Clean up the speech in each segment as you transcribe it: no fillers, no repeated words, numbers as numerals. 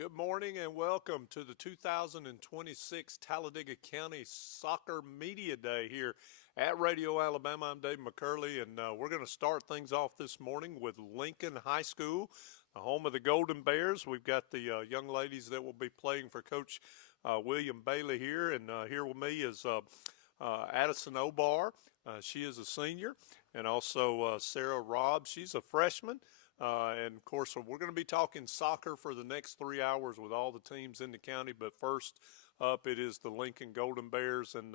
Good morning and welcome to the 2026 Talladega County Soccer Media Day here at Radio Alabama. I'm Dave McCurley, and we're going to start things off this morning with Lincoln High School, the home of the Golden Bears. We've got the young ladies that will be playing for Coach William Bailey here, and here with me is Addison Obar. She is a senior, and also Sarah Robb. She's a freshman. And of course, we're going to be talking soccer for the next 3 hours with all the teams in the county. But first up, it is the Lincoln Golden Bears. And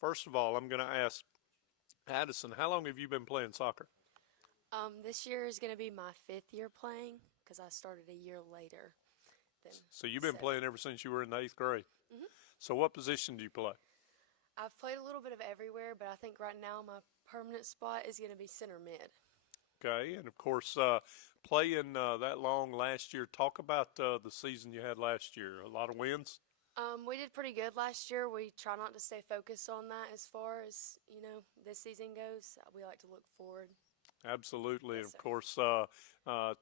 first of all, I'm going to ask Addison, how long have you been playing soccer? This year is going to be my 5th year playing because I started a year later. So you've been playing ever since you were in the 8th grade? Mm-hmm. So what position do you play? I've played a little bit of everywhere, but I think right now my permanent spot is going to be center mid. Okay, and of course, playing that long last year, talk about the season you had last year. A lot of wins? We did pretty good last year. We try not to stay focused on that as far as, this season goes. We like to look forward. Absolutely. Yes, and sir. of course,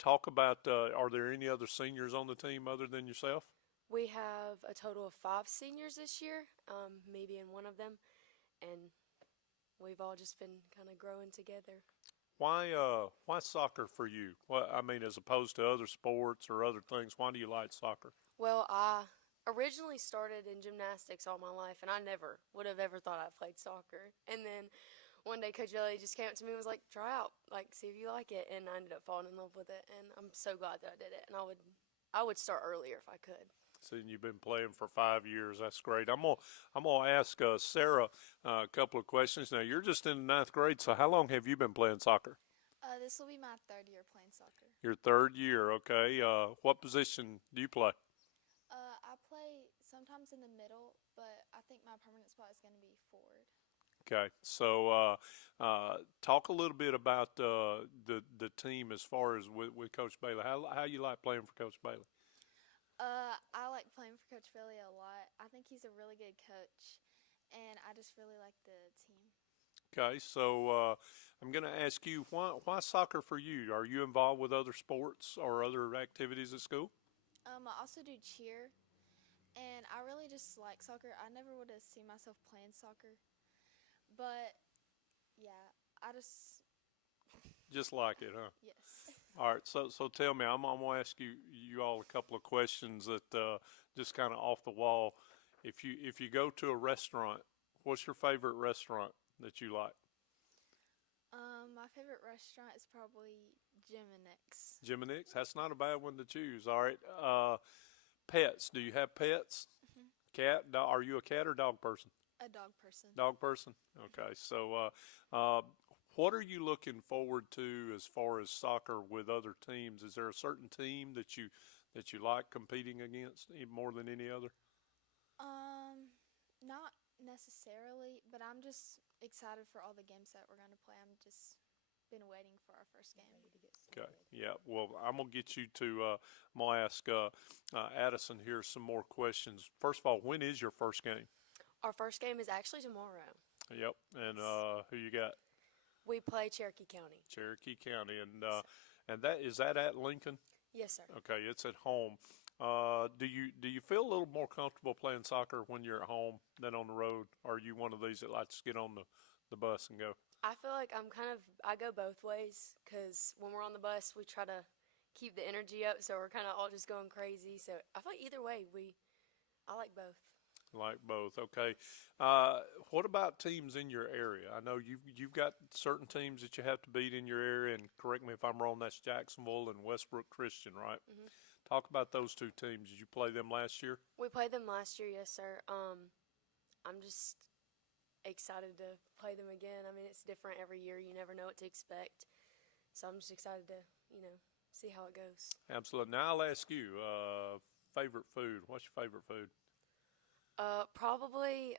talk about, are there any other seniors on the team other than yourself? We have a total of 5 seniors this year, me being one of them, and we've all just been kind of growing together. Why soccer for you? Well, I mean, as opposed to other sports or other things, why do you like soccer? Well, I originally started in gymnastics all my life, and I never would have ever thought I played soccer. And then one day Coach Bailey just came up to me and was like, try out, like, see if you like it. And I ended up falling in love with it, and I'm so glad that I did it. And I would start earlier if I could. So you've been playing for 5 years. That's great. I'm gonna ask Sarah a couple of questions. Now, you're just in the 9th grade, so how long have you been playing soccer? This will be my 3rd year playing soccer. Your 3rd year, okay. What position do you play? I play sometimes in the middle, but I think my permanent spot is going to be forward. Okay, so talk a little bit about the team as far as with Coach Bailey. How you like playing for Coach Bailey? I like playing for Coach Bailey a lot. I think he's a really good coach, and I just really like the team. Okay, so I'm going to ask you, why soccer for you? Are you involved with other sports or other activities at school? I also do cheer, and I really just like soccer. I never would have seen myself playing soccer, but yeah, I just like it, huh? yes. All right, so tell me, I'm gonna ask you all a couple of questions that just kind of off the wall. If you go to a restaurant, what's your favorite restaurant that you like? My favorite restaurant is probably Jim and Nick's. Jim and Nick's. That's not a bad one to choose. All right, pets. Do you have pets? Mm-hmm. Cat? Are you a cat or dog person? A dog person. Dog person. Okay, so what are you looking forward to as far as soccer with other teams? Is there a certain team that you like competing against even more than any other? Not necessarily, but I'm just excited for all the games that we're going to play. I'm just been waiting for our first game. Okay, yeah. Well, I'm gonna get you to. I'm gonna ask Addison here some more questions. First of all, when is your first game? Our first game is actually tomorrow. Yep. And who you got? We play Cherokee County. Cherokee County, and that is that at Lincoln? Yes, sir. Okay, it's at home. Do you feel a little more comfortable playing soccer when you're at home than on the road? Or are you one of these that likes to get on the bus and go? I feel like I go both ways because when we're on the bus, we try to keep the energy up, so we're kind of all just going crazy. So I feel like either way, I like both. Like both, okay. What about teams in your area? I know you've got certain teams that you have to beat in your area, and correct me if I'm wrong, that's Jacksonville and Westbrook Christian, right? Mm-hmm. Talk about those two teams. Did you play them last year? We played them last year, yes, sir. I'm just excited to play them again. I mean, it's different every year. You never know what to expect. So I'm just excited to, see how it goes. Absolutely. Now I'll ask you, favorite food. What's your favorite food? Probably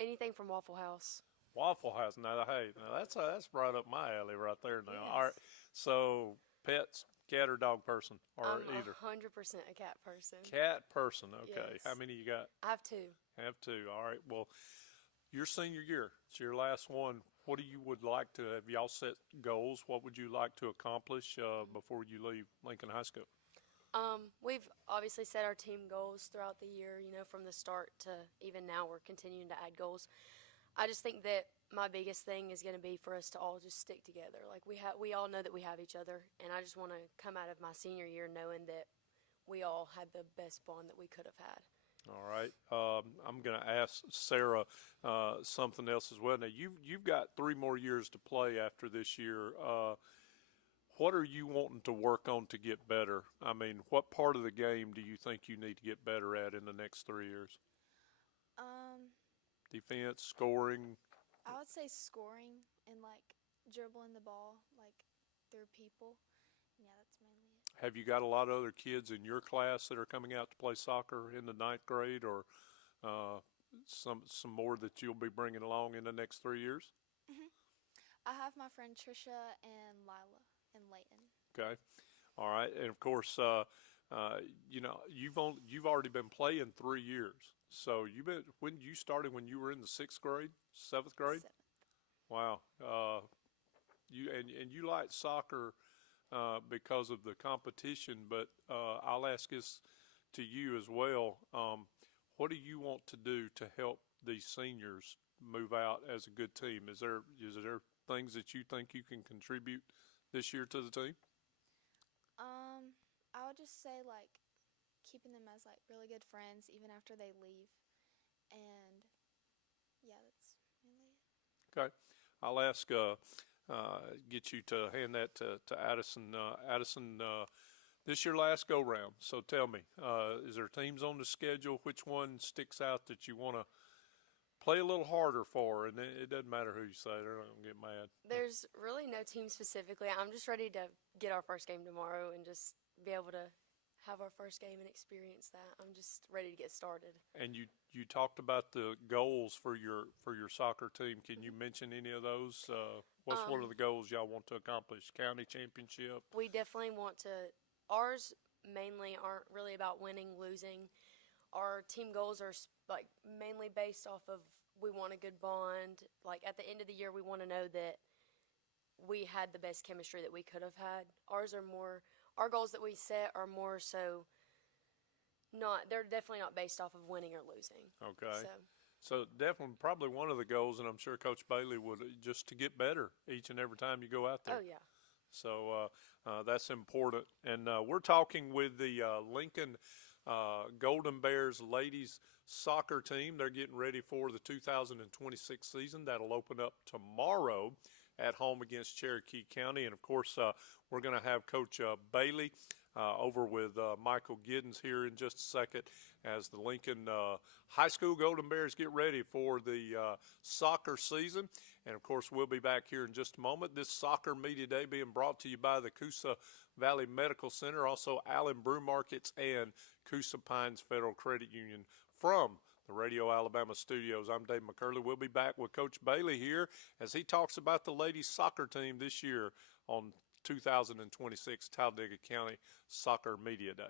anything from Waffle House. Waffle House. Now, hey, that's right up my alley right there now. Yes. All right. So, pets, cat or dog person, or I'm either? 100% a cat person. Cat person. Okay. Yes. How many you got? I have 2. Have 2. All right. Well, your senior year, it's your last one. What do you would like to have y'all set goals? What would you like to accomplish before you leave Lincoln High School? We've obviously set our team goals throughout the year, from the start to even now, we're continuing to add goals. I just think that my biggest thing is going to be for us to all just stick together. Like we all know that we have each other, and I just want to come out of my senior year knowing that we all had the best bond that we could have had. All right. I'm going to ask Sarah something else as well. Now, you've got 3 more years to play after this year. What are you wanting to work on to get better? I mean, what part of the game do you think you need to get better at in the next 3 years? Um, Defense, scoring. I would say scoring and like dribbling the ball like through people. Yeah, that's mainly it. Have you got a lot of other kids in your class that are coming out to play soccer in the ninth grade, or uh, some more that you'll be bringing along in the next 3 years? Hmm. I have my friend Trisha and Lila and Layton. Okay. All right. And of course, you've already been playing 3 years. So when you started when you were in the sixth grade, seventh grade. Seventh. Wow. You like soccer because of the competition, but I'll ask this to you as well. What do you want to do to help these seniors move out as a good team? Is there things that you think you can contribute this year to the team? I would just say like keeping them as like really good friends even after they leave, and yeah, that's mainly it. Okay. I'll ask, get you to hand that to Addison. Addison, this your last go round. So tell me, is there teams on the schedule? Which one sticks out that you want to play a little harder for? And it doesn't matter who you say, they're not going to get mad. There's really no team specifically. I'm just ready to get our first game tomorrow and just be able to have our first game and experience that. I'm just ready to get started. And you talked about the goals for your soccer team. Can you mention any of those? What's one of the goals y'all want to accomplish? County championship? We definitely want to. Ours mainly aren't really about winning, losing. Our team goals are like mainly based off of we want a good bond. Like at the end of the year, we want to know that we had the best chemistry that we could have had. Our goals that we set are more so they're definitely not based off of winning or losing. Okay. So definitely, probably one of the goals, and I'm sure Coach Bailey would, just to get better each and every time you go out there. Oh, yeah. So that's important. And we're talking with the Lincoln Golden Bears ladies soccer team. They're getting ready for the 2026 season. That'll open up tomorrow at home against Cherokee County. And, of course, we're going to have Coach Bailey over with Michael Giddens here in just a second as the Lincoln High School Golden Bears get ready for the soccer season. And, of course, we'll be back here in just a moment. This Soccer Media Day being brought to you by the Coosa Valley Medical Center, also Allen Brew Markets and Coosa Pines Federal Credit Union from the Radio Alabama studios. I'm Dave McCurley. We'll be back with Coach Bailey here as he talks about the ladies soccer team this year on 2026 Talladega County Soccer Media Day.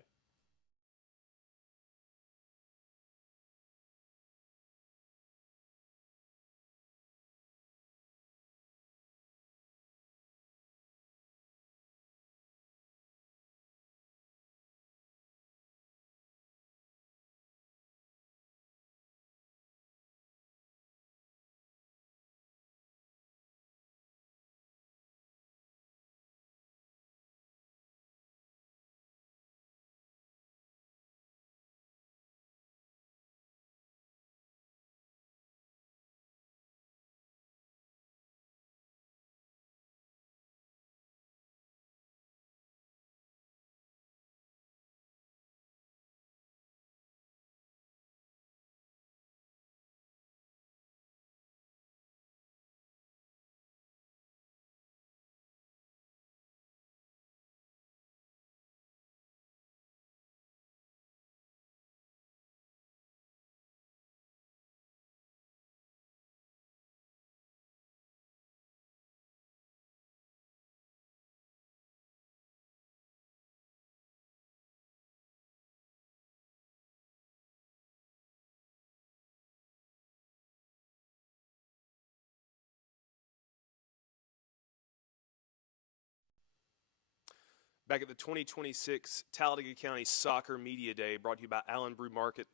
back at the 2026 Talladega County Soccer Media Day, brought to you by Allen Brew Market,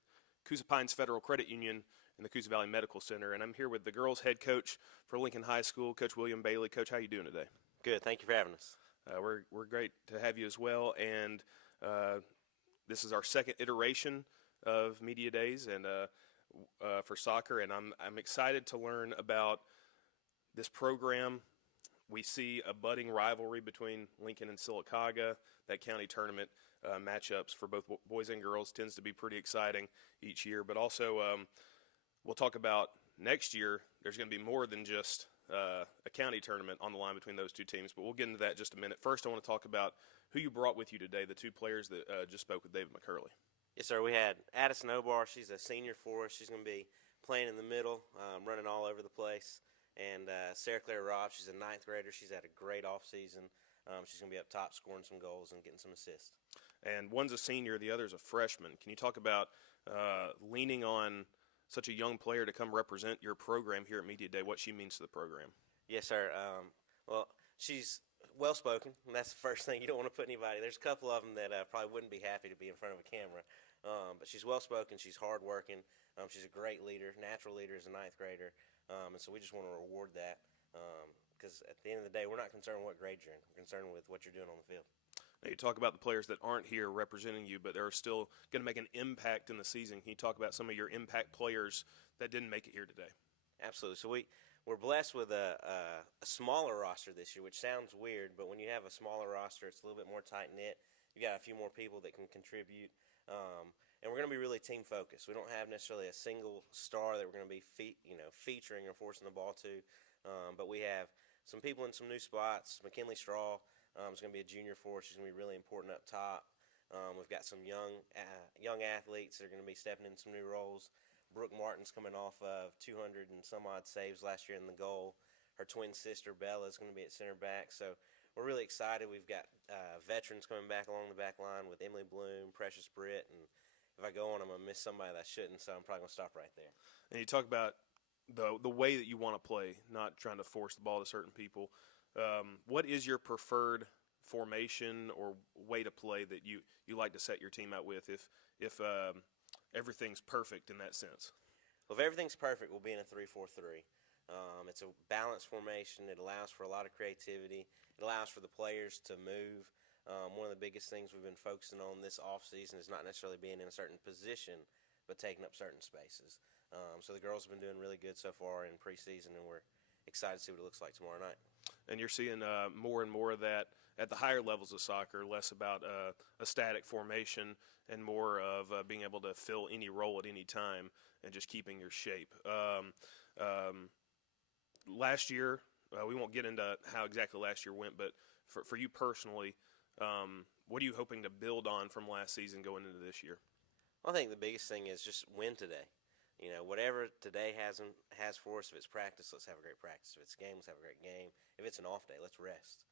Coosa Pines Federal Credit Union, and the Coosa Valley Medical Center. And I'm here with the girls' head coach for Lincoln High School, Coach William Bailey. Coach, how you doing today? Good. Thank you for having us. We're great to have you as well. And this is our second iteration of Media Days and for soccer, and I'm excited to learn about this program. We see a budding rivalry between Lincoln and Sylacauga. That county tournament matchups for both boys and girls tends to be pretty exciting each year. But also, we'll talk about next year. There's going to be more than just a county tournament on the line between those two teams. But we'll get into that in just a minute. First, I want to talk about who you brought with you today, the two players that just spoke with David McCurley. Yes, sir. We had Addison Obar. She's a senior for us. She's going to be playing in the middle, running all over the place. And Sarah Claire Robb, she's a ninth grader. She's had a great offseason. She's going to be up top scoring some goals and getting some assists. And one's a senior, the other's a freshman. Can you talk about leaning on such a young player to come represent your program here at Media Day, what she means to the program? Yes, sir. Well, she's well-spoken, and that's the first thing. You don't want to put anybody. There's a couple of them that probably wouldn't be happy to be in front of a camera. But she's well-spoken. She's hard-working. She's a great leader, natural leader as a ninth grader. And so we just want to reward that because at the end of the day, we're not concerned with what grade you're in. We're concerned with what you're doing on the field. Now, you talk about the players that aren't here representing you, but they're still going to make an impact in the season. Can you talk about some of your impact players that didn't make it here today? Absolutely. So we're blessed with a smaller roster this year, which sounds weird, but when you have a smaller roster, it's a little bit more tight-knit. You got a few more people that can contribute. And we're going to be really team focused. We don't have necessarily a single star that we're going to be featuring or forcing the ball to, but we have some people in some new spots. McKinley Straw is going to be a junior for us. She's going to be really important up top. We've got some young athletes that are going to be stepping in some new roles. Brooke Martin's coming off of 200 and some odd saves last year in the goal. Her twin sister Bella is going to be at center back. So we're really excited. We've got veterans coming back along the back line with Emily Bloom, Precious Britt, and if I go on, I'm going to miss somebody that I shouldn't, so I'm probably going to stop right there. And you talk about the way that you want to play, not trying to force the ball to certain people. What is your preferred formation or way to play that you like to set your team out with if everything's perfect in that sense? Well, if everything's perfect, we'll be in a 3-4-3. It's a balanced formation. It allows for a lot of creativity. It allows for the players to move. One of the biggest things we've been focusing on this offseason is not necessarily being in a certain position, but taking up certain spaces. So the girls have been doing really good so far in preseason, and we're excited to see what it looks like tomorrow night. And you're seeing more and more of that at the higher levels of soccer, less about a static formation and more of being able to fill any role at any time and just keeping your shape. Last year, we won't get into how exactly last year went, but for you personally, what are you hoping to build on from last season going into this year? Well, I think the biggest thing is just win today. Whatever today has for us, if it's practice, let's have a great practice. If it's a game, let's have a great game. If it's an off day, let's rest,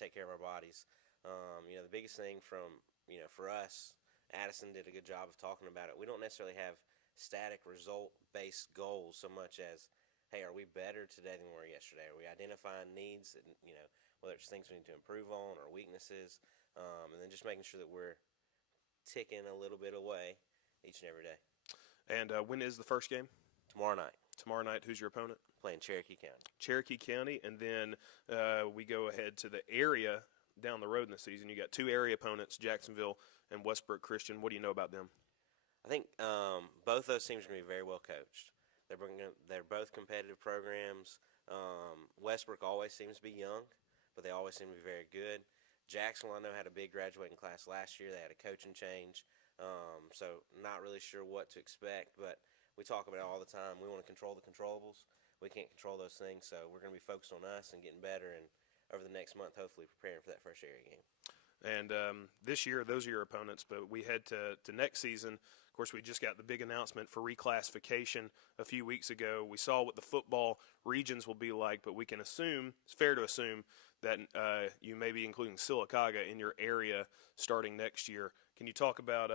take care of our bodies. The biggest thing for us, Addison did a good job of talking about it. We don't necessarily have static result-based goals so much as, hey, are we better today than we were yesterday? Are we identifying needs, whether it's things we need to improve on or weaknesses, and then just making sure that we're ticking a little bit away each and every day. And when is the first game? Tomorrow night. Tomorrow night, who's your opponent? Playing Cherokee County. Cherokee County, and then we go ahead to the area down the road in the season. You got two area opponents, Jacksonville and Westbrook Christian. What do you know about them? I think both those teams are going to be very well coached. They're both competitive programs. Westbrook always seems to be young, but they always seem to be very good. Jacksonville, I know, had a big graduating class last year. They had a coaching change, so not really sure what to expect, but we talk about it all the time. We want to control the controllables. We can't control those things, so we're going to be focused on us and getting better, and over the next month, hopefully preparing for that first area game. And this year, those are your opponents, but we head to next season. Of course, we just got the big announcement for reclassification a few weeks ago. We saw what the football regions will be like, but we can assume, it's fair to assume, that you may be including Sylacauga in your area starting next year. Can you talk about,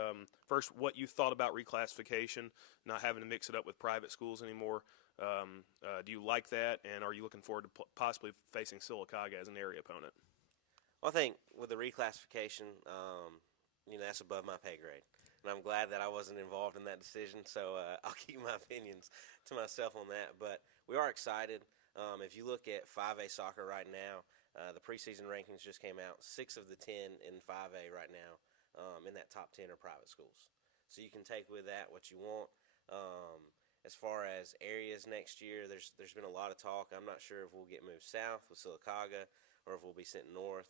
first, what you thought about reclassification, not having to mix it up with private schools anymore? Do you like that, and are you looking forward to possibly facing Sylacauga as an area opponent? Well, I think with the reclassification, that's above my pay grade. And I'm glad that I wasn't involved in that decision, so I'll keep my opinions to myself on that. But we are excited. If you look at 5A soccer right now, the preseason rankings just came out. 6 of the 10 in 5A right now in that top 10 are private schools. So you can take with that what you want. As far as areas next year, there's been a lot of talk. I'm not sure if we'll get moved south with Sylacauga or if we'll be sent north.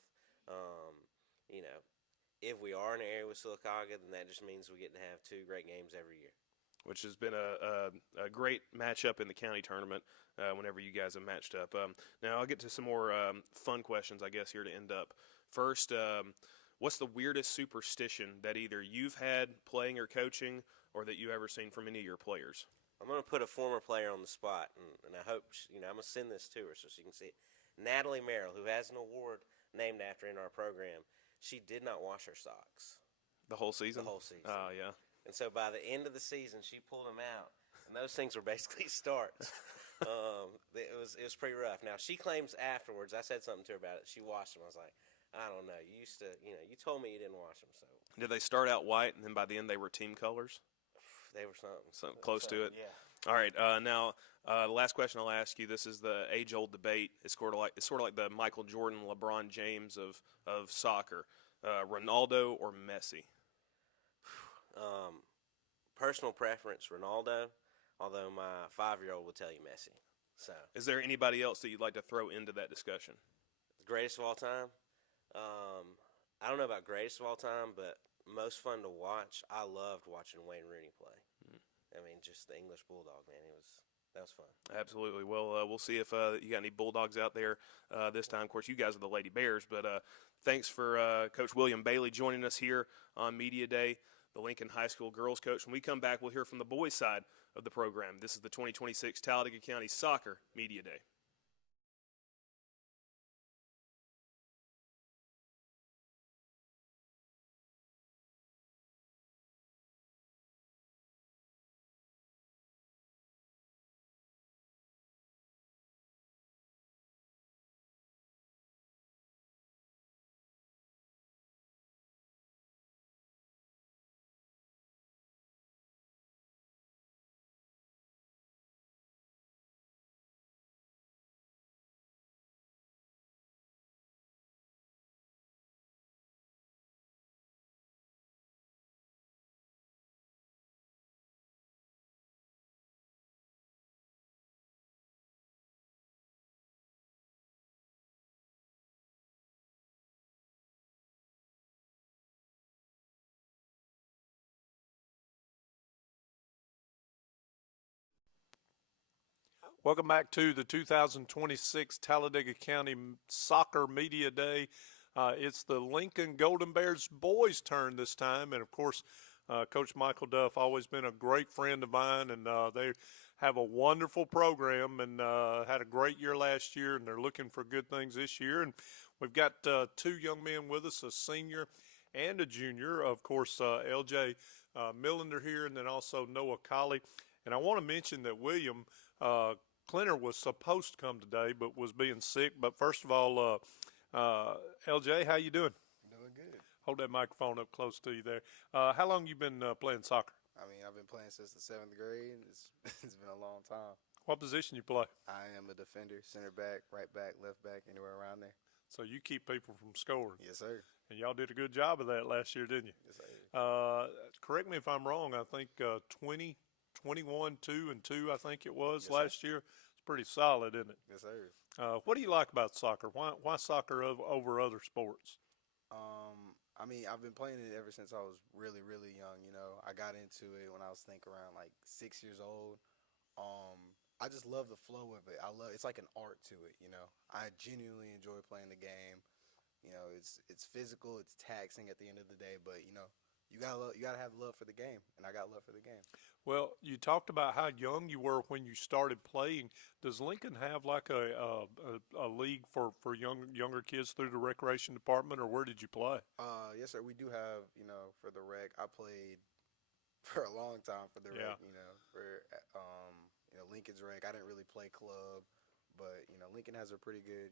If we are in an area with Sylacauga, then that just means we get to have 2 great games every year. Which has been a great matchup in the county tournament whenever you guys have matched up. Now I'll get to some more fun questions, I guess, here to end up. First, what's the weirdest superstition that either you've had playing or coaching or that you've ever seen from any of your players? I'm going to put a former player on the spot, and I hope, I'm going to send this to her so she can see it. Natalie Merrill, who has an award named after in our program, she did not wash her socks. The whole season? The whole season. Oh, yeah. And so by the end of the season, she pulled them out, and those things were basically starts. It was pretty rough. Now, she claims afterwards, I said something to her about it, she washed them. I was like, I don't know. You used to, you told me you didn't wash them. So Did they start out white, and then by the end they were team colors? they were something. Something close to it? Yeah. All right. Now, the last question I'll ask you. This is the age-old debate. It's sort of like the Michael Jordan, LeBron James of soccer. Ronaldo or Messi? Personal preference, Ronaldo. Although my 5-year-old will tell you Messi. So Is there anybody else that you'd like to throw into that discussion? the greatest of all time. I don't know about greatest of all time, but most fun to watch. I loved watching Wayne Rooney play. I mean, just the English Bulldog, man. That was fun. Absolutely. Well, we'll see if you got any Bulldogs out there this time. Of course, you guys are the Lady Bears, but thanks for Coach William Bailey joining us here on Media Day, the Lincoln High School girls coach. When we come back, we'll hear from the boys' side of the program. This is the 2026 Talladega County Soccer Media Day. Welcome back to the 2026 Talladega County Soccer Media Day. It's the Lincoln Golden Bears boys' turn this time, and of course, Coach Michael Duff, always been a great friend of mine, and they have a wonderful program and had a great year last year, and they're looking for good things this year. And we've got 2 young men with us, a senior and a junior. Of course, LJ Millender here, and then also Noah Colley. And I want to mention that William Clinner was supposed to come today, but was being sick. But first of all, LJ, how you doing? Doing good. Hold that microphone up close to you there. How long you been playing soccer? I mean, I've been playing since the 7th grade. It's been a long time. What position you play? I am a defender, center back, right back, left back, anywhere around there. So you keep people from scoring. Yes, sir. And y'all did a good job of that last year, didn't you? Yes, sir. Correct me if I'm wrong. I think 20, 21, 2, and 2, I think it was Yes, last year. It's pretty solid, isn't it? Yes, sir. What do you like about soccer? Why soccer over other sports? I mean, I've been playing it ever since I was really, really young. I got into it when I was around like 6 years old. I just love the flow of it. It's like an art to it. I genuinely enjoy playing the game. It's physical, it's taxing at the end of the day, but you gotta have love for the game, and I got love for the game. Well, you talked about how young you were when you started playing. Does Lincoln have like a league for younger kids through the recreation department, or where did you play? Yes, sir. We do have, for the rec. I played for a long time for the Yeah. rec. For Lincoln's rec. I didn't really play club, but Lincoln has a pretty good,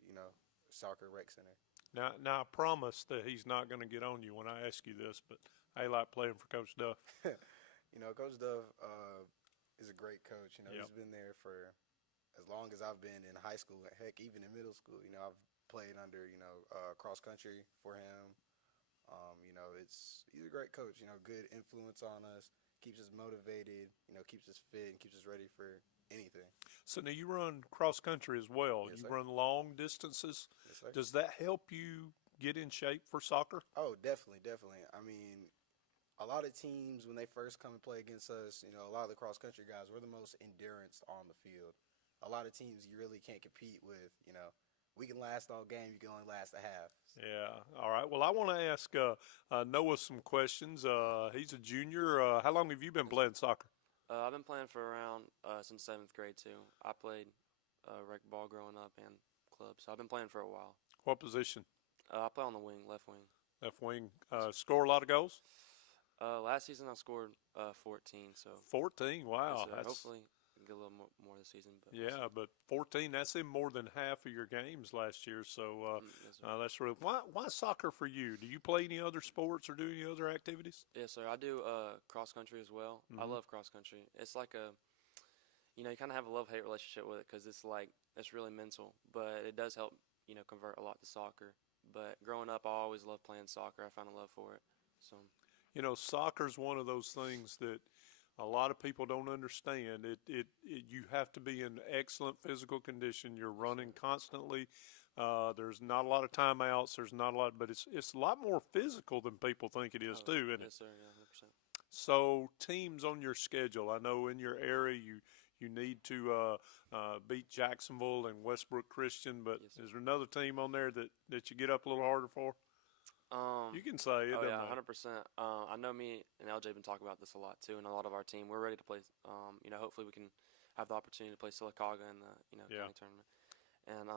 soccer rec center. Now I promise that he's not going to get on you when I ask you this, but I like playing for Coach Duff. Coach Dove is a great coach. Yep. He's been there for as long as I've been in high school. Heck, even in middle school. I've played under cross country for him. He's a great coach. Good influence on us. Keeps us motivated. Keeps us fit and keeps us ready for anything. So now you run cross country as well. Yes, You sir. run long distances. Yes, sir. Does that help you get in shape for soccer? Oh, definitely, definitely. I mean, a lot of teams when they first come and play against us, a lot of the cross country guys, we're the most endurance on the field. A lot of teams you really can't compete with. We can last all game. You can only last a half. Yeah. All right. Well, I want to ask Noah some questions. He's a junior. How long have you been playing soccer? I've been playing for around since 7th grade too. I played rec ball growing up and club, so I've been playing for a while. What position? I play on the wing, left wing. Left wing. Score a lot of goals? Last season I scored 14, so 14. Wow. yes, hopefully get a little more this season. But Yeah, but 14, that's in more than half of your games last year. So yes, sir. that's really why soccer for you? Do you play any other sports or do any other activities? Yes, sir. I do cross country as well. I Mhm. love cross country. It's like you kind of have a love-hate relationship with it because it's really mental, but it does help, convert a lot to soccer. But growing up, I always loved playing soccer. I found a love for it. So Soccer's one of those things that a lot of people don't understand. You have to be in excellent physical condition. You're running constantly. There's not a lot of timeouts. There's not a lot, but it's a lot more physical than people think it is too, isn't it? yes, sir. Yeah, 100%. So teams on your schedule, I know in your area you need to beat Jacksonville and Westbrook Christian, but Yes, sir. is there another team on there that you get up a little harder for? You can say it. Oh doesn't yeah, matter. 100%. I know me and LJ been talking about this a lot too, and a lot of our team. We're ready to play. Hopefully we can have the opportunity to play Sylacauga in the Yeah. county tournament. And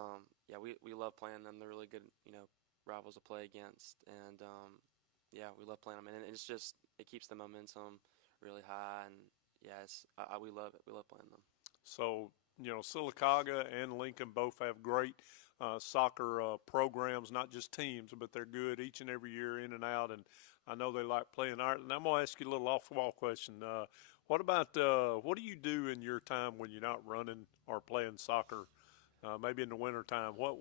yeah, we love playing them. They're really good, rivals to play against. And yeah, we love playing them. And it's just it keeps the momentum really high. And yeah, we love it. We love playing them. So, Sylacauga and Lincoln both have great soccer programs, not just teams, but they're good each and every year in and out. And I know they like playing art. And I'm going to ask you a little off-the-wall question. What do you do in your time when you're not running or playing soccer, maybe in the wintertime? What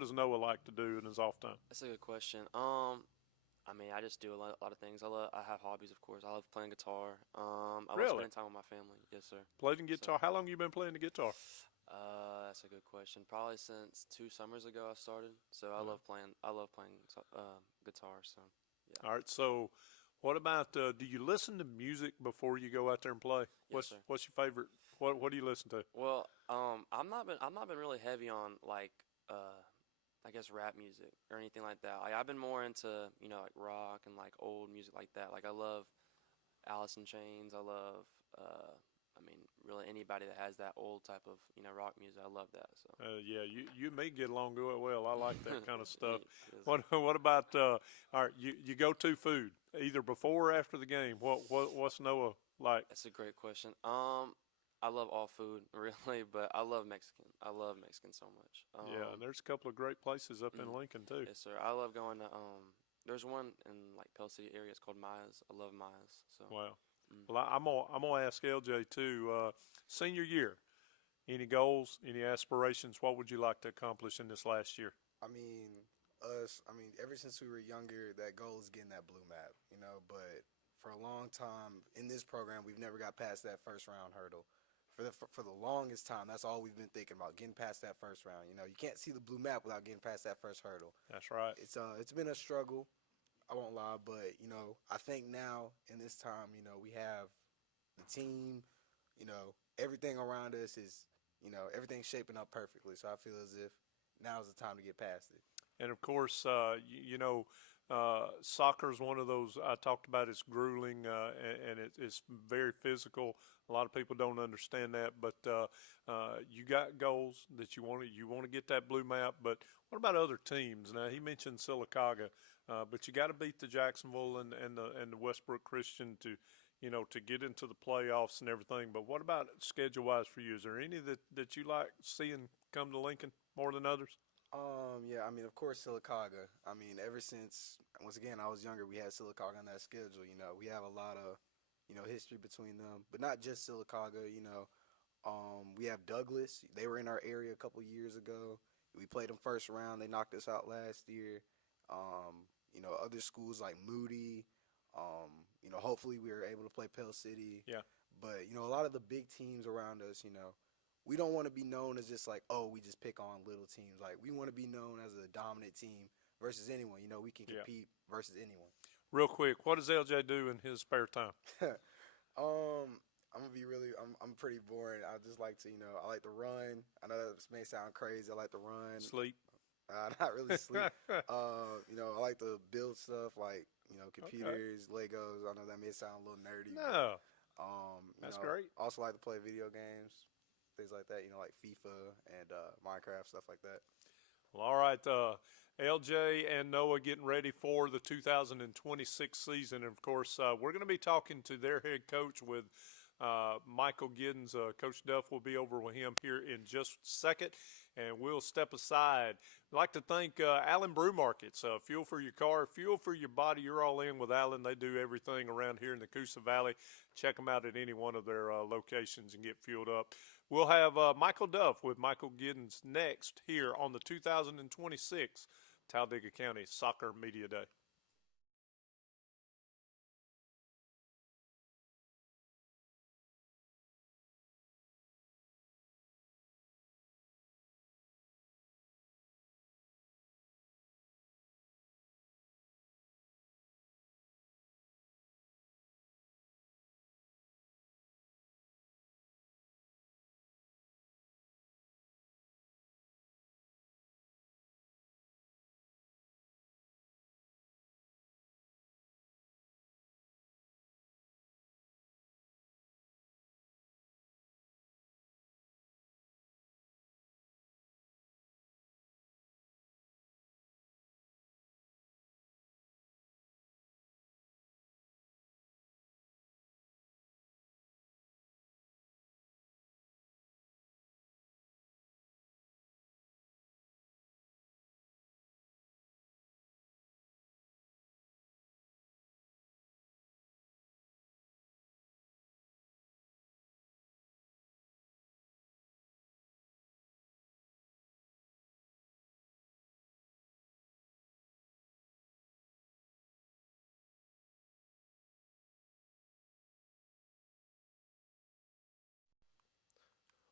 does Noah like to do in his off time? That's a good question. I just do a lot of things. I have hobbies, of course. I love playing guitar. I Really? love spending time with my family. Yes, sir. Playing guitar. How long you been playing the guitar? That's a good question. Probably since 2 summers ago I started. So I love playing. Guitar. So yeah. All right. So, what about? Do you listen to music before you go out there and play? Yes, sir. What's your favorite? What do you listen to? Well, I'm not been really heavy on I guess rap music or anything like that. Like I've been more into like rock and like old music like that. Like I love Alice in Chains. I love really anybody that has that old type of rock music. I love that. So Yeah, you and me get along good well. I like that kind of stuff. Yes. What about? All right, you go to food either before or after the game. What's Noah like? That's a great question. I love all food really, but I love Mexican. I love Mexican so much. Yeah, and there's a couple of great places up in Lincoln too. Yes, sir. I love going to there's one in like Pell City area. It's called Maya's. I love Maya's. So Wow. Well, I'm gonna ask LJ too. Senior year, any goals, any aspirations? What would you like to accomplish in this last year? Ever since we were younger, that goal is getting that blue map, but for a long time in this program, we've never got past that first round hurdle. For the longest time, that's all we've been thinking about, getting past that first round. You can't see the blue map without getting past that first hurdle. That's right. It's been a struggle, I won't lie, but I think now in this time, we have the team, everything around us is, everything's shaping up perfectly. So I feel as if now is the time to get past it. And of course, soccer is one of those I talked about. It's grueling and it's very physical. A lot of people don't understand that, but you got goals that you want to get that blue map. But what about other teams? Now he mentioned Sylacauga, but you got to beat the Jacksonville and the Westbrook Christian to get into the playoffs and everything. But what about schedule wise for you? Is there any that you like seeing come to Lincoln more than others? Yeah, I mean, of course, Sylacauga. I mean, ever since once again I was younger, we had Sylacauga on that schedule. You know, we have a lot of history between them, but not just Sylacauga. We have Douglas. They were in our area a couple years ago. We played them first round. They knocked us out last year. Other schools like Moody. Hopefully we were able to play Pell City. Yeah. But a lot of the big teams around us, we don't want to be known as just like, oh, we just pick on little teams. Like we want to be known as a dominant team versus anyone. We can Yeah. compete versus anyone. Real quick, what does LJ do in his spare time? I'm gonna be really. I'm pretty boring. I just like to, I like to run. I know that may sound crazy. I like to run. Sleep. Not really sleep. I like to build stuff like computers, Legos. I know that may sound a little nerdy. No. But, That's great. Also like to play video games, things like that. Like FIFA and Minecraft, stuff like that. Well, all right. LJ and Noah getting ready for the 2026 season. And of course, we're going to be talking to their head coach with Michael Giddens. Coach Duff will be over with him here in just a second, and we'll step aside. I'd like to thank Allen Brew Markets. Fuel for your car, fuel for your body. You're all in with Allen. They do everything around here in the Coosa Valley. Check them out at any one of their locations and get fueled up. We'll have Michael Duff with Michael Giddens next here on the 2026 Talladega County Soccer Media Day.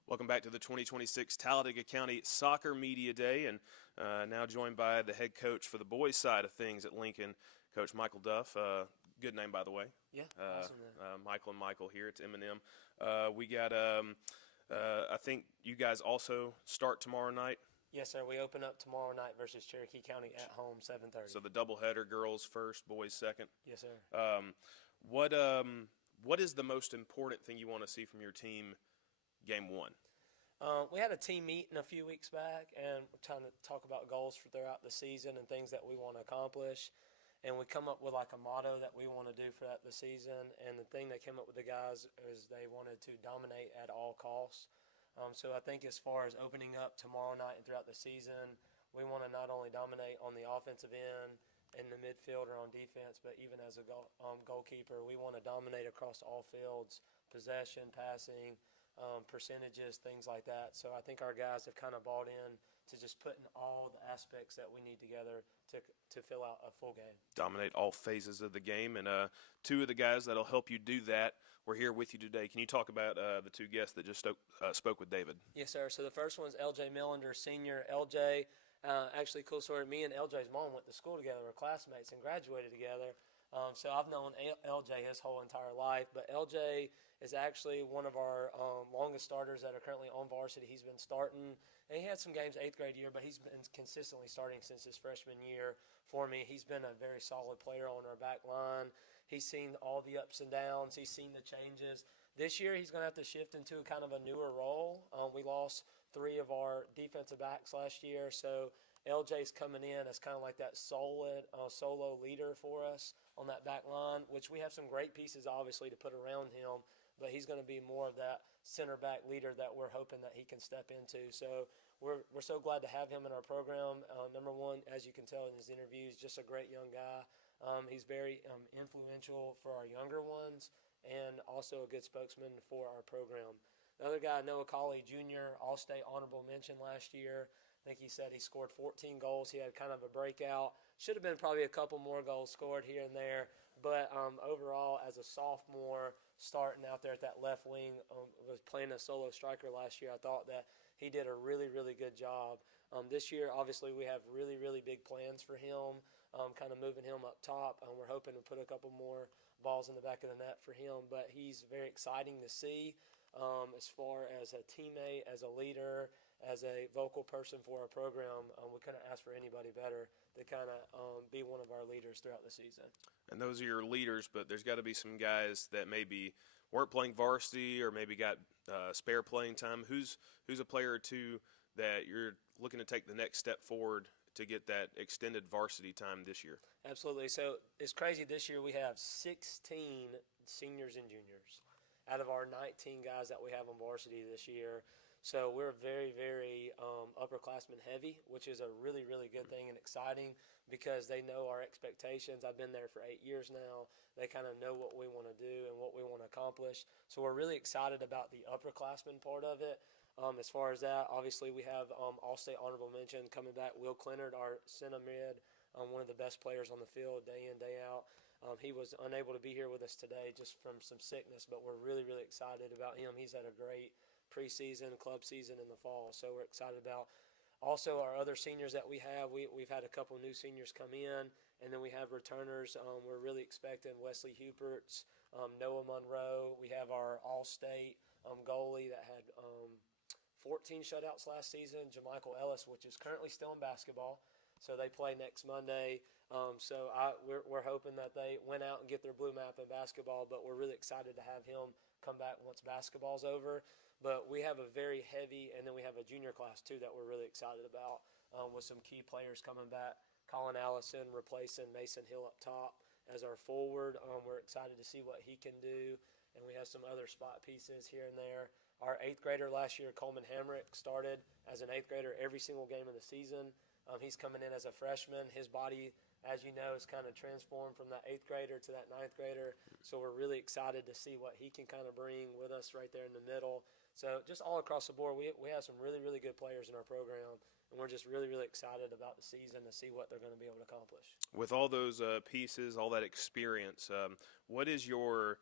Welcome back to the 2026 Talladega County Soccer Media Day, and now joined by the head coach for the boys' side of things at Lincoln, Coach Michael Duff. Good name, by the way. Yeah, awesome. Michael and Michael here. It's M&M. We got, I think you guys also start tomorrow night. Yes, sir. We open up tomorrow night versus Cherokee County at home, 7:30. So the doubleheader, girls first, boys second. Yes, sir. What is the most important thing you want to see from your team game one? We had a team meeting a few weeks back, and we're trying to talk about goals for throughout the season and things that we want to accomplish. And we come up with like a motto that we want to do throughout the season. And the thing that came up with the guys is they wanted to dominate at all costs. So I think as far as opening up tomorrow night and throughout the season, we want to not only dominate on the offensive end, in the midfield or on defense, but even as a goalkeeper, we want to dominate across all fields, possession, passing, percentages, things like that. So I think our guys have kind of bought in to just putting all the aspects that we need together to fill out a full game. Dominate all phases of the game, and two of the guys that'll help you do that we're here with you today. Can you talk about the two guests that just spoke with David? Yes, sir. So the first one's LJ Millender, senior. LJ, actually, cool story. Me and LJ's mom went to school together. We're classmates and graduated together. So I've known LJ his whole entire life, but LJ is actually one of our longest starters that are currently on varsity. He's been starting, and he had some games 8th grade year, but he's been consistently starting since his freshman year for me. He's been a very solid player on our back line. He's seen all the ups and downs. He's seen the changes. This year he's going to have to shift into a kind of a newer role. We lost 3 of our defensive backs last year, so LJ's coming in as kind of like that solid solo leader for us on that back line, which we have some great pieces obviously to put around him, but he's going to be more of that center back leader that we're hoping that he can step into. So we're so glad to have him in our program. Number one, as you can tell in his interviews, just a great young guy. He's very influential for our younger ones and also a good spokesman for our program. The other guy, Noah Colley Jr., All-State honorable mention last year. I think he said he scored 14 goals. He had kind of a breakout. Should have been probably a couple more goals scored here and there. But overall, as a sophomore, starting out there at that left wing, was playing a solo striker last year. I thought that he did a really, really good job. This year, obviously, we have really, really big plans for him, kind of moving him up top. We're hoping to put a couple more balls in the back of the net for him. But he's very exciting to see as far as a teammate, as a leader, as a vocal person for our program. We couldn't ask for anybody better to kind of be one of our leaders throughout the season. And those are your leaders, but there's got to be some guys that maybe weren't playing varsity or maybe got spare playing time. Who's a player or two that you're looking to take the next step forward to get that extended varsity time this year? Absolutely. So it's crazy. This year we have 16 seniors and juniors out of our 19 guys that we have on varsity this year. So we're very, very upperclassmen heavy, which is a really, really good thing and exciting because they know our expectations. I've been there for 8 years now. They kind of know what we want to do and what we want to accomplish. So we're really excited about the upperclassmen part of it. As far as that, obviously we have All-State honorable mention coming back. Will Clinard, our center mid, one of the best players on the field day in, day out. He was unable to be here with us today just from some sickness, but we're really, really excited about him. He's had a great preseason, club season in the fall, so we're excited about. Also, our other seniors that we have, we've had a couple new seniors come in, and then we have returners. We're really expecting Wesley Huperts, Noah Monroe. We have our All-State goalie that had 14 shutouts last season, Jamichael Ellis, which is currently still in basketball. So they play next Monday. We're hoping that they went out and get their blue map in basketball, but we're really excited to have him come back once basketball's over. But we have a very heavy, and then we have a junior class too that we're really excited about with some key players coming back. Colin Allison replacing Mason Hill up top as our forward. We're excited to see what he can do, and we have some other spot pieces here and there. Our 8th grader last year, Coleman Hamrick, started as an 8th grader every single game of the season. He's coming in as a freshman. His body, as you know, is kind of transformed from that 8th grader to that 9th grader. So we're really excited to see what he can kind of bring with us right there in the middle. So just all across the board, we have some really, really good players in our program, and we're just really, really excited about the season to see what they're going to be able to accomplish. With all those pieces, all that experience, what is your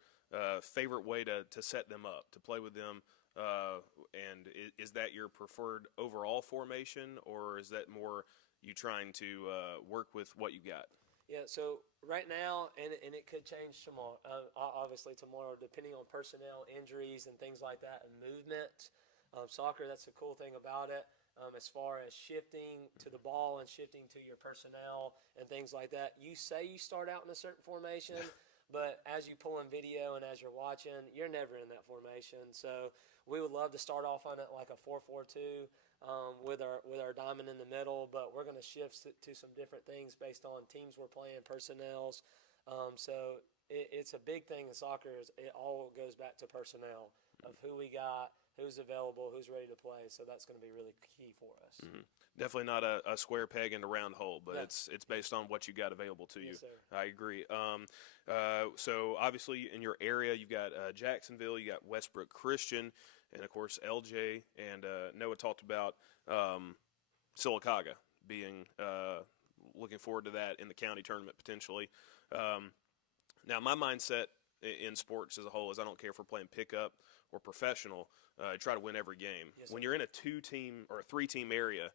favorite way to set them up, to play with them? And is that your preferred overall formation, or is that more you trying to work with what you got? Yeah, so right now, and it could change tomorrow, obviously tomorrow, depending on personnel, injuries, and things like that, and movement. Soccer, that's the cool thing about it. As far as shifting to the ball and shifting to your personnel and things like that, you say you start out in a certain formation, but as you pull in video and as you're watching, you're never in that formation. So we would love to start off on it like a 4-4-2 with our diamond in the middle, but we're going to shift to some different things based on teams we're playing, personnels. So it's a big thing in soccer. It all goes back to personnel of who we got, who's available, who's ready to play. So that's going to be really key for us. Mm-hmm. Definitely not a square peg in a round hole, but No. it's based on what you got available to you. Yes, sir. I agree. So obviously in your area, you've got Jacksonville, you got Westbrook Christian, and of course LJ and Noah talked about Sylacauga being looking forward to that in the county tournament potentially. Now my mindset in sports as a whole is I don't care if we're playing pickup or professional, try to win every game. Yes, when sir. you're in a 2-team or a 3-team area,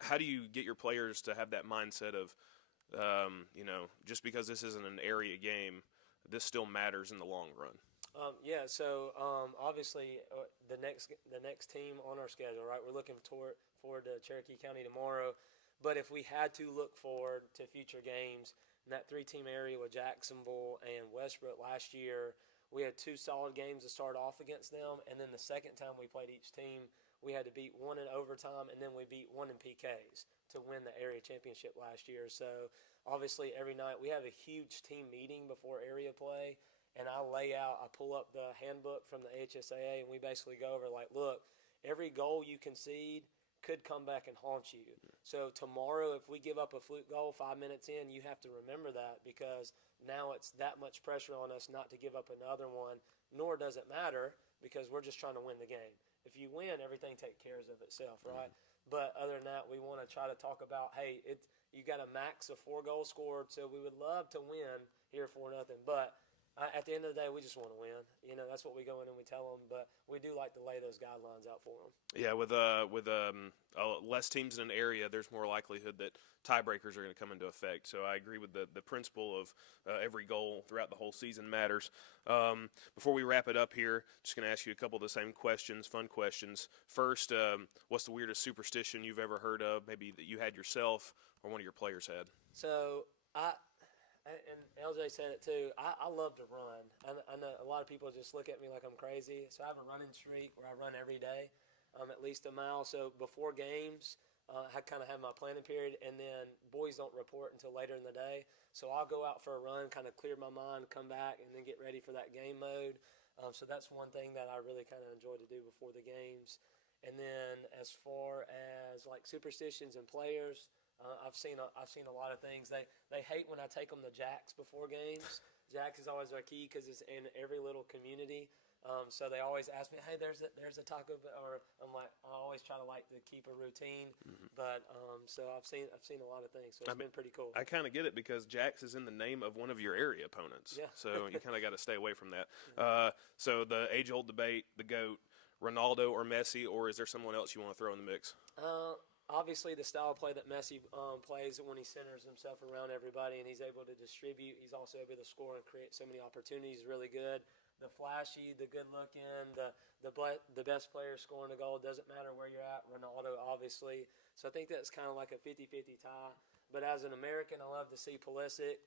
how do you get your players to have that mindset of, just because this isn't an area game, this still matters in the long run? So obviously the next team on our schedule, right? We're looking forward to Cherokee County tomorrow. But if we had to look forward to future games, in that 3-team area with Jacksonville and Westbrook last year, we had 2 solid games to start off against them. And then the second time we played each team, we had to beat 1 in overtime, and then we beat 1 in PKs to win the area championship last year. So obviously every night we have a huge team meeting before area play, and I pull up the handbook from the HSAA, and we basically go over like, look, every goal you concede could come back and haunt you. So tomorrow, if we give up a fluke goal 5 minutes in, you have to remember that, because now it's that much pressure on us not to give up another one, nor does it matter because we're just trying to win the game. If you win, everything takes care of itself, right? But other than that, we want to try to talk about, hey, you got a max of 4 goals scored, so we would love to win here 4-0, but at the end of the day, we just want to win. You know, that's what we go in and we tell them. But we do like to lay those guidelines out for them. Yeah, with less teams in an area, there's more likelihood that tiebreakers are going to come into effect. So I agree with the principle of every goal throughout the whole season matters. Before we wrap it up here, just going to ask you a couple of the same questions, fun questions. First, what's the weirdest superstition you've ever heard of, maybe that you had yourself or one of your players had? So and LJ said it too, I love to run. I know a lot of people just look at me like I'm crazy. So I have a running streak where I run every day, at least a mile. So before games, I kind of have my planning period, and then boys don't report until later in the day. So I'll go out for a run, kind of clear my mind, come back, and then get ready for that game mode. So that's one thing that I really kind of enjoy to do before the games. And then as far as like superstitions and players, I've seen a lot of things. They hate when I take them to Jack's before games. Jack's is always our key because it's in every little community. So they always ask me, "Hey, there's a taco," or I'm like, I always try to keep a routine. But so I've seen a lot of things. So it's been pretty cool. I kind of get it because Jack's is in the name of one of your area opponents. Yeah. So you kind of got to stay away from that. So the age-old debate, the GOAT, Ronaldo or Messi, or is there someone else you want to throw in the mix? Obviously, the style of play that Messi plays when he centers himself around everybody and he's able to distribute, he's also able to score and create so many opportunities, really good. The flashy, the good-looking, the best player scoring a goal, doesn't matter where you're at, Ronaldo, obviously. So I think that's kind of like a 50-50 tie. But as an American, I love to see Pulisic.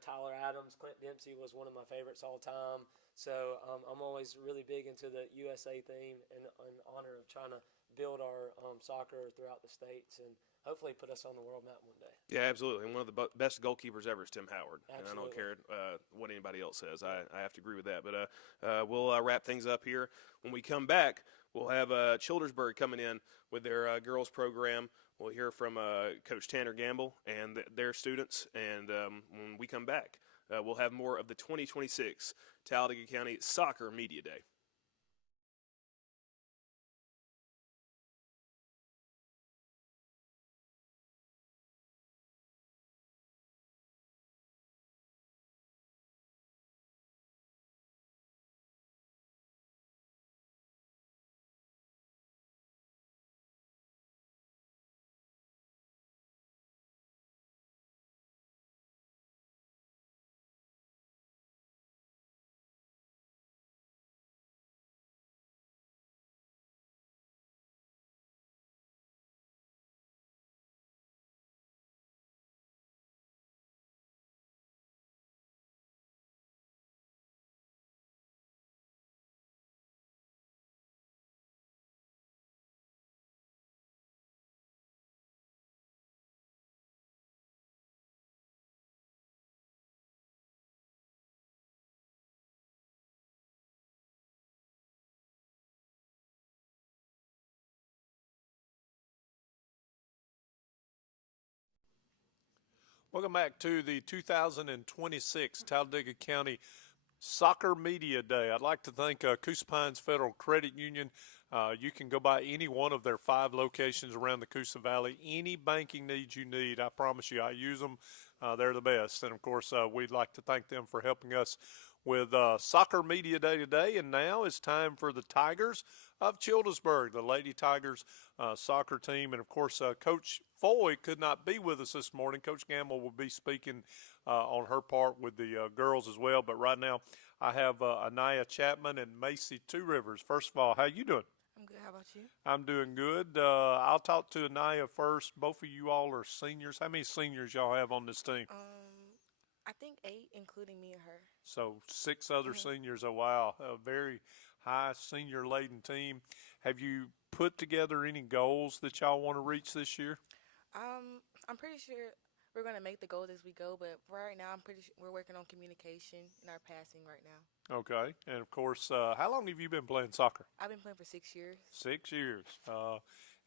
Tyler Adams, Clint Dempsey was one of my favorites all time. So I'm always really big into the USA theme and in honor of trying to build our soccer throughout the states and hopefully put us on the world map one day. Yeah, absolutely. And one of the best goalkeepers ever is Tim Howard. Absolutely. And I don't care what anybody else says. I have to agree with that. But we'll wrap things up here. When we come back, we'll have Childersburg coming in with their girls program. We'll hear from Coach Tanner Gamble and their students. And when we come back, we'll have more of the 2026 Talladega County Soccer Media Day. Welcome back to the 2026 Talladega County Soccer Media Day. I'd like to thank Coosa Pines Federal Credit Union. You can go by any one of their 5 locations around the Coosa Valley. Any banking needs you need, I promise you, I use them. They're the best. And, of course, we'd like to thank them for helping us with Soccer Media Day today. And now it's time for the Tigers of Childersburg, the Lady Tigers soccer team. And, of course, Coach Foy could not be with us this morning. Coach Gamble will be speaking on her part with the girls as well. But right now I have Anaya Chapman and Macy Two Rivers. First of all, how you doing? I'm good. How about you? I'm doing good. I'll talk to Anaya first. Both of you all are seniors. How many seniors y'all have on this team? I think 8, including me and her. So 6 other seniors. Oh, wow. A very high senior-laden team. Have you put together any goals that y'all want to reach this year? I'm pretty sure we're gonna make the goals as we go. But right now, I'm pretty sure we're working on communication and our passing right now. Okay. And of course, how long have you been playing soccer? I've been playing for 6 years. 6 years.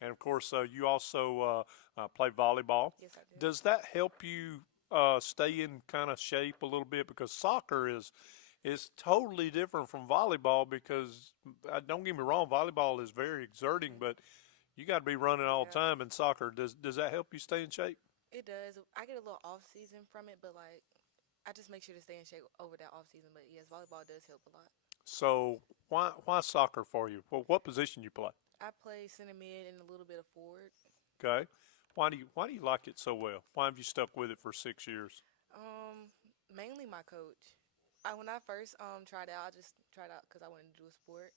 And of course, you also play volleyball. Yes, I do. Does that help you stay in kind of shape a little bit? Because soccer is totally different from volleyball. Because don't get me wrong, volleyball is very exerting, but you got to be running all the Yeah. time in soccer. Does that help you stay in shape? It does. I get a little off season from it, but like I just make sure to stay in shape over that off season. But yes, volleyball does help a lot. So why soccer for you? Well, what position you play? I play center mid and a little bit of forward. Okay. Why do you like it so well? Why have you stuck with it for 6 years? Mainly my coach. When I first tried out, I just tried out because I wanted to do a sport.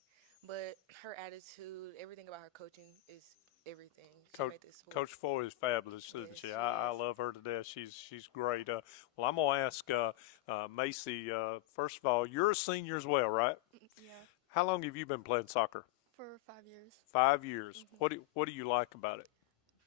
But her attitude, everything about her coaching is everything. She made this sport. Coach Foy is fabulous, isn't Yes, she? she I is. love her to death. She's great. Well, I'm gonna ask Macy. First of all, you're a senior as well, right? Yeah, How long have you been playing soccer? for 5 years. 5 years. What do you like about it?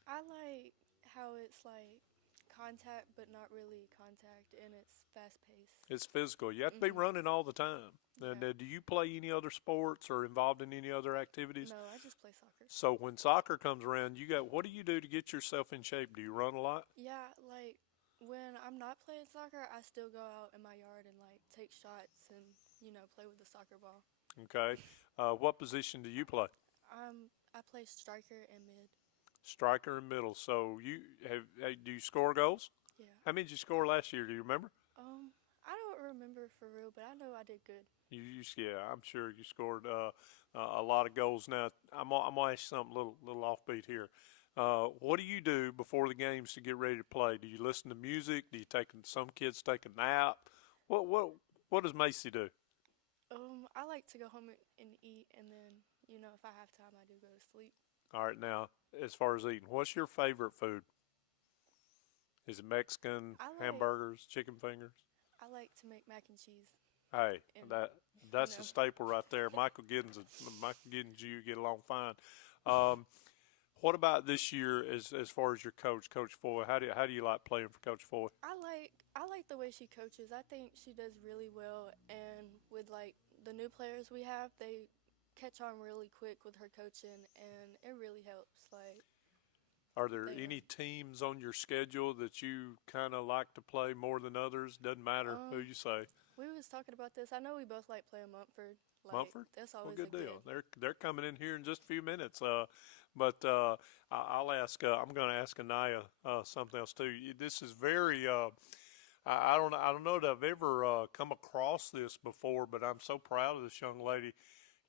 I like how it's like contact, but not really contact, and it's fast paced. It's physical. You have to be running all the time. And Yeah. do you play any other sports or involved in any other activities? No, I just play soccer. So when soccer comes around, what do you do to get yourself in shape? Do you run a lot? Yeah, like when I'm not playing soccer, I still go out in my yard and like take shots and play with the soccer ball. Okay. What position do you play? I play striker and mid. Striker and middle. So do you score goals? Yeah. How many did you score last year? Do you remember? I don't remember for real, but I know I did good. Yeah, I'm sure you scored a lot of goals. Now I'm gonna ask you something a little offbeat here. What do you do before the games to get ready to play? Do you listen to music? Do you some kids take a nap? What does Macy do? I like to go home and eat, and then if I have time, I do go to sleep. All right, now as far as eating, what's your favorite food? Is it Mexican, I like- hamburgers, chicken fingers? I like to make mac and cheese. Hey, And, that's know. a staple right there. Michael Giddens, you get along fine. What about this year as far as your coach, Coach Foy? How do you like playing for Coach Foy? I like the way she coaches. I think she does really well, and with like the new players we have, they catch on really quick with her coaching, and it really helps. Like, Are there They any teams on your schedule that you kind of like to play more than others? Doesn't matter who you say. we was talking about this. I know we both like playing Mumford. Like, Mumford? That's Well, always good a deal. They're coming in here in just a few minutes. But I'll ask. I'm going to ask Anaya something else too. This is very. I don't know that I've ever come across this before, but I'm so proud of this young lady.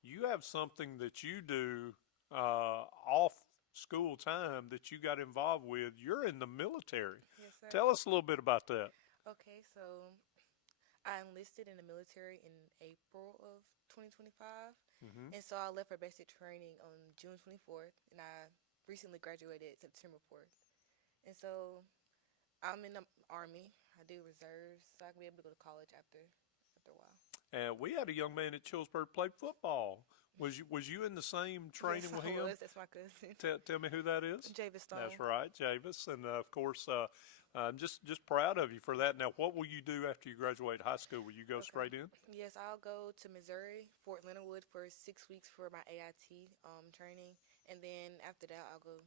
You have something that you do off school time that you got involved with. You're in the military. Yes, sir. Tell us a little bit about that. Okay, so I enlisted in the military in April of 2025, and so I left for basic training on June 24th, and I recently graduated September 4th. And so I'm in the Army. I do reserves, so I can be able to go to college after a while. And we had a young man at Chillsburg play football. Was you in the same training Yes, with I him? was. That's my cousin. Tell me who that is. Javis Stone. That's right, Javis. And of course, I'm just proud of you for that. Now, what will you do after you graduate high school? Will you go straight in? Yes, I'll go to Missouri, Fort Leonard Wood for 6 weeks for my AIT training, and then after that, I'll go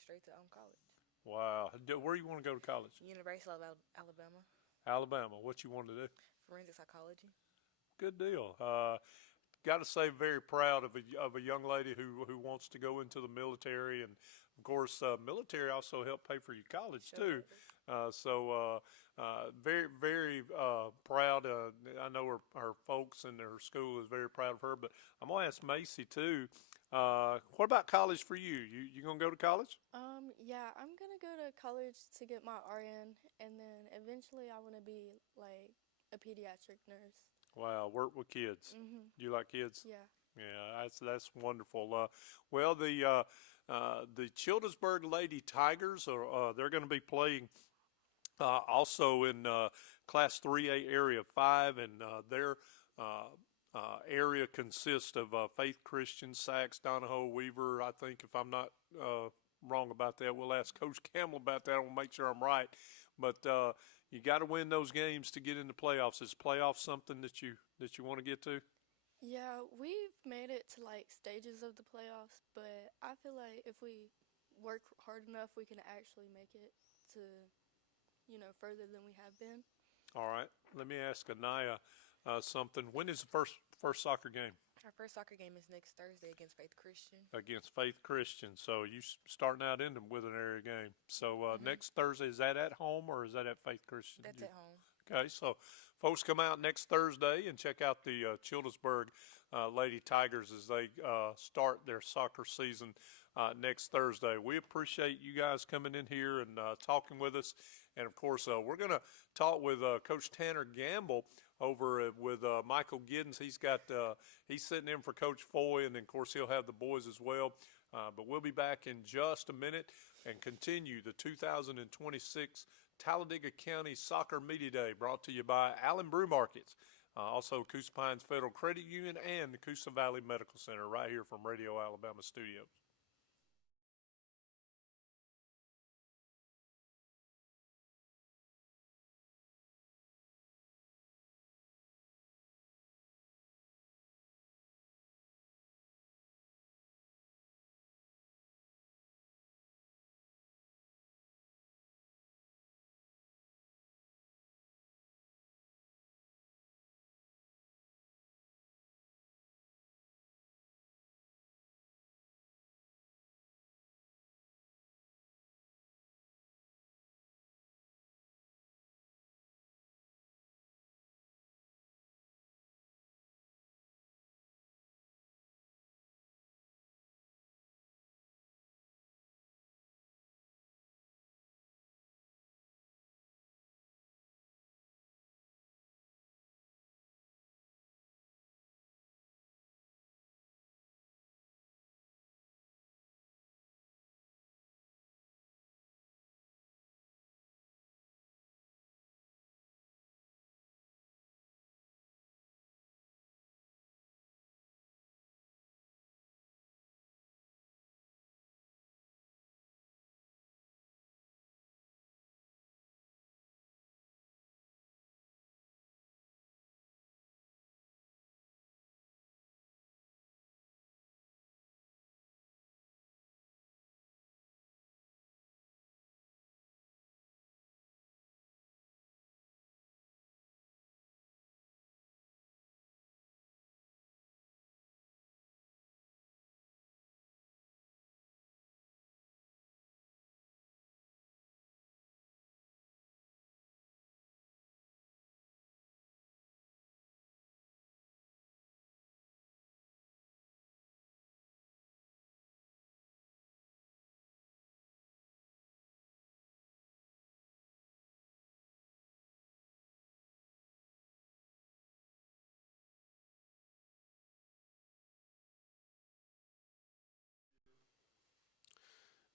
straight to college. Wow. Where you want to go to college? University of Alabama, Alabama. What you want to do? forensic psychology. Good deal. Got to say, very proud of a young lady who wants to go into the military, and of course, military also help pay for your college too. So very very proud. I know her folks and her school is very proud of her. But I'm gonna ask Macy too. What about college for you? You gonna go to college? Yeah, I'm gonna go to college to get my RN, and then eventually I want to be like a pediatric nurse. Wow, work with kids. You like kids? Yeah. Yeah, that's wonderful. Well, the Childersburg Lady Tigers they're going to be playing also in Class 3A Area 5, and their area consists of Faith Christian, Sachs, Donahoe, Weaver. I think if I'm not wrong about that, we'll ask Coach Campbell about that. I want to make sure I'm right. but you got to win those games to get into playoffs. Is playoffs something that you want to get to? Yeah, we've made it to like stages of the playoffs, but I feel like if we work hard enough, we can actually make it to, further than we have been. All right. Let me ask Anaya something. When is the first soccer game? Our first soccer game is next Thursday against Faith Christian. Against Faith Christian. So you starting out in them with an area game. So next Thursday, is that at home or is that at Faith Christian? That's at home. Okay, so folks come out next Thursday and check out the Childersburg Lady Tigers as they start their soccer season next Thursday. We appreciate you guys coming in here and talking with us. And, of course, we're going to talk with Coach Tanner Gamble over with Michael Giddens. He's sitting in for Coach Foy, and then, of course, he'll have the boys as well. But we'll be back in just a minute and continue the 2026 Talladega County Soccer Media Day, brought to you by Allen Brew Markets, also Coosa Pines Federal Credit Union and the Coosa Valley Medical Center, right here from Radio Alabama Studios.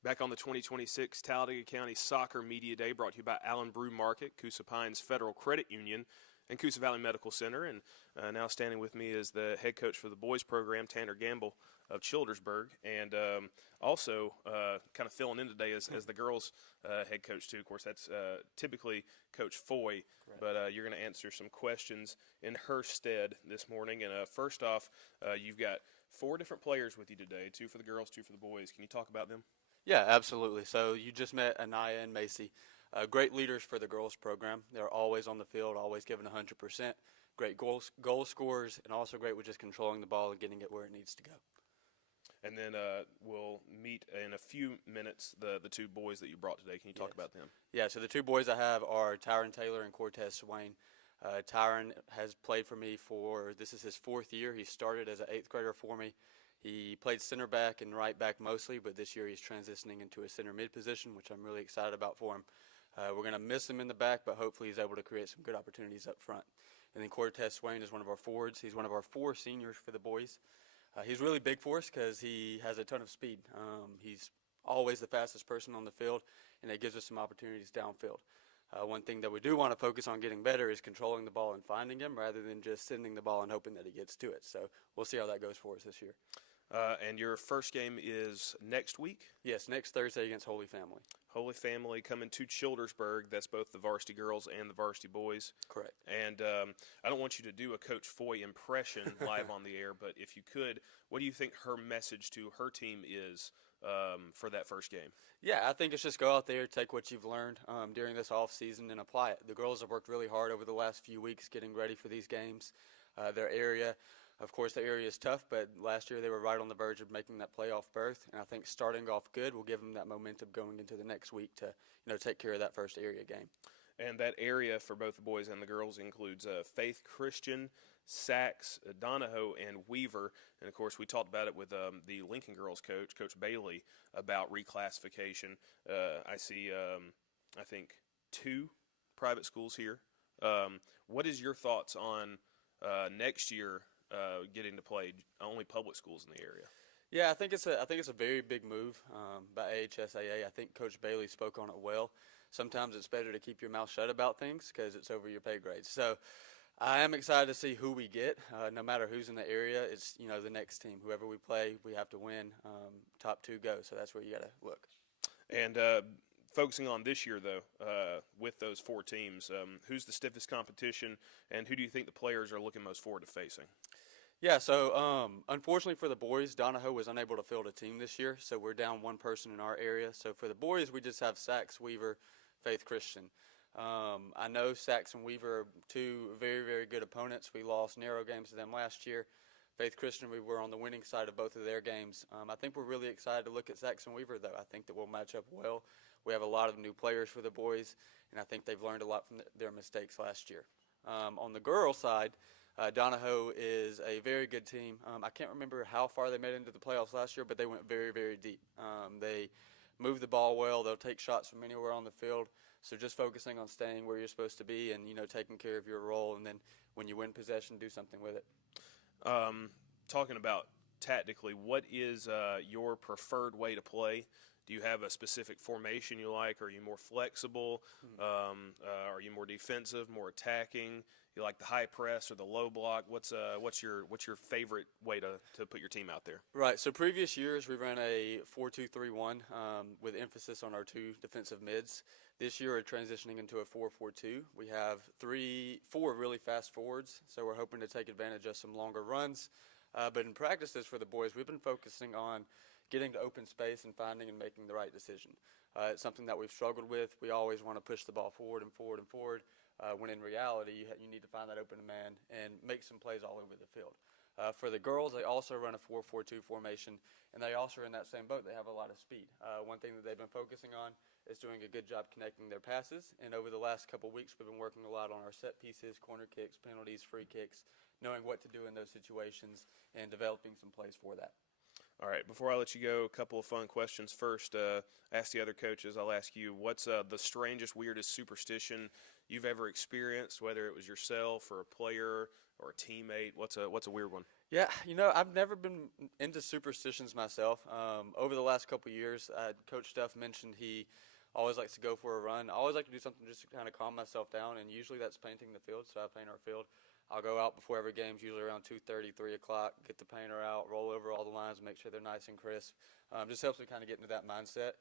Back on the 2026 Talladega County Soccer Media Day, brought to you by Allen Brew Market, Coosa Pines Federal Credit Union, and Coosa Valley Medical Center. And now standing with me is the head coach for the boys program, Tanner Gamble of Childersburg, and also kind of filling in today as the girls' head coach too. Of course, that's typically Coach Foy, correct. But you're going to answer some questions in her stead this morning. And first off, you've got 4 different players with you today, 2 for the girls, 2 for the boys. Can you talk about them? Yeah, absolutely. So you just met Anaya and Macy, great leaders for the girls program. They're always on the field, always giving 100%. Great goal scorers, and also great with just controlling the ball and getting it where it needs to go. And then we'll meet in a few minutes the 2 boys that you brought today. Can you talk about them? Yeah, so the 2 boys I have are Tyron Taylor and Cortez Swain. Tyron has played for me this is his 4th year. He started as an 8th grader for me. He played center back and right back mostly, but this year he's transitioning into a center mid position, which I'm really excited about for him. We're going to miss him in the back, but hopefully he's able to create some good opportunities up front. And then Cortez Swain is one of our forwards. He's one of our 4 seniors for the boys. He's really big for us because he has a ton of speed. He's always the fastest person on the field, and it gives us some opportunities downfield. One thing that we do want to focus on getting better is controlling the ball and finding him rather than just sending the ball and hoping that he gets to it. So we'll see how that goes for us this year. And your first game is next week? Yes, next Thursday against Holy Family. Holy Family coming to Childersburg. That's both the varsity girls and the varsity boys. Correct. And I don't want you to do a Coach Foy impression live on the air, but if you could, what do you think her message to her team is for that first game? Yeah, I think it's just go out there, take what you've learned during this off season, and apply it. The girls have worked really hard over the last few weeks getting ready for these games. Their area, of course, the area is tough, but last year they were right on the verge of making that playoff berth, and I think starting off good will give them that momentum going into the next week to take care of that first area game. And that area for both the boys and the girls includes Faith Christian, Sachs, Donahoe, and Weaver. And, of course, we talked about it with the Lincoln girls coach, Coach Bailey, about reclassification. I see, I think, 2 private schools here. What is your thoughts on next year getting to play only public schools in the area? Yeah, I think it's a very big move by AHSAA. I think Coach Bailey spoke on it well. Sometimes it's better to keep your mouth shut about things because it's over your pay grade. So I am excited to see who we get. No matter who's in the area, it's the next team. Whoever we play, we have to win. Top 2 go. So that's where you got to look. And focusing on this year, though, with those 4 teams, who's the stiffest competition, and who do you think the players are looking most forward to facing? Yeah, so unfortunately for the boys, Donahoe was unable to field a team this year, so we're down 1 person in our area. So for the boys, we just have Sachs, Weaver, Faith Christian. I know Sachs and Weaver are 2 very, very good opponents. We lost narrow games to them last year. Faith Christian, we were on the winning side of both of their games. I think we're really excited to look at Sachs and Weaver, though. I think that we'll match up well. We have a lot of new players for the boys, and I think they've learned a lot from their mistakes last year. On the girls' side, Donahoe is a very good team. I can't remember how far they made into the playoffs last year, but they went very, very deep. They move the ball well. They'll take shots from anywhere on the field. So just focusing on staying where you're supposed to be and, taking care of your role, and then when you win possession, do something with it. Talking about tactically, what is your preferred way to play? Do you have a specific formation you like? Are you more flexible? Are you more defensive, more attacking? You like the high press or the low block? What's your favorite way to put your team out there? Right. So previous years we ran a 4-2-3-1 with emphasis on our 2 defensive mids. This year we're transitioning into a 4-4-2. We have 4 really fast forwards, so we're hoping to take advantage of some longer runs. But in practices for the boys, we've been focusing on getting to open space and finding and making the right decision. It's something that we've struggled with. We always want to push the ball forward and forward and forward, when in reality you need to find that open man and make some plays all over the field. For the girls, they also run a 4-4-2 formation, and they also are in that same boat. They have a lot of speed. One thing that they've been focusing on is doing a good job connecting their passes, and over the last couple weeks we've been working a lot on our set pieces, corner kicks, penalties, free kicks, knowing what to do in those situations and developing some plays for that. All right, before I let you go, a couple of fun questions. First, ask the other coaches. I'll ask you, what's the strangest, weirdest superstition you've ever experienced, whether it was yourself or a player or a teammate? What's a weird one? Yeah, I've never been into superstitions myself. Over the last couple of years, Coach Duff mentioned he always likes to go for a run. I always like to do something just to kind of calm myself down, and usually that's painting the field, so I paint our field. I'll go out before every game, usually around 2:30, 3 o'clock, get the painter out, roll over all the lines, make sure they're nice and crisp. Just helps me kind of get into that mindset.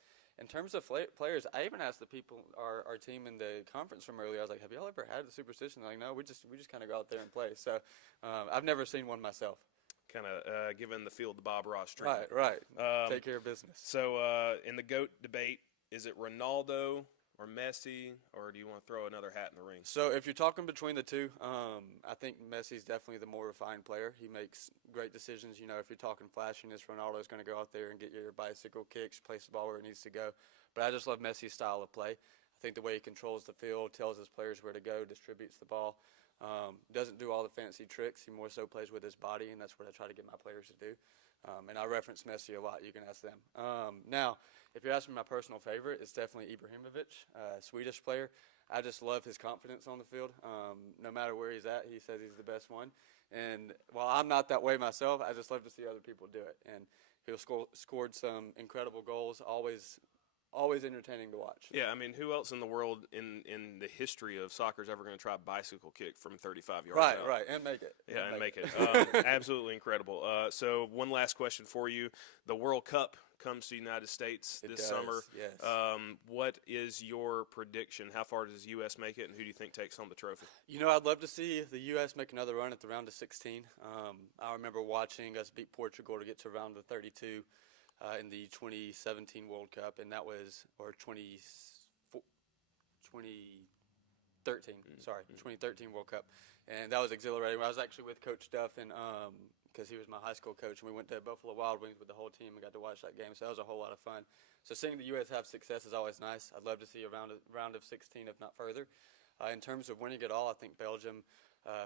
In terms of players, I even asked the people, our team in the conference room earlier, I was like, have y'all ever had a superstition? They're like, no, we just kind of go out there and play. So I've never seen one myself. Kind of giving the field to Bob Ross treatment. Right. Take care of business. So in the GOAT debate, is it Ronaldo or Messi, or do you want to throw another hat in the ring? So if you're talking between the 2, I think Messi's definitely the more refined player. He makes great decisions. If you're talking flashiness, Ronaldo's going to go out there and get your bicycle kicks, place the ball where it needs to go. But I just love Messi's style of play. I think the way he controls the field, tells his players where to go, distributes the ball. Doesn't do all the fancy tricks. He more so plays with his body, and that's what I try to get my players to do. And I reference Messi a lot. You can ask them. Now, if you're asking my personal favorite, it's definitely Ibrahimovic, Swedish player. I just love his confidence on the field. No matter where he's at, he says he's the best one. And while I'm not that way myself, I just love to see other people do it. And he'll scored some incredible goals, always always entertaining to watch. Yeah, I mean, who else in the world in the history of soccer is ever going to try a bicycle kick from 35 yards out? Right, and make it. Yeah, and make it. Absolutely incredible. So one last question for you. The World Cup comes to the United States It this does, summer. yes. What is your prediction? How far does the U.S. make it, and who do you think takes home the trophy? You know, I'd love to see the U.S. make another run at the round of 16. I remember watching us beat Portugal to get to round of 32 in the 2017 World Cup, and that was, or 2013 World Cup. And that was exhilarating. I was actually with Coach Duffin because he was my high school coach, and we went to Buffalo Wild Wings with the whole team and got to watch that game. So that was a whole lot of fun. So seeing the U.S. have success is always nice. I'd love to see a round of 16, if not further. In terms of winning it all, I think Belgium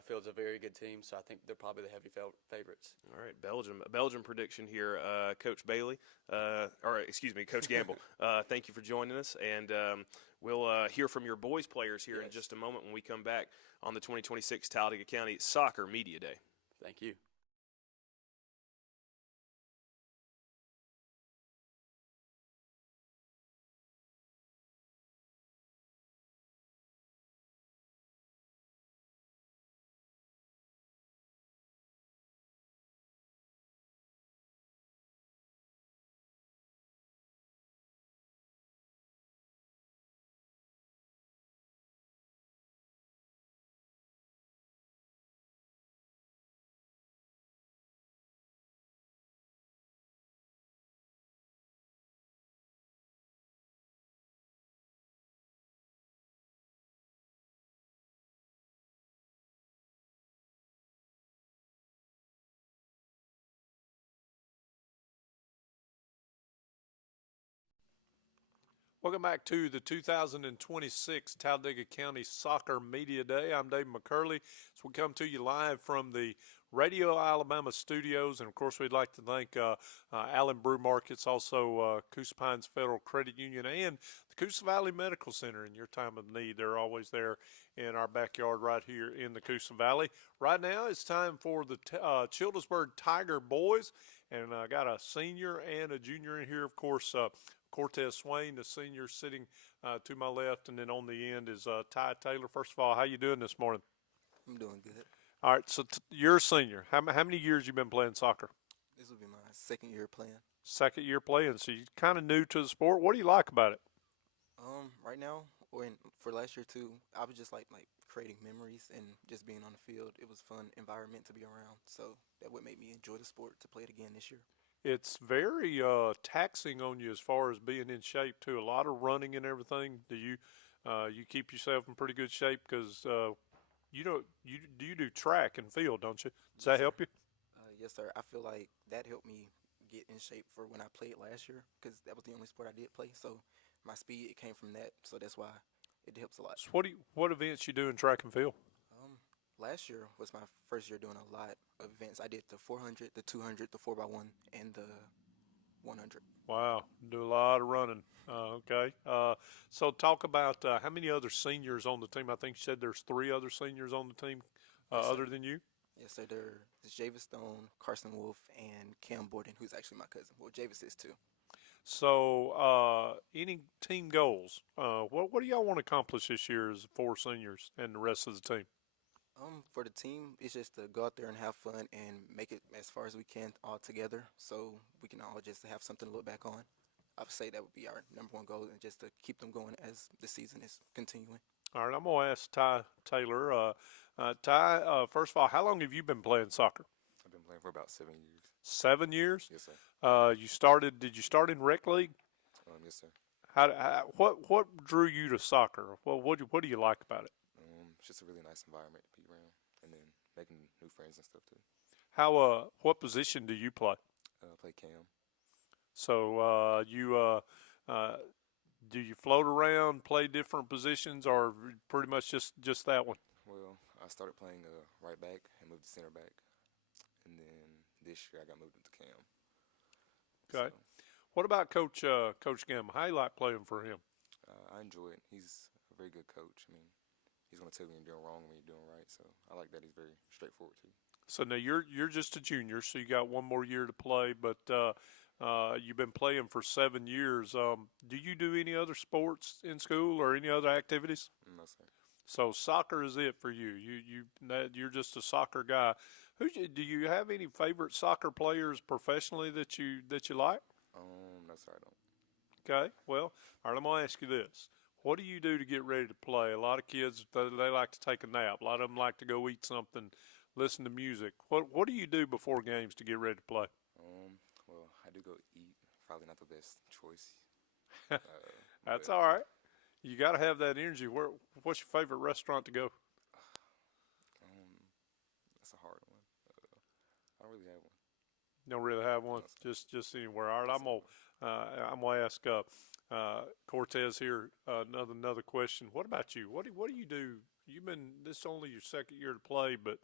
fields a very good team, so I think they're probably the heavy favorites. All right, Belgium. A Belgium prediction here, Coach Bailey, Coach Gamble. Thank you for joining us, and we'll hear from your boys players here in just a moment when we come back on the 2026 Talladega County Soccer Media Day. Thank you. Welcome back to the 2026 Talladega County Soccer Media Day. I'm Dave McCurley. As we come to you live from the Radio Alabama studios, and of course we'd like to thank Allen Brew Markets, also Coosa Pines Federal Credit Union, and the Coosa Valley Medical Center in your time of need. They're always there in our backyard right here in the Coosa Valley. Right now it's time for the Childersburg Tiger boys, and I got a senior and a junior in here, of course. Cortez Swain, the senior, sitting to my left, and then on the end is Ty Taylor. First of all, how you doing this morning? I'm doing good. All right, so you're a senior. How many years you been playing soccer? This will be my second year playing. Second year playing, so you're kind of new to the sport. What do you like about it? Right now, for last year too, I was just like creating memories and just being on the field. It was a fun environment to be around, so that would make me enjoy the sport to play it again this year. It's very taxing on you as far as being in shape too. A lot of running and everything. Do you keep yourself in pretty good shape? Because you do track and field, don't you? Does that help you? Yes, sir. I feel like that helped me get in shape for when I played last year, because that was the only sport I did play. So my speed, it came from that. So that's why it helps a lot. So what events you do in track and field? Last year was my first year doing a lot of events. I did the 400, the 200, the 4x1, and the 100. Wow, do a lot of running. Okay. So talk about how many other seniors on the team. I think you said there's 3 other seniors on the team other than you. Yes, sir. There's Javis Stone, Carson Wolf, and Cam Borden, who's actually my cousin. Well, Javis is too. So any team goals? What do y'all want to accomplish this year as 4 seniors and the rest of the team? For the team, it's just to go out there and have fun and make it as far as we can all together, so we can all just have something to look back on. I would say that would be our number one goal, and just to keep them going as the season is continuing. All right, I'm going to ask Ty Taylor. Ty, first of all, how long have you been playing soccer? I've been playing for about 7 years. 7 years? Yes, sir. Did you start in rec league? Yes, sir. What drew you to soccer? What do you like about it? It's just a really nice environment to be around, and then making new friends and stuff too. What position do you play? Play cam. So do you float around, play different positions, or pretty much just that one? Well, I started playing right back and moved to center back, and then this year I got moved into cam. Okay. So, What about Coach Gamble? How you like playing for him? I enjoy it. He's a very good coach. I mean, he's going to tell you when you're doing wrong and when you're doing right. So I like that he's very straightforward too. So now you're just a junior, so you got one more year to play. But You've been playing for 7 years. Do you do any other sports in school or any other activities? No, sir. So soccer is it for you. You're just a soccer guy. Do you have any favorite soccer players professionally that you like? No, sir, I don't. Okay. Well, all right. I'm gonna ask you this: what do you do to get ready to play? A lot of kids they like to take a nap. A lot of them like to go eat something, listen to music. What do you do before games to get ready to play? Well, I do go eat. Probably not the best choice. That's but, all right. You got to have that energy. What's your favorite restaurant to go? That's a hard one. I don't really have one. Don't really have one. No, Just anywhere. All right. I'm gonna ask Cortez here another question. What about you? What do you do? This is only your second year to play, but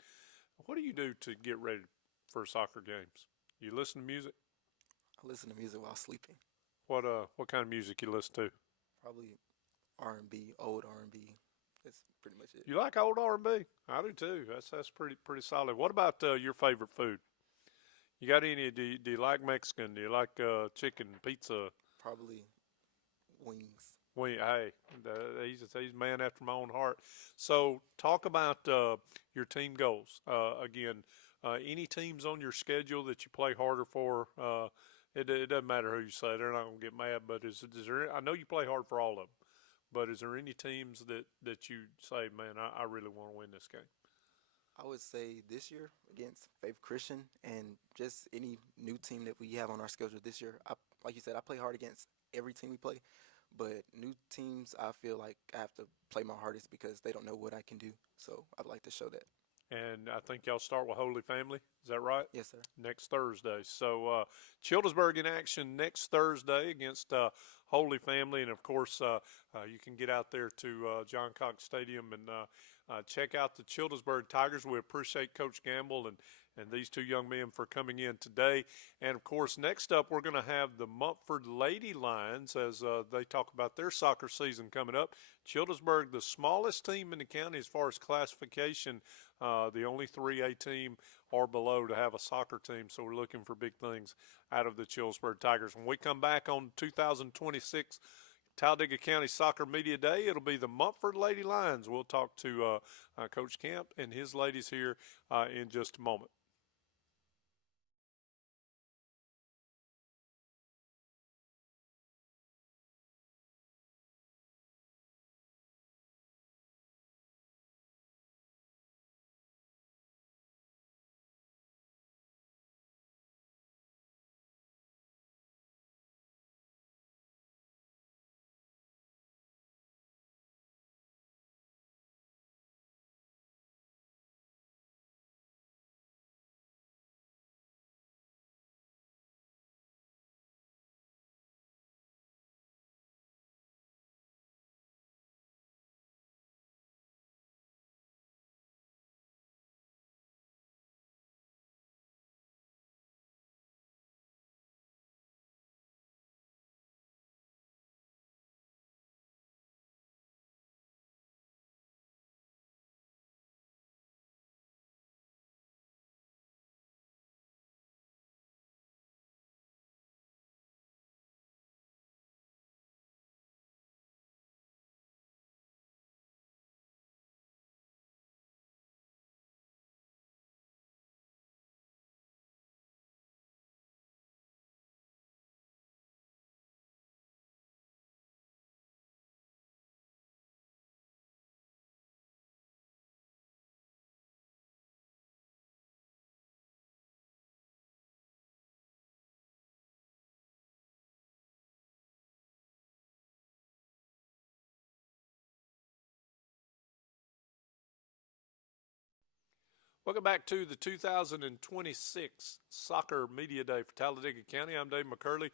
what do you do to get ready for soccer games? You listen to music? I listen to music while sleeping. What kind of music you listen to? Probably R&B, old R&B. That's pretty much it. You like old R&B? I do too. That's pretty solid. What about your favorite food? You got any? Do you like Mexican? Do you like chicken, pizza? Probably wings. Hey, he's a man after my own heart. So talk about your team goals. Again, any teams on your schedule that you play harder for? It doesn't matter who you say. They're not going to get mad. But is there? I know you play hard for all of them. But is there any teams that you say, man, I really want to win this game? I would say this year against Faith Christian and just any new team that we have on our schedule this year. Like you said, I play hard against every team we play. But new teams, I feel like I have to play my hardest because they don't know what I can do. So I'd like to show that. And I think y'all start with Holy Family. Is that right? Yes, sir. Next Thursday. So Childersburg in action next Thursday against Holy Family. And, of course, you can get out there to John Cox Stadium and check out the Childersburg Tigers. We appreciate Coach Gamble and these two young men for coming in today. And, of course, next up we're going to have the Mumford Lady Lions as they talk about their soccer season coming up. Childersburg, the smallest team in the county as far as classification, the only 3A team or below to have a soccer team. So we're looking for big things out of the Childersburg Tigers. When we come back on 2026 Talladega County Soccer Media Day, it'll be the Mumford Lady Lions. We'll talk to Coach Camp and his ladies here in just a moment. Welcome back to the 2026 Soccer Media Day for Talladega County. I'm Dave McCurley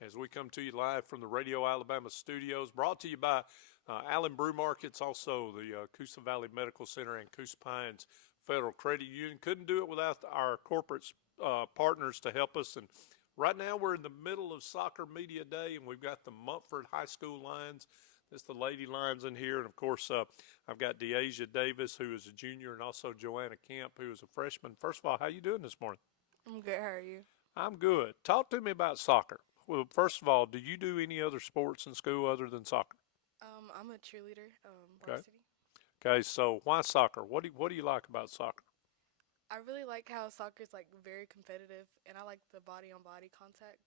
as we come to you live from the Radio Alabama studios, brought to you by Allen Brew Markets, also the Coosa Valley Medical Center and Coosa Pines Federal Credit Union. Couldn't do it without our corporate partners to help us. And right now we're in the middle of Soccer Media Day, and we've got the Mumford High School Lions. This the Lady Lions in here, and of course I've got DeAsia Davis, who is a junior, and also Joanna Camp, who is a freshman. First of all, how you doing this morning? I'm good. How are you? I'm good. Talk to me about soccer. Well, first of all, do you do any other sports in school other than soccer? I'm a cheerleader, Okay. varsity. Okay, so why soccer? What do you like about soccer? I really like how soccer is like very competitive, and I like the body on body contact,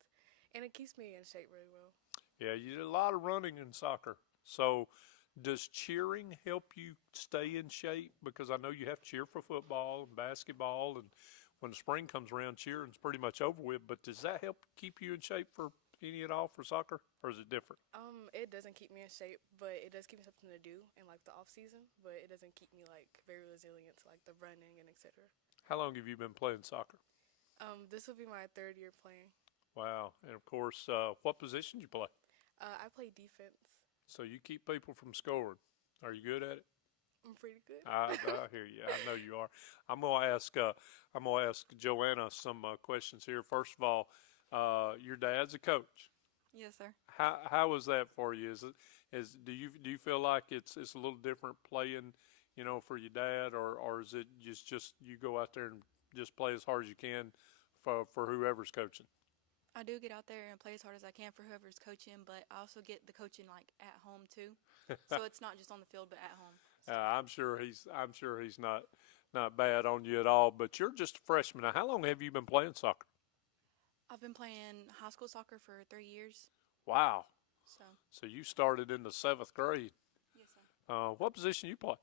and it keeps me in shape really well. Yeah, you do a lot of running in soccer. So, does cheering help you stay in shape? Because I know you have to cheer for football and basketball, and when the spring comes around, cheering's pretty much over with. But does that help keep you in shape for any at all for soccer, or is it different? It doesn't keep me in shape, but it does give me something to do in like the off season. But it doesn't keep me like very resilient to like the running and etc. How long have you been playing soccer? This will be my third year playing. Wow, and of course, what position do you play? I play defense. So you keep people from scoring. Are you good at it? I'm pretty good. I hear you. I know you are. I'm gonna ask Joanna some questions here. First of all, your dad's a coach. Yes, sir. How was that for you? Do you feel like it's a little different playing, for your dad, or is it just you go out there and just play as hard as you can for whoever's coaching? I do get out there and play as hard as I can for whoever's coaching, but I also get the coaching like at home too. So it's not just on the field, but at home. So. I'm sure he's not bad on you at all. But you're just a freshman. Now, how long have you been playing soccer? I've been playing high school soccer for 3 years. Wow. So So you started in the 7th grade. yes, sir. What position you play?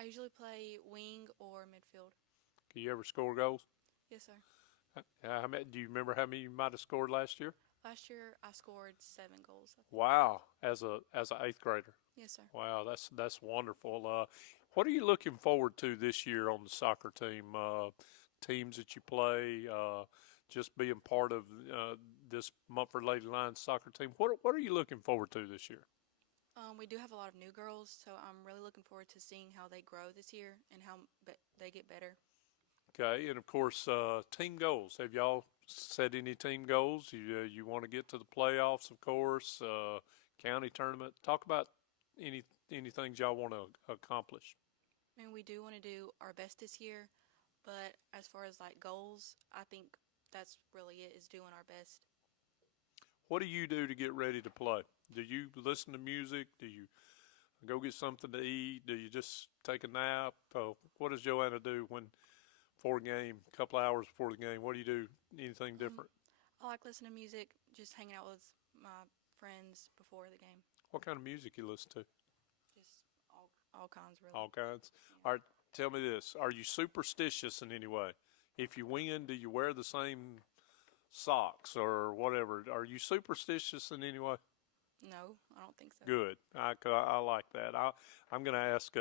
I usually play wing or midfield. Can you ever score goals? Yes, sir. Do you remember how many you might have scored last year? Last year I scored 7 goals. Wow, as a 8th grader. Yes, sir. Wow, that's wonderful. What are you looking forward to this year on the soccer team? Teams that you play, just being part of this Mumford Lady Lions soccer team. What are you looking forward to this year? We do have a lot of new girls, so I'm really looking forward to seeing how they grow this year and how they get better. Okay, and of course, team goals. Have y'all set any team goals? You want to get to the playoffs, of course, county tournament. Talk about any things y'all want to accomplish. I mean, we do want to do our best this year, but as far as like goals, I think that's really it, is doing our best. What do you do to get ready to play? Do you listen to music? Do you go get something to eat? Do you just take a nap? What does Joanna do before a game, a couple hours before the game? What do you do? Anything different? I like listening to music, just hanging out with my friends before the game. What kind of music you listen to? Just all kinds, really. All kinds. All right, tell me this. Are you superstitious in any way? If you win, do you wear the same socks or whatever? Are you superstitious in any way? No, I don't think so. Good. I like that. I'm going to ask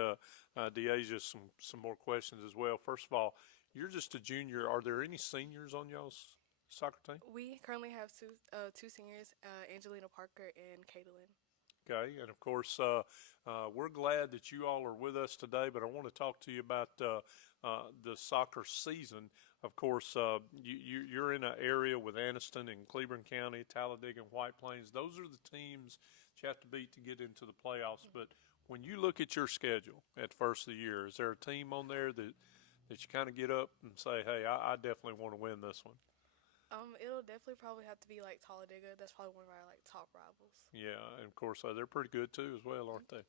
Deasia some more questions as well. First of all, you're just a junior. Are there any seniors on y'all's soccer team? We currently have two seniors, Angelina Parker and Caitlin. Okay, and of course, we're glad that you all are with us today, but I want to talk to you about the soccer season. Of course, you're in an area with Anniston and Cleburne County, Talladega and White Plains. Those are the teams that you have to beat to get into the playoffs. But when you look at your schedule at the first of the year, is there a team on there that you kind of get up and say, hey, I definitely want to win this one? It'll definitely probably have to be like Talladega. That's probably one of our like top rivals. Yeah, and of course they're pretty good too as well, aren't they?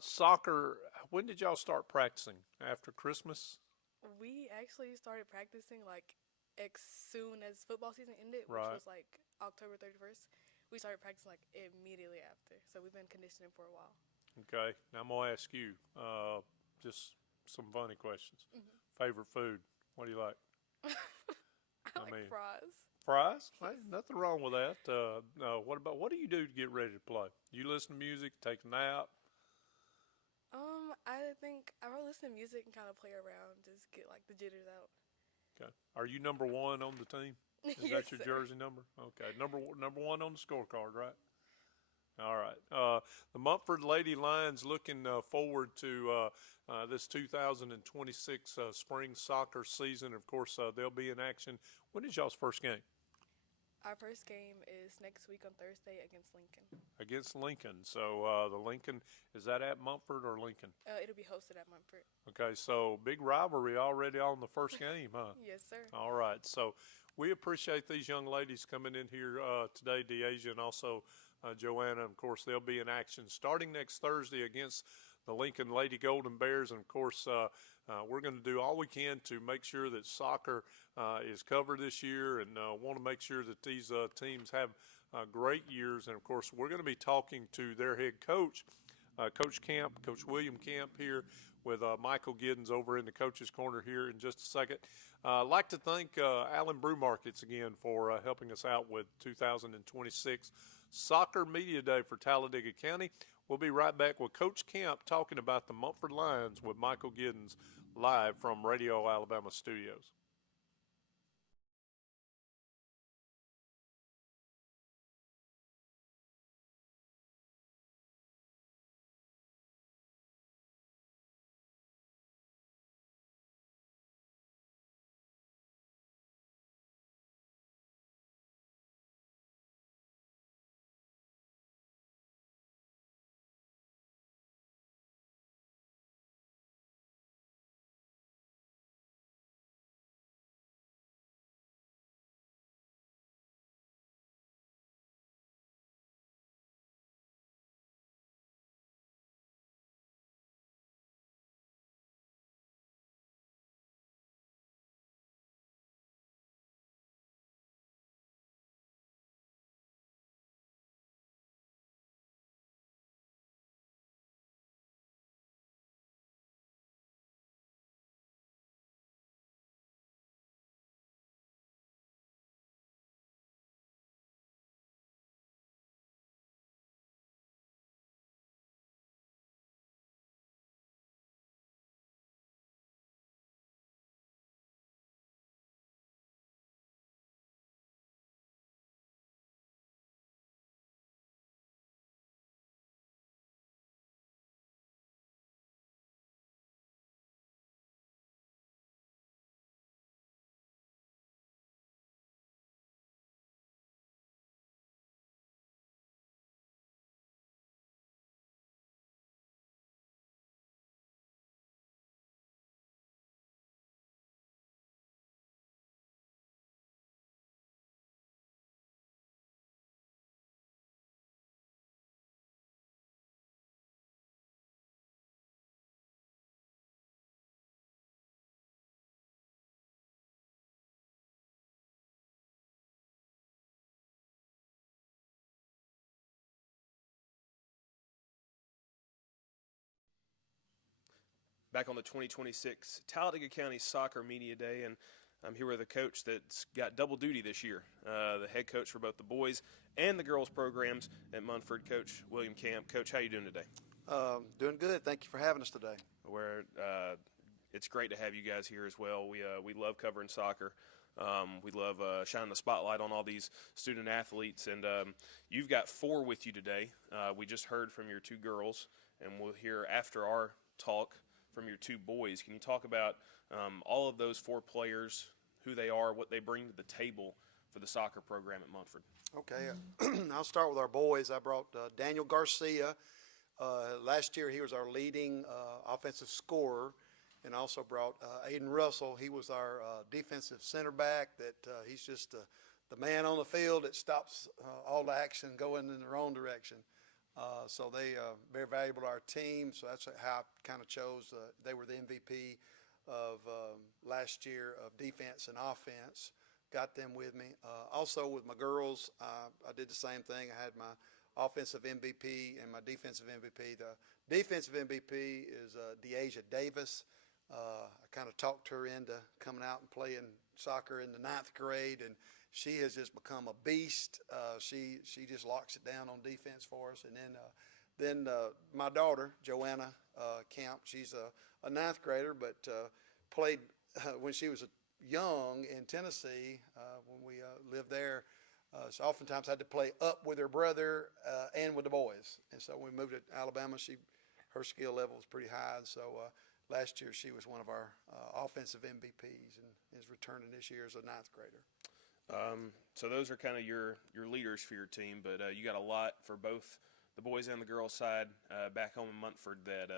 Soccer. When did y'all start practicing? After Christmas? We actually started practicing like as soon as football season ended, which Right. was like October 31st. We started practicing like immediately after. So we've been conditioning for a while. Okay. Now I'm gonna ask you just some funny questions. Mm-hmm. Favorite food? What do you like? I like fries. Fries? Hey, nothing wrong with that. What do you do to get ready to play? You listen to music, take a nap? I think I will listen to music and kind of play around, just get like the jitters out. Okay. Are you number one on the team? Is Yes, that your sir. jersey number? Okay. Number one on the scorecard, right? All right. The Mumford Lady Lions looking forward to this 2026 spring soccer season. Of course, they'll be in action. When is y'all's first game? Our first game is next week on Thursday against Lincoln. Against Lincoln. So the Lincoln, is that at Mumford or Lincoln? It'll be hosted at Mumford. Okay, so big rivalry already on the first game, huh? Yes, sir. All right. So we appreciate these young ladies coming in here today, Deasia and also Joanna. Of course, they'll be in action starting next Thursday against the Lincoln Lady Golden Bears. And, of course, we're going to do all we can to make sure that soccer is covered this year and want to make sure that these teams have great years. And, of course, we're going to be talking to their head coach, Coach Camp, Coach William Camp here with Michael Giddens over in the coach's corner here in just a second. I'd like to thank Allen Brew Markets again for helping us out with 2026 Soccer Media Day for Talladega County. We'll be right back with Coach Camp talking about the Mumford Lions with Michael Giddens live from Radio Alabama Studios. Back on the 2026 Talladega County Soccer Media Day, and I'm here with a coach that's got double duty this year, the head coach for both the boys and the girls programs at Munford, Coach William Camp. Coach, how you doing today? Doing good. Thank you for having us today. It's great to have you guys here as well. We love covering soccer. We love shining the spotlight on all these student athletes, and you've got 4 with you today. We just heard from your 2 girls, and we'll hear after our talk from your 2 boys. Can you talk about all of those 4 players, who they are, what they bring to the table for the soccer program at Munford? Okay, I'll start with our boys. I brought Daniel Garcia. Last year he was our leading offensive scorer, and also brought Aiden Russell. He was our defensive center back. He's just the man on the field that stops all the action going in the wrong direction. So they very valuable to our team. So that's how I kind of chose. They were the MVP of last year of defense and offense. Got them with me. Also with my girls, I did the same thing. I had my offensive MVP and my defensive MVP. The defensive MVP is Deasia Davis. I kind of talked her into coming out and playing soccer in the 9th grade, and she has just become a beast. She just locks it down on defense for us. And then my daughter, Joanna Camp, she's a 9th grader, but played when she was young in Tennessee when we lived there. So oftentimes had to play up with her brother and with the boys. And so when we moved to Alabama, her skill level was pretty high. And so last year she was one of our offensive MVPs and is returning this year as a 9th grader. So those are kind of your leaders for your team, but you got a lot for both the boys and the girls side back home in Munford that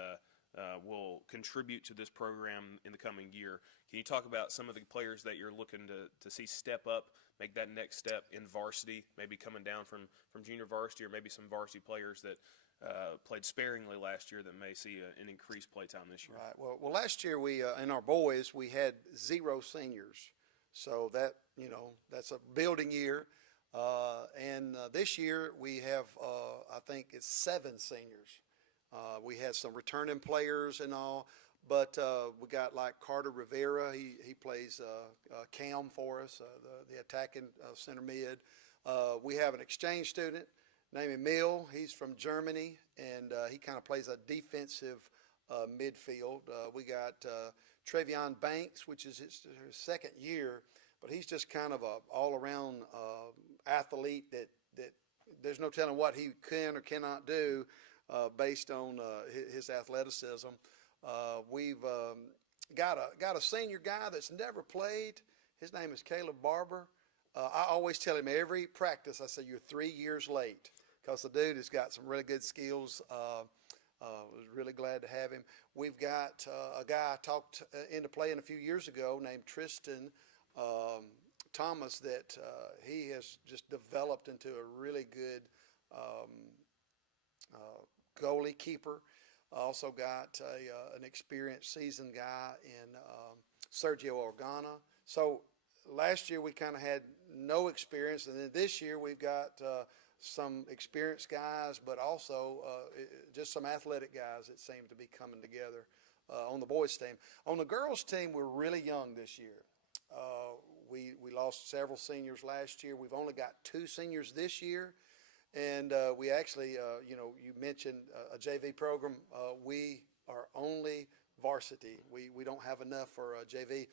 will contribute to this program in the coming year. Can you talk about some of the players that you're looking to see step up, make that next step in varsity, maybe coming down from junior varsity, or maybe some varsity players that played sparingly last year that may see an increased play time this year? Right. Well, last year we in our boys we had 0 seniors, so that's a building year. And this year we have I think it's 7 seniors. We had some returning players and all, but we got like Carter Rivera. He plays cam for us, the attacking center mid. We have an exchange student named Emil. He's from Germany, and he kind of plays a defensive midfield. We got Trevion Banks, which is his second year, but he's just kind of a all-around athlete that there's no telling what he can or cannot do based on his athleticism. We've got a senior guy that's never played. His name is Caleb Barber. I always tell him every practice, I say, you're 3 years late, because the dude has got some really good skills. Was really glad to have him. We've got a guy I talked into playing a few years ago named Tristan Thomas that he has just developed into a really good goalie keeper. Also got an experienced seasoned guy in Sergio Organa. So last year we kind of had no experience, and then this year we've got some experienced guys, but also just some athletic guys that seem to be coming together on the boys' team. On the girls' team, we're really young this year. We lost several seniors last year. We've only got 2 seniors this year. And we actually, you mentioned a JV program. We are only varsity. We don't have enough for JV.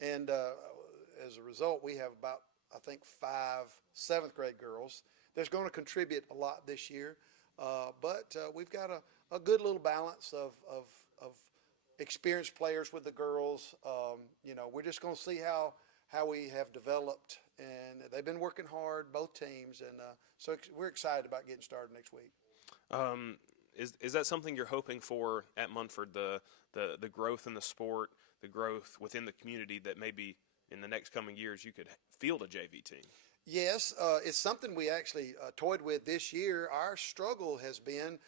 And as a result, we have about, I think, 5 7th grade girls. That's going to contribute a lot this year. But we've got a good little balance of experienced players with the girls. We're just going to see how we have developed, and they've been working hard, both teams, and so we're excited about getting started next week. Is that something you're hoping for at Munford, the growth in the sport, the growth within the community, that maybe in the next coming years you could field a JV team? Yes, it's something we actually toyed with this year. Our struggle has been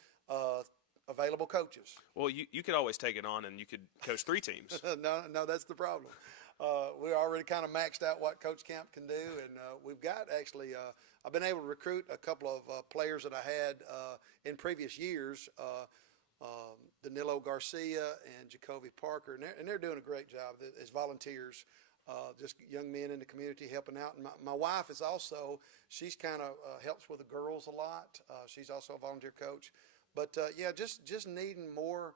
available coaches. Well, you could always take it on, and you could coach 3 teams. No, that's the problem. We're already kind of maxed out what Coach Camp can do, and we've got actually I've been able to recruit a couple of players that I had in previous years, Danilo Garcia and Jacoby Parker, and they're doing a great job as volunteers, just young men in the community helping out. And my wife is also, she's kind of helps with the girls a lot. She's also a volunteer coach. But, just needing more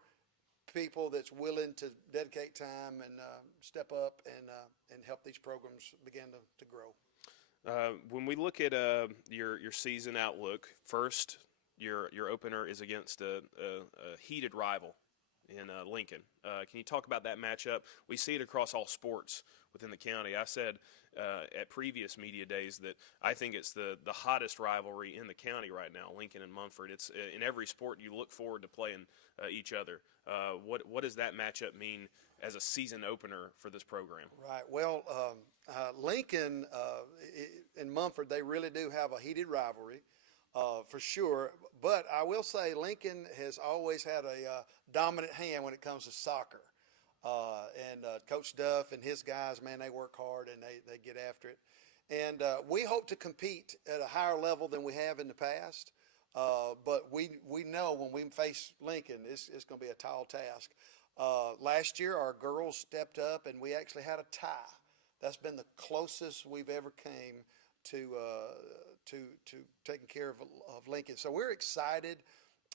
people that's willing to dedicate time and step up and help these programs begin to grow. When we look at your season outlook, first your opener is against a heated rival in Lincoln. Can you talk about that matchup? We see it across all sports within the county. I said at previous media days that I think it's the hottest rivalry in the county right now, Lincoln and Munford. It's in every sport you look forward to playing each other. What does that matchup mean as a season opener for this program? Right. Well, Lincoln and Munford, they really do have a heated rivalry for sure. But I will say Lincoln has always had a dominant hand when it comes to soccer. And Coach Duff and his guys, man, they work hard and they get after it. And we hope to compete at a higher level than we have in the past. But we know when we face Lincoln, it's going to be a tall task. Last year, our girls stepped up, and we actually had a tie. That's been the closest we've ever came to taking care of Lincoln. So we're excited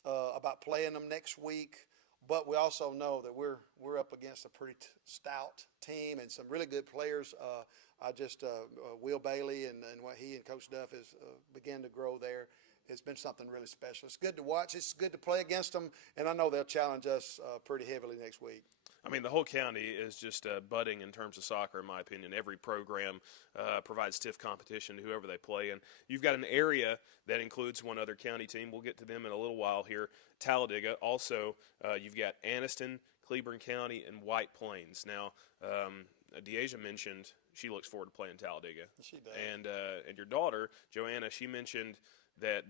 about playing them next week. But we also know that we're up against a pretty stout team and some really good players. Will Bailey and what he and Coach Duff has began to grow there. It's been something really special. It's good to watch. It's good to play against them, and I know they'll challenge us pretty heavily next week. I mean, the whole county is just budding in terms of soccer, in my opinion. Every program provides stiff competition to whoever they play. And you've got an area that includes one other county team. We'll get to them in a little while here. Talladega. Also, you've got Anniston, Cleburne County, and White Plains. Now, Deasia mentioned she looks forward to playing Talladega. She does. And your daughter, Joanna, she mentioned that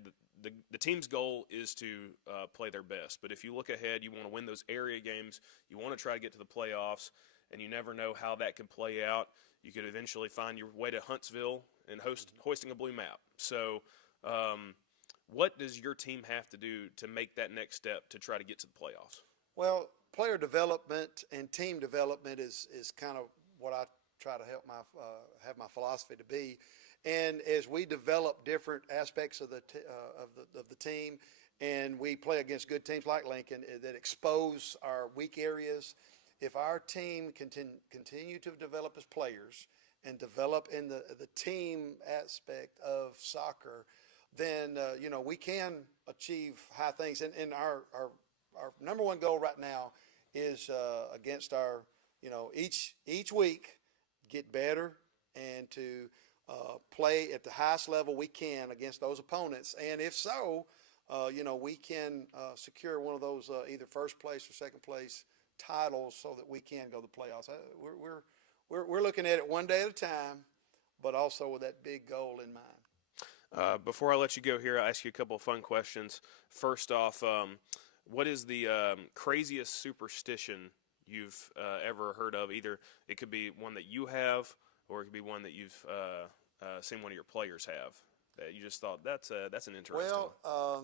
the team's goal is to play their best. But if you look ahead, you want to win those area games. You want to try to get to the playoffs, and you never know how that could play out. You could eventually find your way to Huntsville and hoisting a blue map. So what does your team have to do to make that next step to try to get to the playoffs? Well, player development and team development is kind of what I try to help have my philosophy to be. And as we develop different aspects of the team, and we play against good teams like Lincoln that expose our weak areas, if our team continue to develop as players and develop in the team aspect of soccer, then we can achieve high things. And our number one goal right now is against our each week get better and to play at the highest level we can against those opponents. And if so, we can secure one of those either first place or second place titles so that we can go to the playoffs. We're looking at it one day at a time, but also with that big goal in mind. Before I let you go here, I'll ask you a couple of fun questions. First off, what is the craziest superstition you've ever heard of? Either it could be one that you have, or it could be one that you've seen one of your players have that you just thought that's an interesting. Well,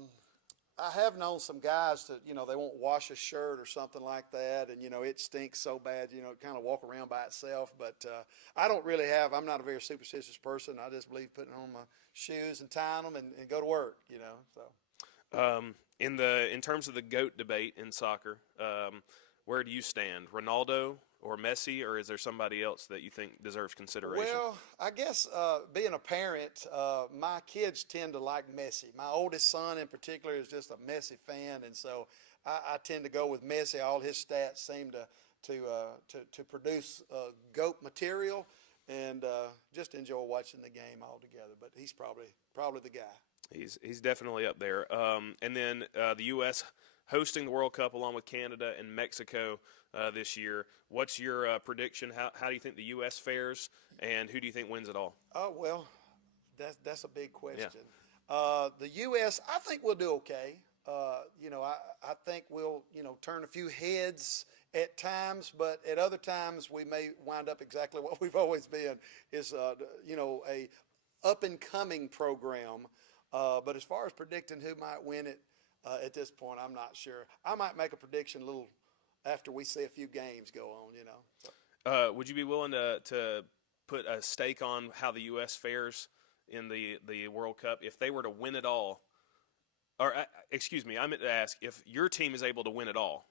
I have known some guys that they won't wash a shirt or something like that, and it stinks so bad, it kind of walk around by itself. But I don't really have. I'm not a very superstitious person. I just believe putting on my shoes and tying them and go to work. So. In terms of the GOAT debate in soccer, where do you stand? Ronaldo or Messi, or is there somebody else that you think deserves consideration? Well, I guess being a parent, my kids tend to like Messi. My oldest son in particular is just a Messi fan, and so I tend to go with Messi. All his stats seem to produce GOAT material, and just enjoy watching the game altogether. But he's probably the guy. He's definitely up there. And then the U.S. hosting the World Cup along with Canada and Mexico this year. What's your prediction? How do you think the U.S. fares, and who do you think wins it all? Oh, well, that's a big question. Yeah. The U.S., I think we'll do okay. I think we'll, turn a few heads at times, but at other times we may wind up exactly what we've always been, is, a up-and-coming program. But as far as predicting who might win it, at this point, I'm not sure. I might make a prediction a little after we see a few games go on, So. Would you be willing to put a stake on how the U.S. fares in the World Cup if they were to win it all? Or, excuse me, I meant to ask, if your team is able to win it all,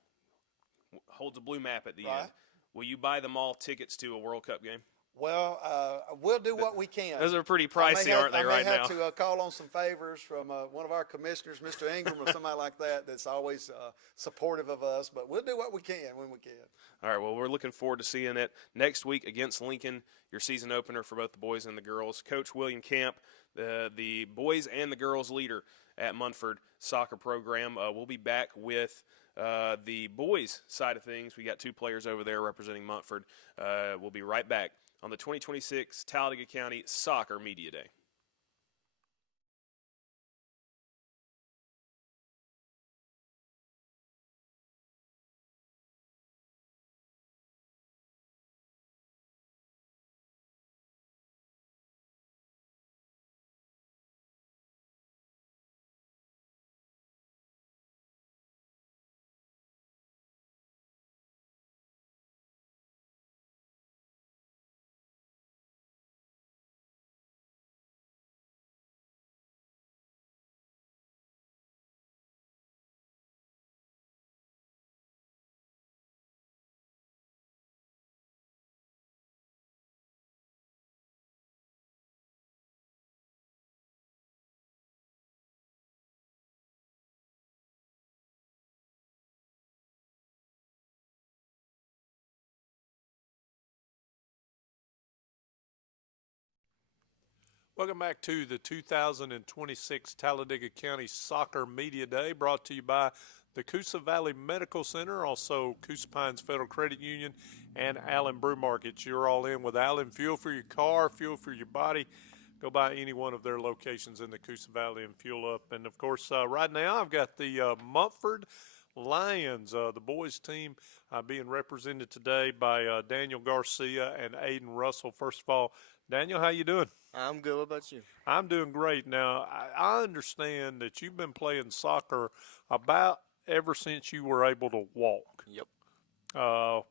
holds a blue map at the end, will you buy them all tickets to a World Cup game? Well, we'll do what we can. Those are pretty pricey, aren't they, right now? I may have to call on some favors from one of our commissioners, Mr. Ingram, or somebody like that, that's always supportive of us. But we'll do what we can when we can. All right, well, we're looking forward to seeing it next week against Lincoln, your season opener for both the boys and the girls. Coach William Camp, the boys and the girls leader at Munford soccer program. We'll be back with the boys side of things. We got two players over there representing Munford. We'll be right back on the 2026 Talladega County Soccer Media Day. Welcome back to the 2026 Talladega County Soccer Media Day, brought to you by the Coosa Valley Medical Center, also Coosa Pines Federal Credit Union, and Allen Brew Markets. You're all in with Allen. Fuel for your car, fuel for your body. Go by any one of their locations in the Coosa Valley and fuel up. And, of course, right now I've got the Mumford Lions, the boys team, being represented today by Daniel Garcia and Aiden Russell. First of all, Daniel, how you doing? I'm good. What about you? I'm doing great. Now, I understand that you've been playing soccer about ever since you were able to walk. Yep.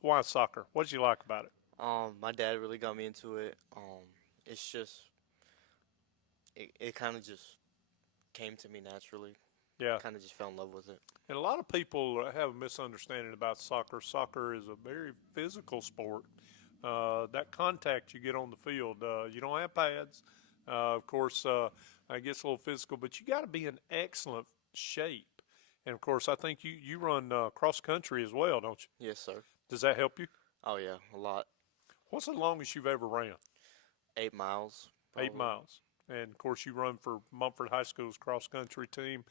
Why soccer? What did you like about it? My dad really got me into it. It's just, it kind of just came to me naturally. Yeah. Kind of just fell in love with it. And a lot of people have a misunderstanding about soccer. Soccer is a very physical sport. That contact you get on the field, you don't have pads. Of course, it gets a little physical, but you got to be in excellent shape. And, of course, I think you run cross-country as well, don't you? Yes, sir. Does that help you? Oh, yeah, a lot. What's the longest you've ever ran? 8 miles. 8 miles. And, of course, you run for Mumford High School's cross-country team.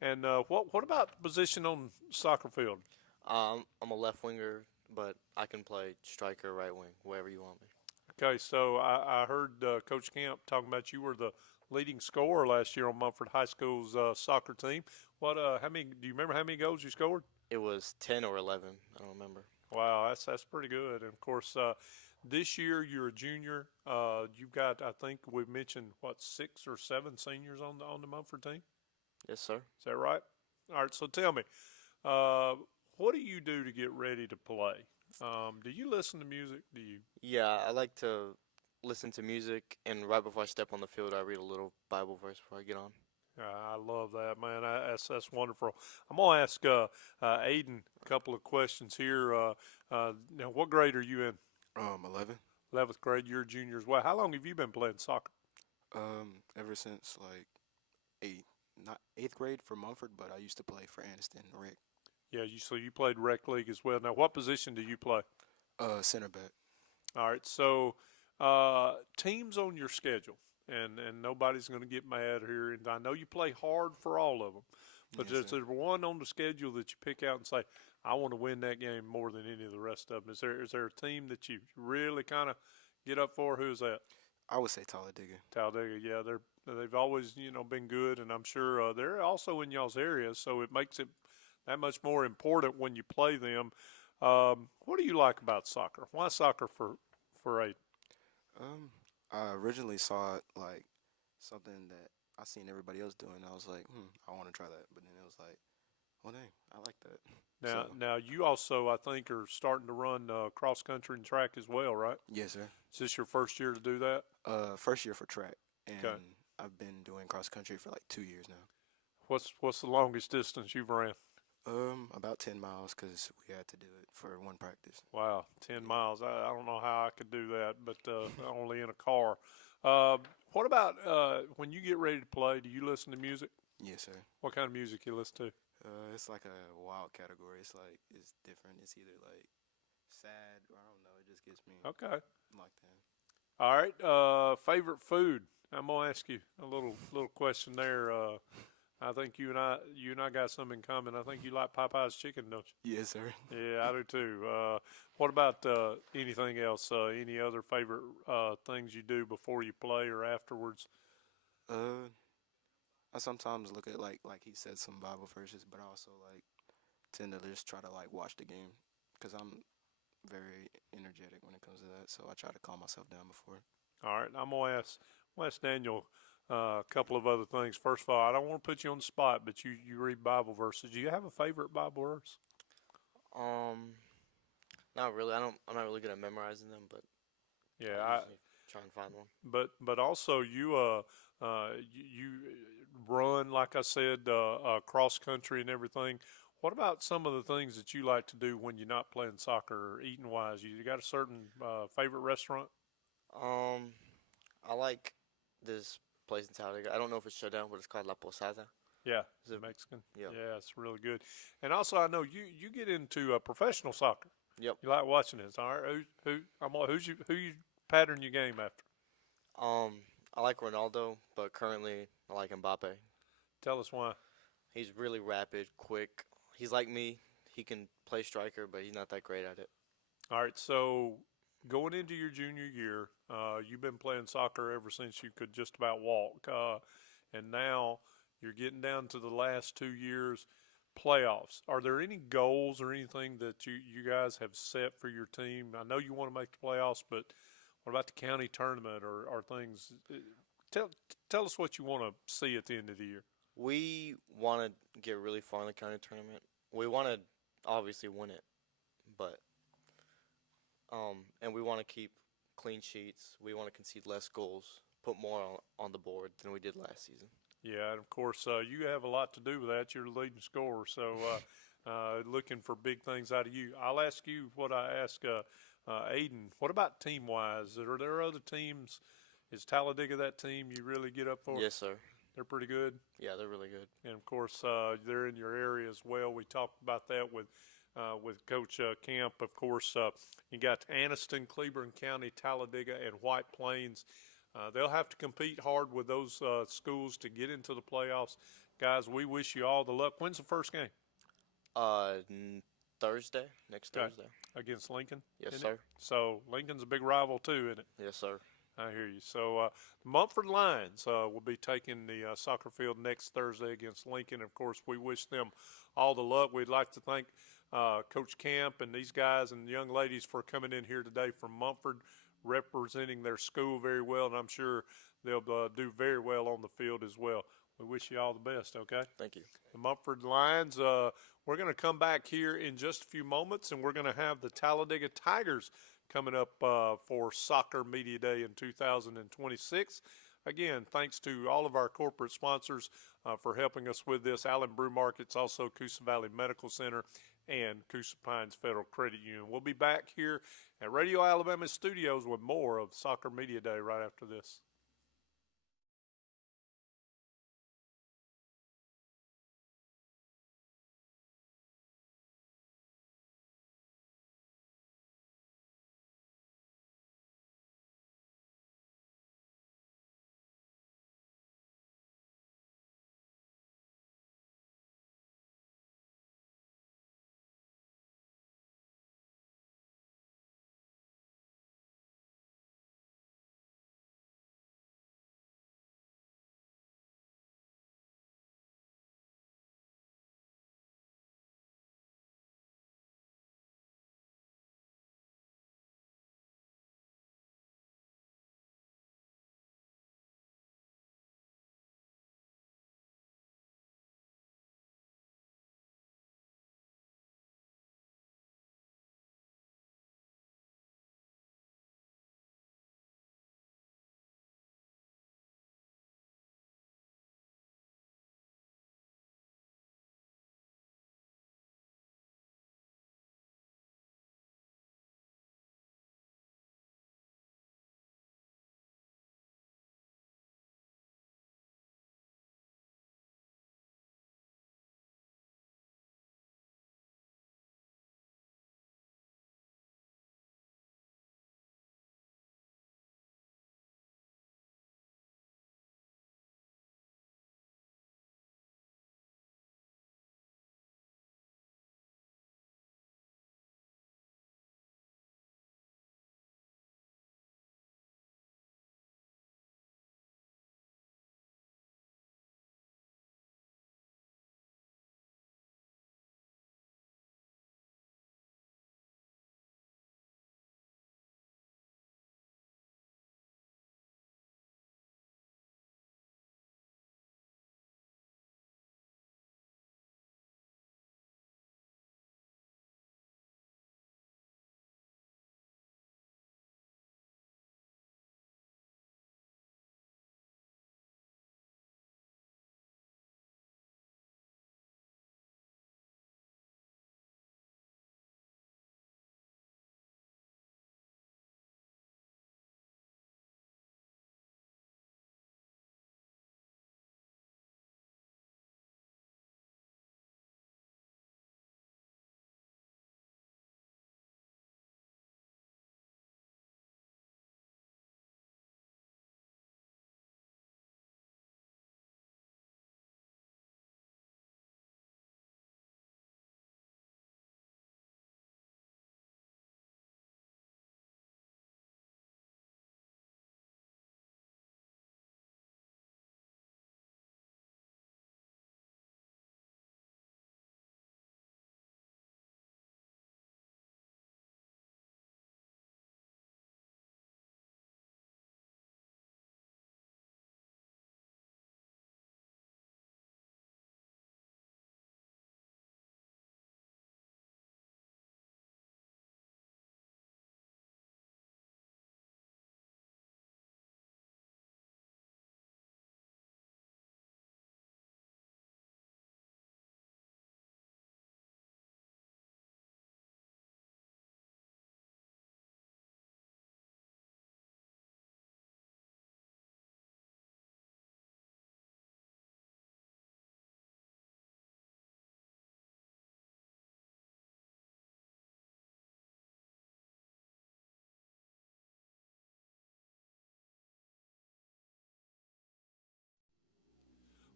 And what about the position on soccer field? I'm a left winger, but I can play striker, right wing, wherever you want me. Okay, so I heard Coach Camp talking about you were the leading scorer last year on Mumford High School's soccer team. How many? Do you remember how many goals you scored? It was 10 or 11. I don't remember. Wow, that's pretty good. And of course, this year you're a junior. You've got, I think we mentioned 6 or 7 seniors on the Mumford team. Yes, sir. Is that right? All right. So tell me, what do you do to get ready to play? Do you listen to music? Do you? Yeah, I like to listen to music, and right before I step on the field, I read a little Bible verse before I get on. I love that, man. That's wonderful. I'm gonna ask Aiden a couple of questions here. Now, what grade are you in? 11. 11th grade. You're a junior as well. How long have you been playing soccer? Ever since like not 8th grade for Mumford, but I used to play for Anniston Rec. Yeah, so you played rec league as well. Now, what position do you play? Center back. All right, so teams on your schedule, and nobody's going to get mad here. And I know you play hard for all of them, but Yes, is there one on the schedule that you pick out and say, I want to win that game more than any of the rest of them? Is there a team that you really kind of get up for? Who's that? I would say Talladega. Talladega, yeah, they've always been good, and I'm sure they're also in y'all's area, so it makes it that much more important when you play them. What do you like about soccer? Why soccer for Aiden? I originally saw it like something that I seen everybody else doing. I was like, I want to try that. But then it was like, well, dang, I like that. Now you also, I think, are starting to run cross country and track as well, right? Yes, sir. Is this your first year to do that? First year for track, and Okay. I've been doing cross country for like 2 years now. What's the longest distance you've ran? About 10 miles because we had to do it for one practice. Wow, 10 miles. I don't know how I could do that, but only in a car. What about when you get ready to play, do you listen to music? Yes, sir. What kind of music you listen to? It's like a wild category. It's like, it's different. It's either like sad or I don't know. It just gets me Okay. like that. All right. Favorite food? I'm gonna ask you a little question there. I think you and I got something in common. I think you like Popeye's chicken, don't you? Yes, sir. Yeah, I do too. What about anything else? Any other favorite things you do before you play or afterwards? I sometimes look at like he said some Bible verses, but I also like tend to just try to like watch the game because I'm very energetic when it comes to that. So I try to calm myself down before. All right, I'm gonna ask Daniel a couple of other things. First of all, I don't want to put you on the spot, but you read Bible verses. Do you have a favorite Bible verse? Not really. I'm not really good at memorizing them, but Yeah, I usually try and find one. But also you run, like I said, cross country and everything. What about some of the things that you like to do when you're not playing soccer or eating wise? You got a certain favorite restaurant? I like this place in Talladega. I don't know if it's shut down, but it's called La Posada. Yeah, is it Mexican? Yeah. Yeah, it's really good. And also, I know you get into professional soccer. Yep. You like watching this, all right? Who you pattern your game after? I like Ronaldo, but currently I like Mbappe. Tell us why. He's really rapid, quick. He's like me. He can play striker, but he's not that great at it. All right, so going into your junior year, you've been playing soccer ever since you could just about walk, and now you're getting down to the last 2 years playoffs. Are there any goals or anything that you guys have set for your team? I know you want to make the playoffs, but what about the county tournament or things? Tell us what you want to see at the end of the year. We want to get really far in the county tournament. We want to obviously win it, but and we want to keep clean sheets. We want to concede less goals, put more on the board than we did last season. Yeah, and of course, you have a lot to do with that. You're the leading scorer, so looking for big things out of you. I'll ask you what I ask Aiden. What about team-wise? Are there other teams? Is Talladega that team you really get up for? Yes, sir. They're pretty good? Yeah, they're really good. And, of course, they're in your area as well. We talked about that with Coach Camp. Of course, you got Anniston, Cleburne County, Talladega, and White Plains. They'll have to compete hard with those schools to get into the playoffs. Guys, we wish you all the luck. When's the first game? Thursday, next Okay. Thursday. Against Lincoln? Yes, isn't sir. it? So Lincoln's a big rival too, isn't it? Yes, sir. I hear you. So the Mumford Lions will be taking the soccer field next Thursday against Lincoln. Of course, we wish them all the luck. We'd like to thank Coach Camp and these guys and young ladies for coming in here today from Mumford, representing their school very well, and I'm sure they'll do very well on the field as well. We wish you all the best, okay? Thank you. The Mumford Lions, we're going to come back here in just a few moments, and we're going to have the Talladega Tigers coming up for Soccer Media Day in 2026. Again, thanks to all of our corporate sponsors for helping us with this. Allen Brew Markets, also Coosa Valley Medical Center, and Coosa Pines Federal Credit Union. We'll be back here at Radio Alabama Studios with more of Soccer Media Day right after this.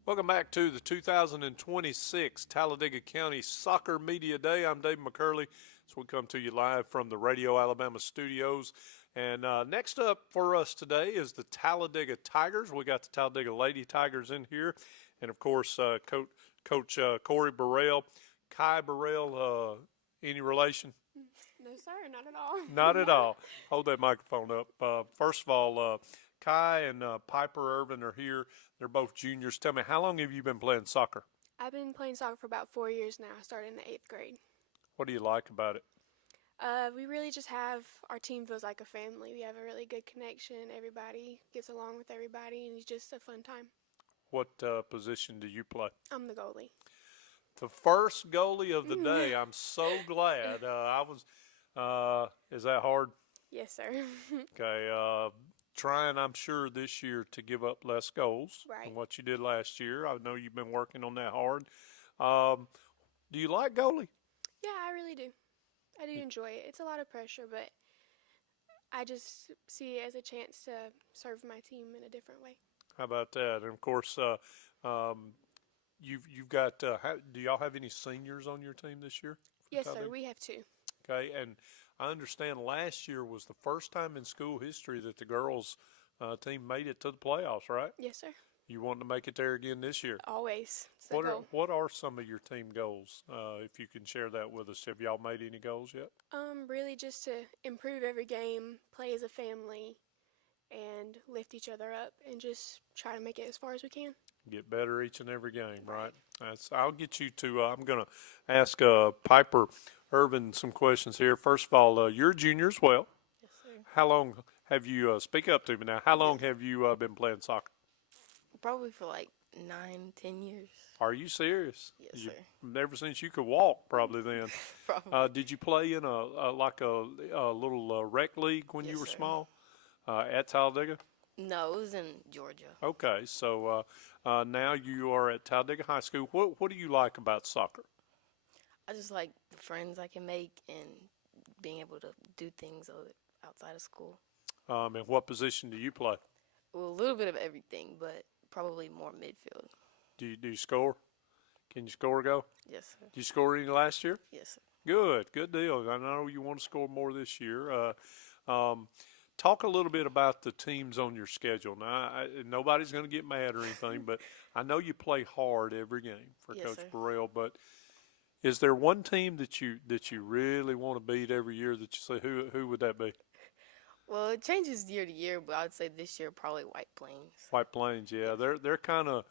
Welcome back to the 2026 Talladega County Soccer Media Day. I'm Dave McCurley. So we come to you live from the Radio Alabama studios. And next up for us today is the Talladega Tigers. We got the Talladega Lady Tigers in here. And, of course, Coach Corey Burrell. Kai Burrell, any relation? No, sir, not at all. Not at all. Hold that microphone up. First of all, Kai and Piper Irvin are here. They're both juniors. Tell me, how long have you been playing soccer? I've been playing soccer for about 4 years now. I started in the 8th grade. What do you like about it? We really just have, our team feels like a family. We have a really good connection. Everybody gets along with everybody, and it's just a fun time. What position do you play? I'm the goalie. The first goalie of the day. I'm so glad. Is that hard? Yes, sir. Okay. Trying, I'm sure, this year to give up less goals Right. than what you did last year. I know you've been working on that hard. Do you like goalie? Yeah, I really do. I do enjoy it. It's a lot of pressure, but I just see it as a chance to serve my team in a different way. How about that? And, of course, you've got do y'all have any seniors on your team this year? Yes, sir. We have 2. Okay, and I understand last year was the first time in school history that the girls' team made it to the playoffs, right? Yes, sir. You want to make it there again this year? Always. It's the goal. What are some of your team goals? If you can share that with us, have y'all made any goals yet? Really just to improve every game, play as a family, and lift each other up, and just try to make it as far as we can. Get better each and every game, right? I'll get you to. I'm going to ask Piper Irvin some questions here. First of all, you're a junior as well. Yes, sir. How long have you? Speak up to me now. How long have you been playing soccer? Probably for like 9, 10 years. Are you serious? Yes, sir. Ever since you could walk, probably then. Probably. Did you play in a little rec league when you Yes, were sir. small at Talladega? No, it was in Georgia. Okay, so now you are at Talladega High School. What do you like about soccer? I just like the friends I can make and being able to do things outside of school. And what position do you play? Well, a little bit of everything, but probably more midfield. Do you score? Can you score a goal? Yes, sir. Did you score any last year? Yes, sir. Good deal. I know you want to score more this year. Talk a little bit about the teams on your schedule. Now, nobody's going to get mad or anything, but I know you play hard every game for Yes, Coach sir. Burrell. But is there one team that you really want to beat every year that you say who would that be? Well, it changes year to year, but I would say this year probably White Plains. White Plains, yeah, they kind of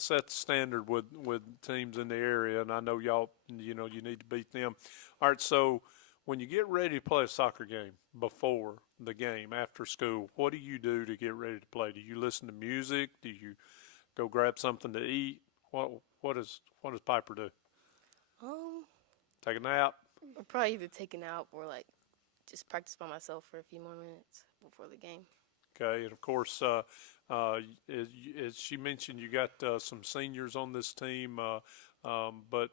set the standard with teams in the area, and I know y'all, you need to beat them. All right, so when you get ready to play a soccer game before the game after school, what do you do to get ready to play? Do you listen to music? Do you go grab something to eat? What does Piper do? Take a nap? I'll probably either take a nap or like just practice by myself for a few more minutes before the game. Okay, and of course, as she mentioned, you got some seniors on this team, but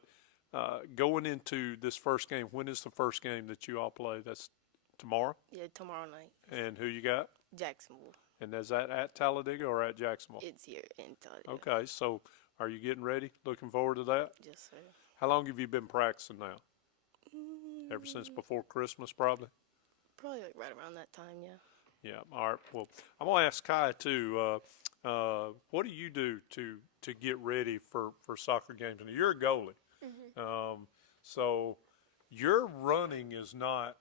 going into this first game, when is the first game that you all play? That's tomorrow? Yeah, tomorrow night. And who you got? Jacksonville. And is that at Talladega or at Jacksonville? It's here in Talladega. Okay, so are you getting ready? Looking forward to that? Yes, sir. How long have you been practicing now? Ever since before Christmas, probably? Probably like right around that time, yeah. Yeah. All right. Well, I'm gonna ask Kai too. What do you do to get ready for soccer games? And you're a goalie, so your running is not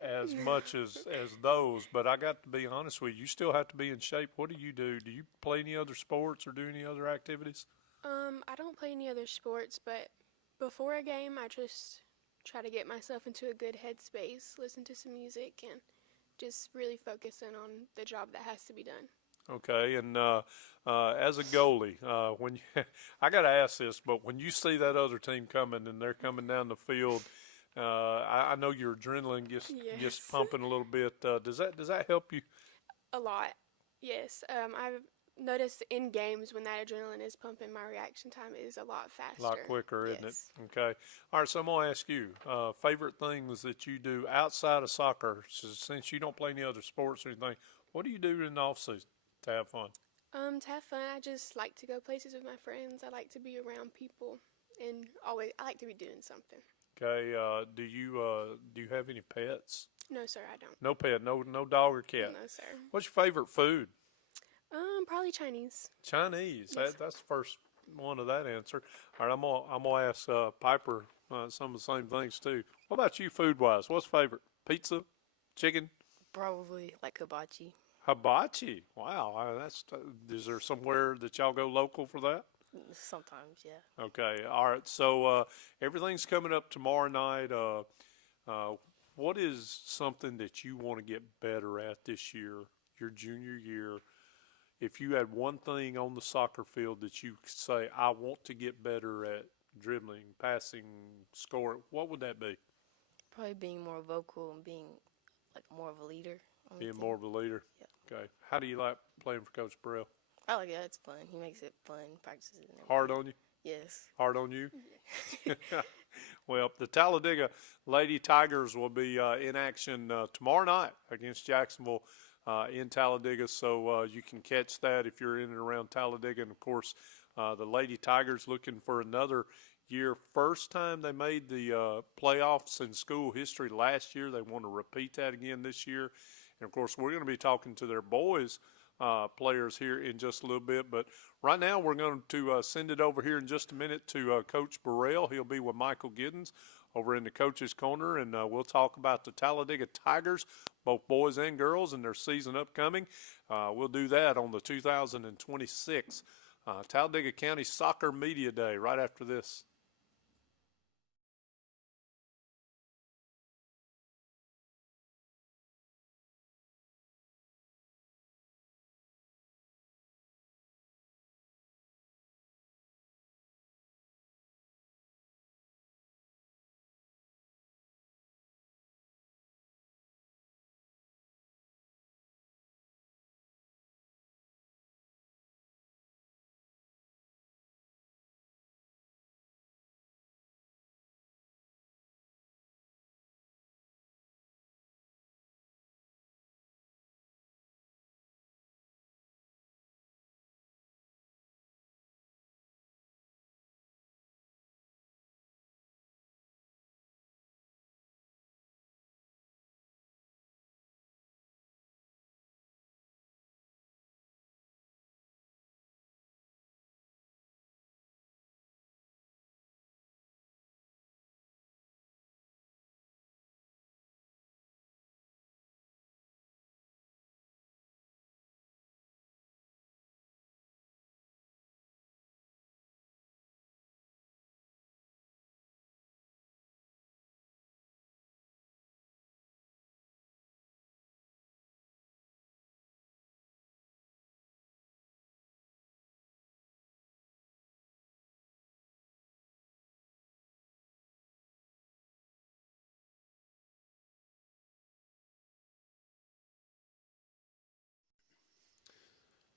as much as those. But I got to be honest with you. You still have to be in shape. What do you do? Do you play any other sports or do any other activities? I don't play any other sports, but before a game, I just try to get myself into a good headspace, listen to some music, and just really focus in on the job that has to be done. Okay, and as a goalie, when I got to ask this, but when you see that other team coming and they're coming down the field, I know your adrenaline gets pumping a little bit. Does that help you? A lot, yes. I've noticed in games when that adrenaline is pumping, my reaction time is a lot faster. A lot quicker, isn't it? Okay. All right, so I'm going to ask you, favorite things that you do outside of soccer, since you don't play any other sports or anything, what do you do in the off season to have fun? To have fun, I just like to go places with my friends. I like to be around people, and I like to be doing something. Okay. Do you have any pets? No, sir, I don't. No pet. No dog or cat. No, sir. What's your favorite food? Probably Chinese. Chinese. Yes, That's the first one of that answer. All right, I'm gonna ask Piper some of the same things too. What about you, food wise? What's favorite? Pizza, chicken, Probably like hibachi. hibachi. Wow, is there somewhere that y'all go local for that? Sometimes, yeah. Okay, all right. So everything's coming up tomorrow night. What is something that you want to get better at this year, your junior year? If you had one thing on the soccer field that you could say, I want to get better at dribbling, passing, scoring, what would that be? Probably being more vocal and being like more of a leader. on the Being team. more of a leader? Yeah. Okay. How do you like playing for Coach Burrell? I like it. It's fun. He makes it fun, practices and everything. Hard on you? Yes. Hard on you? Well, the Talladega Lady Tigers will be in action tomorrow night against Jacksonville in Talladega, so you can catch that if you're in and around Talladega. And, of course, the Lady Tigers looking for another year. First time they made the playoffs in school history last year. They want to repeat that again this year. And, of course, we're going to be talking to their boys players here in just a little bit. But right now we're going to send it over here in just a minute to Coach Burrell. He'll be with Michael Giddens over in the Coach's Corner, and we'll talk about the Talladega Tigers, both boys and girls, and their season upcoming. We'll do that on the 2026 Talladega County Soccer Media Day right after this.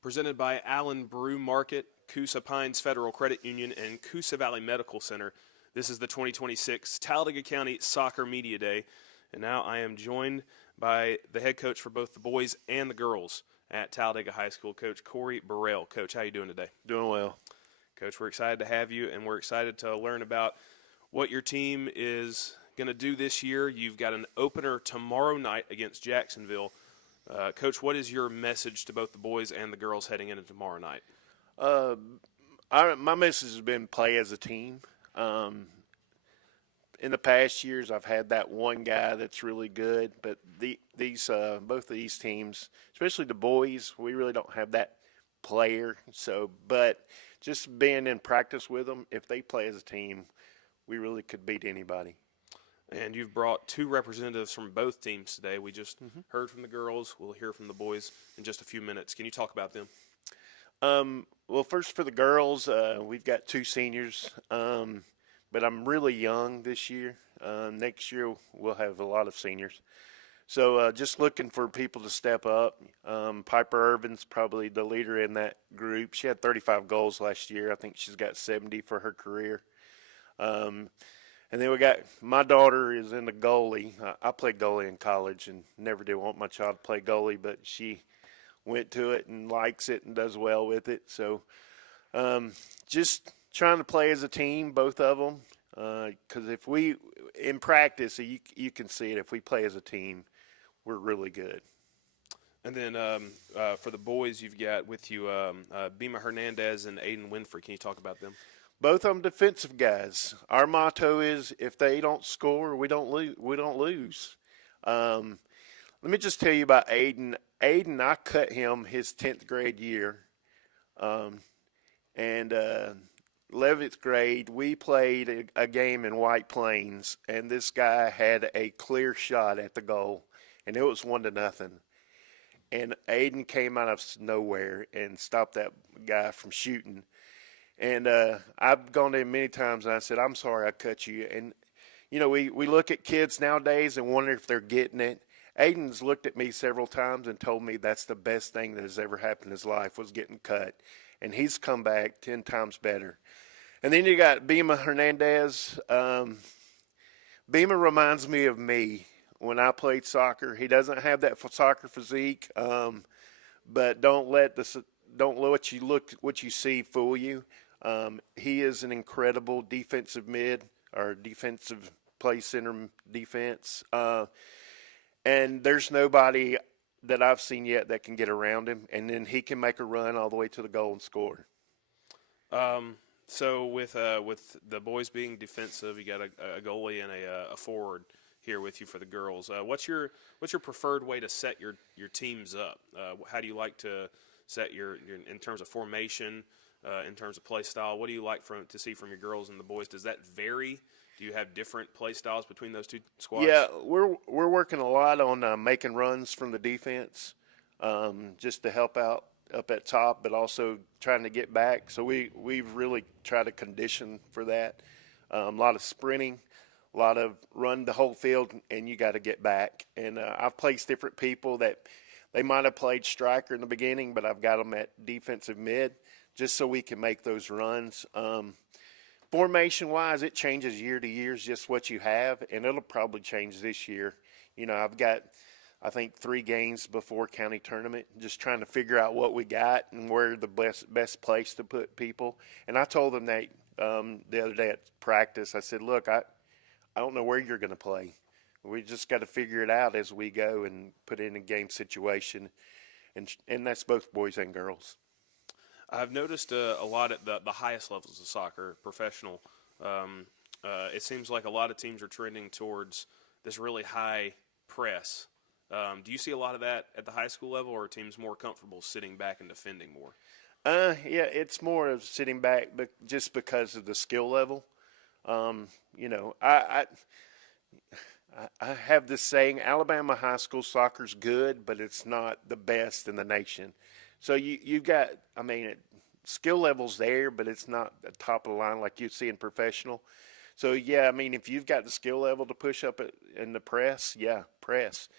Presented by Allen Brew Market, Coosa Pines Federal Credit Union, and Coosa Valley Medical Center. This is the 2026 Talladega County Soccer Media Day. And now I am joined by the head coach for both the boys and the girls at Talladega High School, Coach Corey Burrell. Coach, how are you doing today? Doing well. Coach, we're excited to have you, and we're excited to learn about what your team is going to do this year. You've got an opener tomorrow night against Jacksonville. Coach, what is your message to both the boys and the girls heading into tomorrow night? My message has been play as a team. In the past years, I've had that one guy that's really good, but both of these teams, especially the boys, we really don't have that player. But just being in practice with them, if they play as a team, we really could beat anybody. And you've brought two representatives from both teams today. We just heard from the girls. We'll hear from the boys in just a few minutes. Can you talk about them? Well, first for the girls, we've got two seniors, but I'm really young this year. Next year we'll have a lot of seniors. So just looking for people to step up. Piper Irvin's probably the leader in that group. She had 35 goals last year. I think she's got 70 for her career. And then we got my daughter is in the goalie. I played goalie in college and never did want my child to play goalie, but she went to it and likes it and does well with it. So just trying to play as a team, both of them, because if we in practice, you can see it. If we play as a team, we're really good. And then for the boys, you've got with you Bima Hernandez and Aiden Winfrey. Can you talk about them? Both of them defensive guys. Our motto is if they don't score, we don't lose. Let me just tell you about Aiden. Aiden, I cut him his 10th grade year. And 11th grade, we played a game in White Plains, and this guy had a clear shot at the goal, and it was 1-0. And Aiden came out of nowhere and stopped that guy from shooting. And I've gone to him many times, and I said, I'm sorry I cut you. And, you know, we look at kids nowadays and wonder if they're getting it. Aiden's looked at me several times and told me that's the best thing that has ever happened in his life was getting cut. And he's come back 10 times better. And then you got Bima Hernandez. Bima reminds me of me when I played soccer. He doesn't have that soccer physique, but don't let what you see fool you. He is an incredible defensive mid or defensive play center defense. And there's nobody that I've seen yet that can get around him. And then he can make a run all the way to the goal and score. So with the boys being defensive, you got a goalie and a forward here with you for the girls. What's your preferred way to set your teams up? How do you like to set your in terms of formation, in terms of play style? What do you like to see from your girls and the boys? Does that vary? Do you have different play styles between those two squads? Yeah, we're working a lot on making runs from the defense, just to help out up at top, but also trying to get back. So we've really tried to condition for that. A lot of sprinting, a lot of run the whole field, and you got to get back. And I've placed different people that they might have played striker in the beginning, but I've got them at defensive mid just so we can make those runs. Formation-wise, it changes year to year, just what you have, and it'll probably change this year. You know, I've got, I think, 3 games before county tournament, just trying to figure out what we got and where the best place to put people. And I told them that the other day at practice. I said, look, I don't know where you're going to play. We just got to figure it out as we go and put in a game situation, and that's both boys and girls. I've noticed a lot at the highest levels of soccer, professional. It seems like a lot of teams are trending towards this really high press. Do you see a lot of that at the high school level, or are teams more comfortable sitting back and defending more? Yeah, it's more of sitting back, but just because of the skill level. You know, I have this saying: Alabama high school soccer's good, but it's not the best in the nation. So you've got, I mean, skill level's there, but it's not the top of the line like you see in professional. So, yeah, I mean, if you've got the skill level to push up in the press, yeah, press.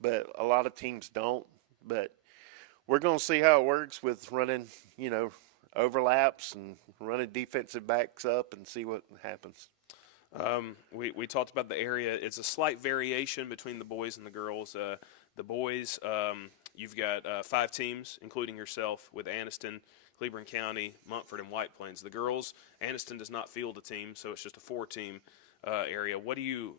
But a lot of teams don't. But we're going to see how it works with running, you know, overlaps and running defensive backs up and see what happens. We talked about the area. It's a slight variation between the boys and the girls. The boys, you've got 5 teams, including yourself, with Anniston, Cleburne County, Montford, and White Plains. The girls, Anniston does not field a team, so it's just a 4-team area. What do you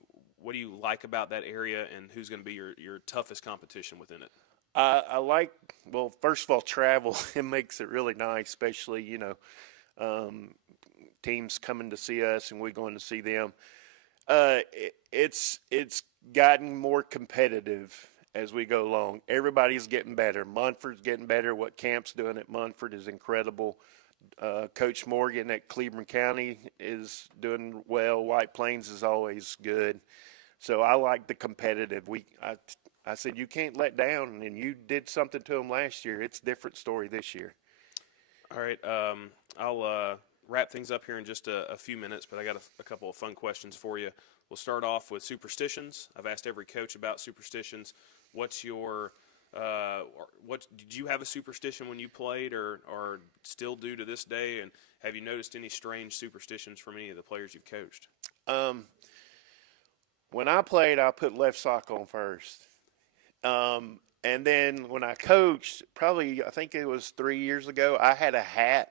like about that area, and who's going to be your toughest competition within it? I like, well, first of all, travel. It makes it really nice, especially, you know, teams coming to see us and we going to see them. It's gotten more competitive as we go along. Everybody's getting better. Munford's getting better. What Camp's doing at Munford is incredible. Coach Morgan at Cleburne County is doing well. White Plains is always good. So I like the competitive. I said, you can't let down, and you did something to them last year. It's a different story this year. All right. I'll wrap things up here in just a few minutes, but I got a couple of fun questions for you. We'll start off with superstitions. I've asked every coach about superstitions. What's your what did you have a superstition when you played, or still do to this day? And have you noticed any strange superstitions from any of the players you've coached? When I played, I put left sock on first. And then when I coached, probably I think it was 3 years ago, I had a hat,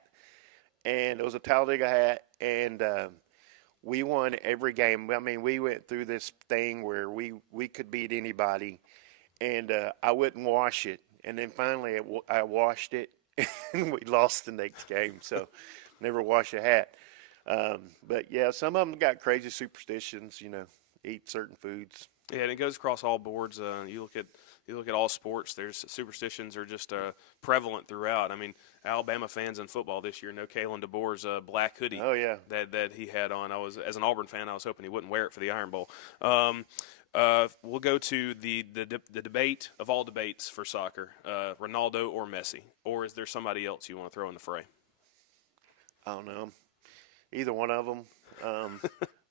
and it was a Talladega hat, and we won every game. I mean, we went through this thing where we could beat anybody, and I wouldn't wash it. And then finally I washed it, and we lost the next game. So never wash a hat. But, yeah, some of them got crazy superstitions, eat certain foods. Yeah, and it goes across all boards. You look at all sports. There's superstitions are just prevalent throughout. I mean, Alabama fans in football this year know Kalen DeBoer's black hoodie. Oh yeah, that he had on. As an Auburn fan, I was hoping he wouldn't wear it for the Iron Bowl. We'll go to the debate of all debates for soccer: Ronaldo or Messi, or is there somebody else you want to throw in the fray? I don't know. Either one of them.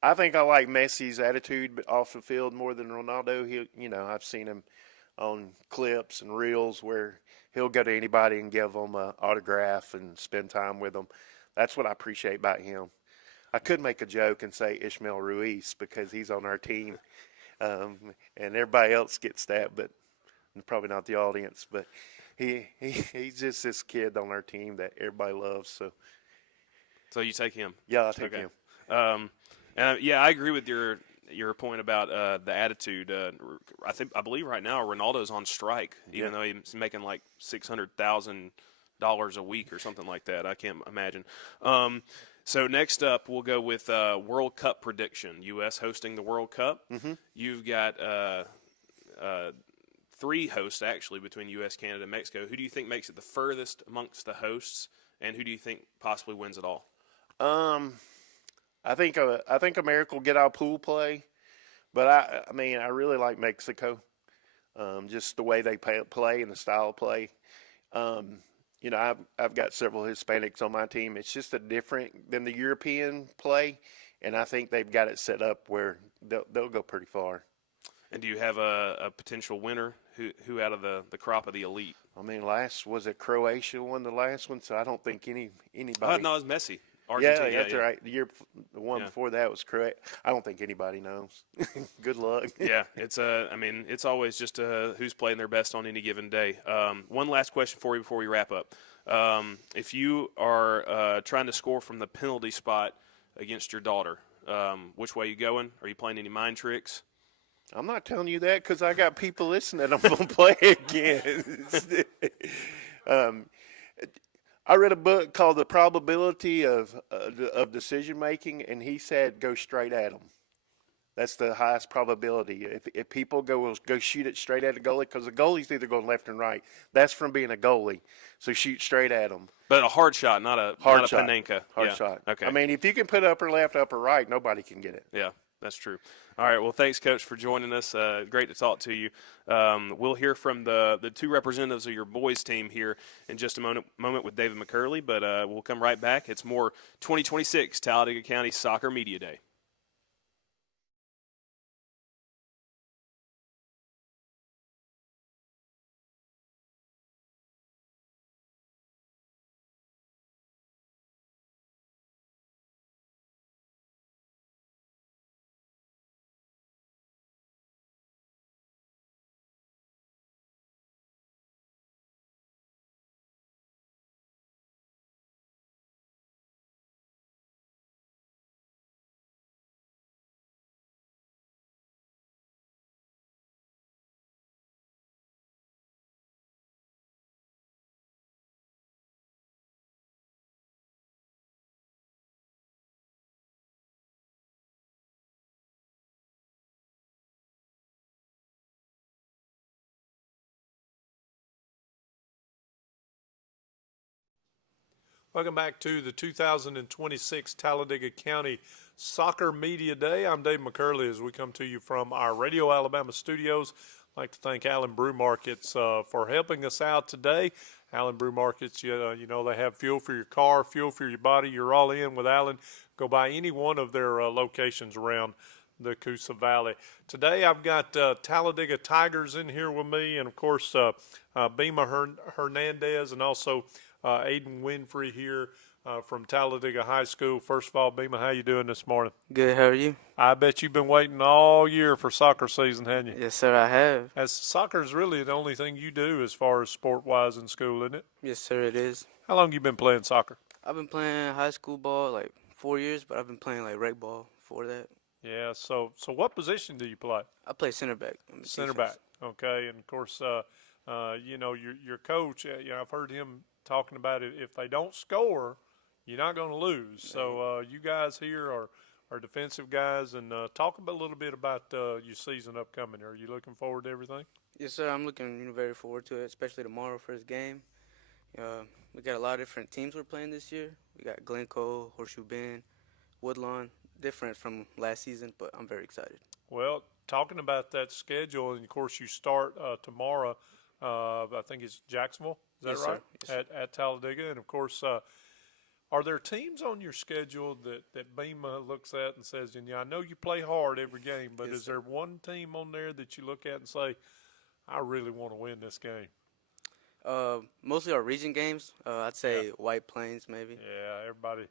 I think I like Messi's attitude off the field more than Ronaldo. I've seen him on clips and reels where he'll go to anybody and give them an autograph and spend time with them. That's what I appreciate about him. I could make a joke and say Ishmael Ruiz because he's on our team, and everybody else gets that, but probably not the audience. But he's just this kid on our team that everybody loves. So you take him? Yeah, I'll take him. I agree with your point about the attitude. I believe right now Ronaldo's on strike, even though he's making like $600,000 a week or something like that. I can't imagine. So next up, we'll go with World Cup prediction. U.S. hosting the World Cup. Mm-hmm. You've got 3 hosts actually between U.S., Canada, and Mexico. Who do you think makes it the furthest amongst the hosts, and who do you think possibly wins it all? I think America will get our pool play, but I mean I really like Mexico, just the way they play and the style of play. I've got several Hispanics on my team. It's just a different than the European play, and I think they've got it set up where they'll go pretty far. And do you have a potential winner? Who out of the crop of the elite? I mean, was it Croatia won the last one? So I don't think anybody. No, it was Messi. Argentina, yeah, that's right. The one before that was correct. I don't think anybody knows. Good luck. Yeah, it's always just who's playing their best on any given day. One last question for you before we wrap up. If you are trying to score from the penalty spot against your daughter, which way are you going? Are you playing any mind tricks? I'm not telling you that because I got people listening. I'm going to play again. I read a book called The Probability of Decision Making, and he said go straight at them. That's the highest probability. If people go shoot it straight at the goalie, because the goalie's either going left and right. That's from being a goalie. So shoot straight at them. But a hard shot, not a Panenka. Hard shot. Okay. I mean, if you can put upper left, upper right, nobody can get it. Yeah, that's true. All right. Well, thanks, Coach, for joining us. Great to talk to you. We'll hear from the 2 representatives of your boys' team here in just a moment with David McCurley, but we'll come right back. It's more 2026 Talladega County Soccer Media Day. Welcome back to the 2026 Talladega County Soccer Media Day. I'm Dave McCurley as we come to you from our Radio Alabama studios. I'd like to thank Allen Brew Markets for helping us out today. Allen Brew Markets, they have fuel for your car, fuel for your body. You're all in with Allen. Go by any one of their locations around the Coosa Valley. Today I've got Talladega Tigers in here with me, and of course Bima Hernandez and also Aiden Winfrey here from Talladega High School. First of all, Beamer, how you doing this morning? Good, how are you? I bet you've been waiting all year for soccer season, haven't you? Yes, sir, I have. As soccer is really the only thing you do as far as sport-wise in school, isn't it? Yes, sir, it is. How long you been playing soccer? I've been playing high school ball like 4 years, but I've been playing like rec ball before that. Yeah, so what position do you play? I play center back. Center back, okay. And, of course, you know, your coach, you know, I've heard him talking about it. If they don't score, you're not going to lose. So you guys here are defensive guys. And talk a little bit about your season upcoming. Are you looking forward to everything? Yes, sir, I'm looking very forward to it, especially tomorrow for his game. We got a lot of different teams we're playing this year. We got Glencoe, Horseshoe Bend, Woodlawn, different from last season, but I'm very excited. Well, talking about that schedule, and of course you start tomorrow. I think it's Jacksonville. Is that Yes, right? sir. Yes, at Talladega, and of course, are there teams on your schedule that Bema looks at and says, "And yeah, I know you play hard every game, but Yes, is there one team on there that you look at and say, I really want to win this game"? Mostly our region games. I'd say White Plains maybe. Yeah, everybody.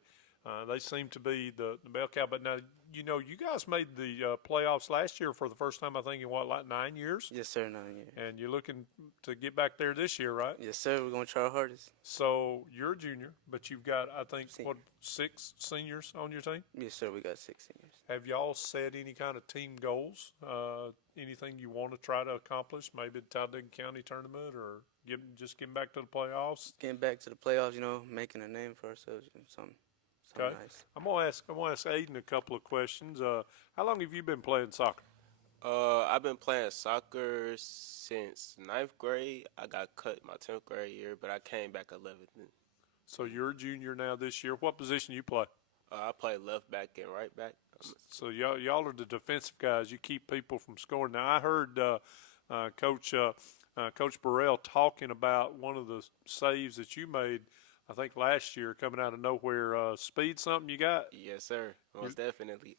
They seem to be the bell cow. But now, you know, you guys made the playoffs last year for the first time, I think, in what, like 9 years? Yes, sir, 9 years. And you're looking to get back there this year, right? Yes, sir, we're going to try our hardest. So you're a junior, but you've got, I think, Senior. 6 seniors on your team? Yes, sir, we got 6 seniors. Have y'all set any kind of team goals? Anything you want to try to accomplish? Maybe the Talladega County tournament, or just getting back to the playoffs? Getting back to the playoffs, you know, making a name for ourselves, something Okay. nice. I'm gonna ask Aiden a couple of questions. How long have you been playing soccer? I've been playing soccer since 9th grade. I got cut my 10th grade year, but I came back 11th. So you're a junior now this year. What position you play? I play left back and right back. So y'all are the defensive guys. You keep people from scoring. Now I heard Coach Burrell talking about one of the saves that you made, I think last year, coming out of nowhere. Speed something you got? Yes, sir. Most definitely.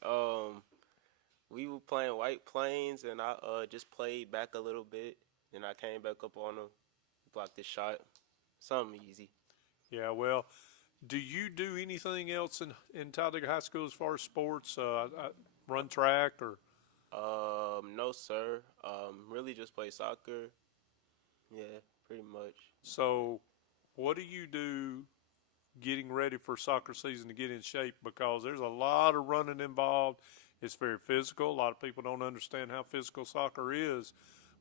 We were playing White Plains, and I just played back a little bit. Then I came back up on him, blocked the shot. Something easy. Yeah, well, do you do anything else in Talladega High School as far as sports? Run track or? No, sir. Really just play soccer. Yeah, pretty much. So what do you do getting ready for soccer season to get in shape? Because there's a lot of running involved. It's very physical. A lot of people don't understand how physical soccer is,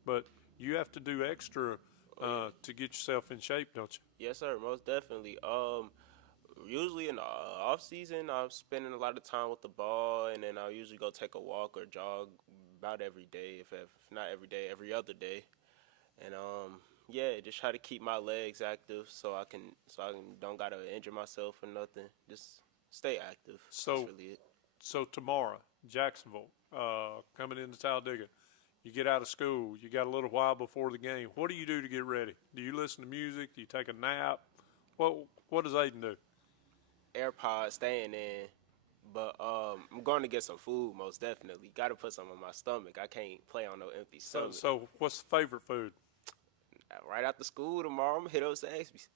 but you have to do extra to get yourself in shape, don't you? Yes, sir. Most definitely. Usually in the off season, I'm spending a lot of time with the ball, and then I'll usually go take a walk or jog about every day, if not every day, every other day, and yeah, just try to keep my legs active so I don't gotta injure myself or nothing. Just stay active. So That's really it. So tomorrow, Jacksonville, coming into Talladega, you get out of school, you got a little while before the game. What do you do to get ready? Do you listen to music? Do you take a nap? What does Aiden do? AirPods staying in, but I'm going to get some food, most definitely. Got to put some in my stomach. I can't play on no empty stomach. So what's the favorite food? Right after school tomorrow, I'm going to hit up Zaxby's.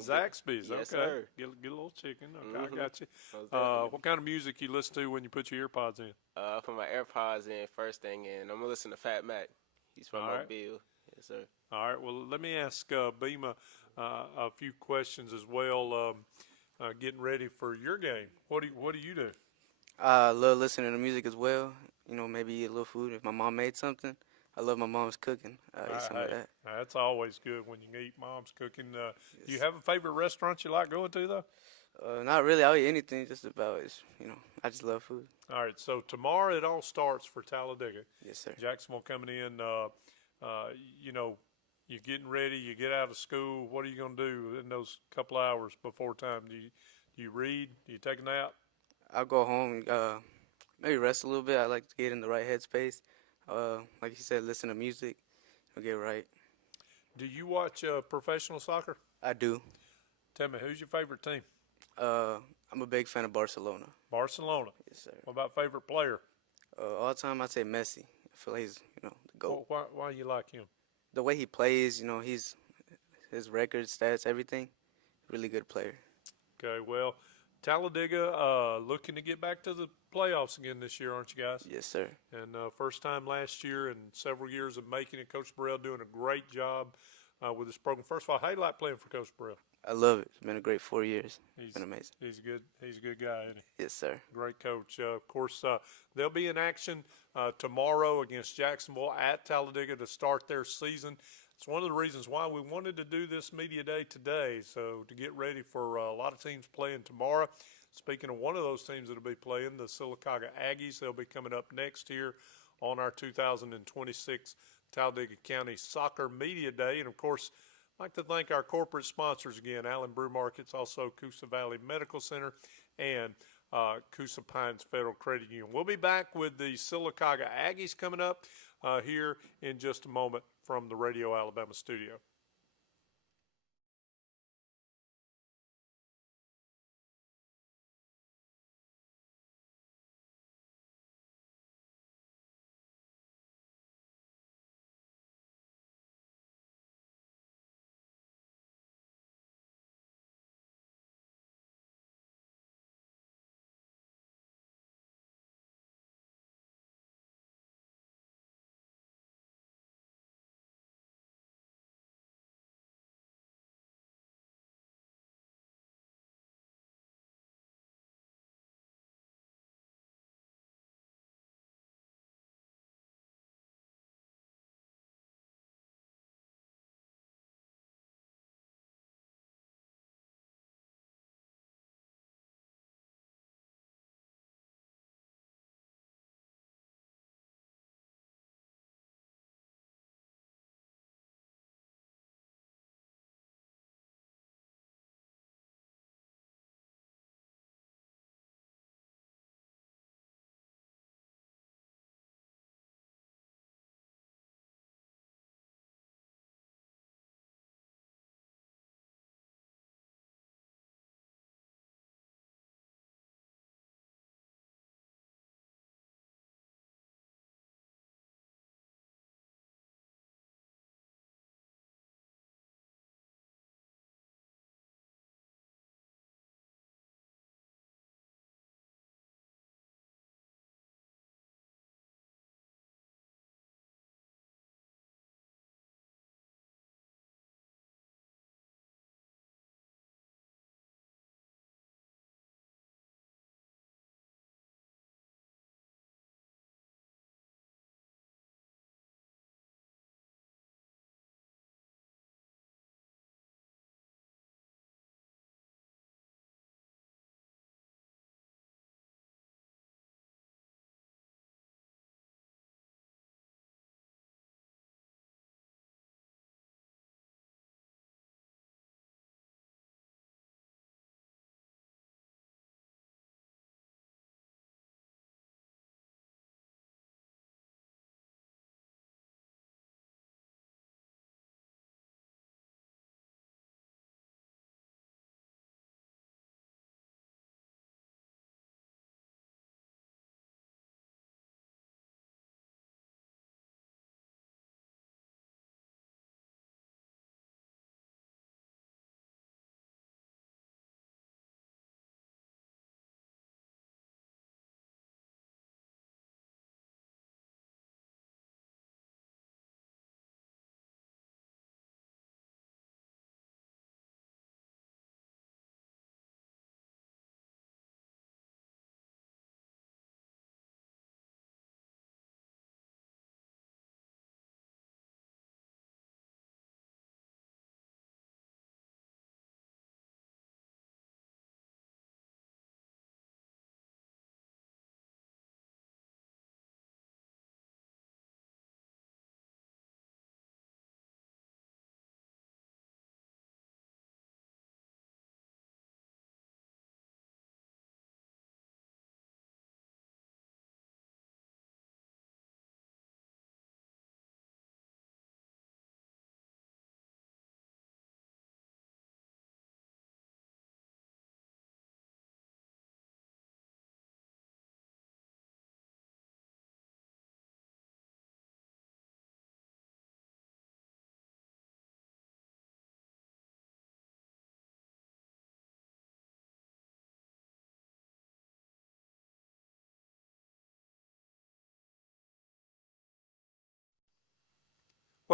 Zaxby's, yes, okay. Sir. Get a little chicken. Okay, Mhm. I got you. Most definitely. What kind of music you listen to when you put your earpods in? I put my AirPods in first thing, and I'm going to listen to Fat Mac. He's from All right. Mobile. Yes, sir. All right. Well, let me ask Bema a few questions as well. Getting ready for your game. What do you do? I love listening to music as well. You know, maybe eat a little food. If my mom made something, I love my mom's cooking. I eat some of that. That's always good when you eat mom's cooking. Do you have a favorite restaurant you like going to, though? Not really. I'll eat anything, just about. I just love food. All right, so tomorrow it all starts for Talladega. Yes, sir. Jacksonville coming in. You know, you're getting ready. You get out of school. What are you going to do in those couple hours before time? Do you read? Do you take a nap? I'll go home, maybe rest a little bit. I like to get in the right headspace. Like you said, listen to music. I'll get right. Do you watch professional soccer? I do. Tell me, who's your favorite team? I'm a big fan of Barcelona. Barcelona. Yes, sir. What about favorite player? All time, I'd say Messi. I feel like he's, the GOAT. Why you like him? The way he plays, his record, stats, everything, really good player. Okay, well, Talladega looking to get back to the playoffs again this year, aren't you guys? Yes, sir. And first time last year and several years of making it. Coach Burrell doing a great job with this program. First of all, how you like playing for Coach Burrell? I love it. It's been a great 4 years. He's It's been amazing. He's good. He's a good guy, isn't he? Yes, sir. Great coach. Of course, they'll be in action tomorrow against Jacksonville at Talladega to start their season. It's one of the reasons why we wanted to do this media day today, so to get ready for a lot of teams playing tomorrow. Speaking of one of those teams that will be playing, the Sylacauga Aggies, they'll be coming up next here on our 2026 Talladega County Soccer Media Day. And, of course, I'd like to thank our corporate sponsors again, Allen Brew Markets, also Coosa Valley Medical Center, and Coosa Pines Federal Credit Union. We'll be back with the Sylacauga Aggies coming up here in just a moment from the Radio Alabama studio.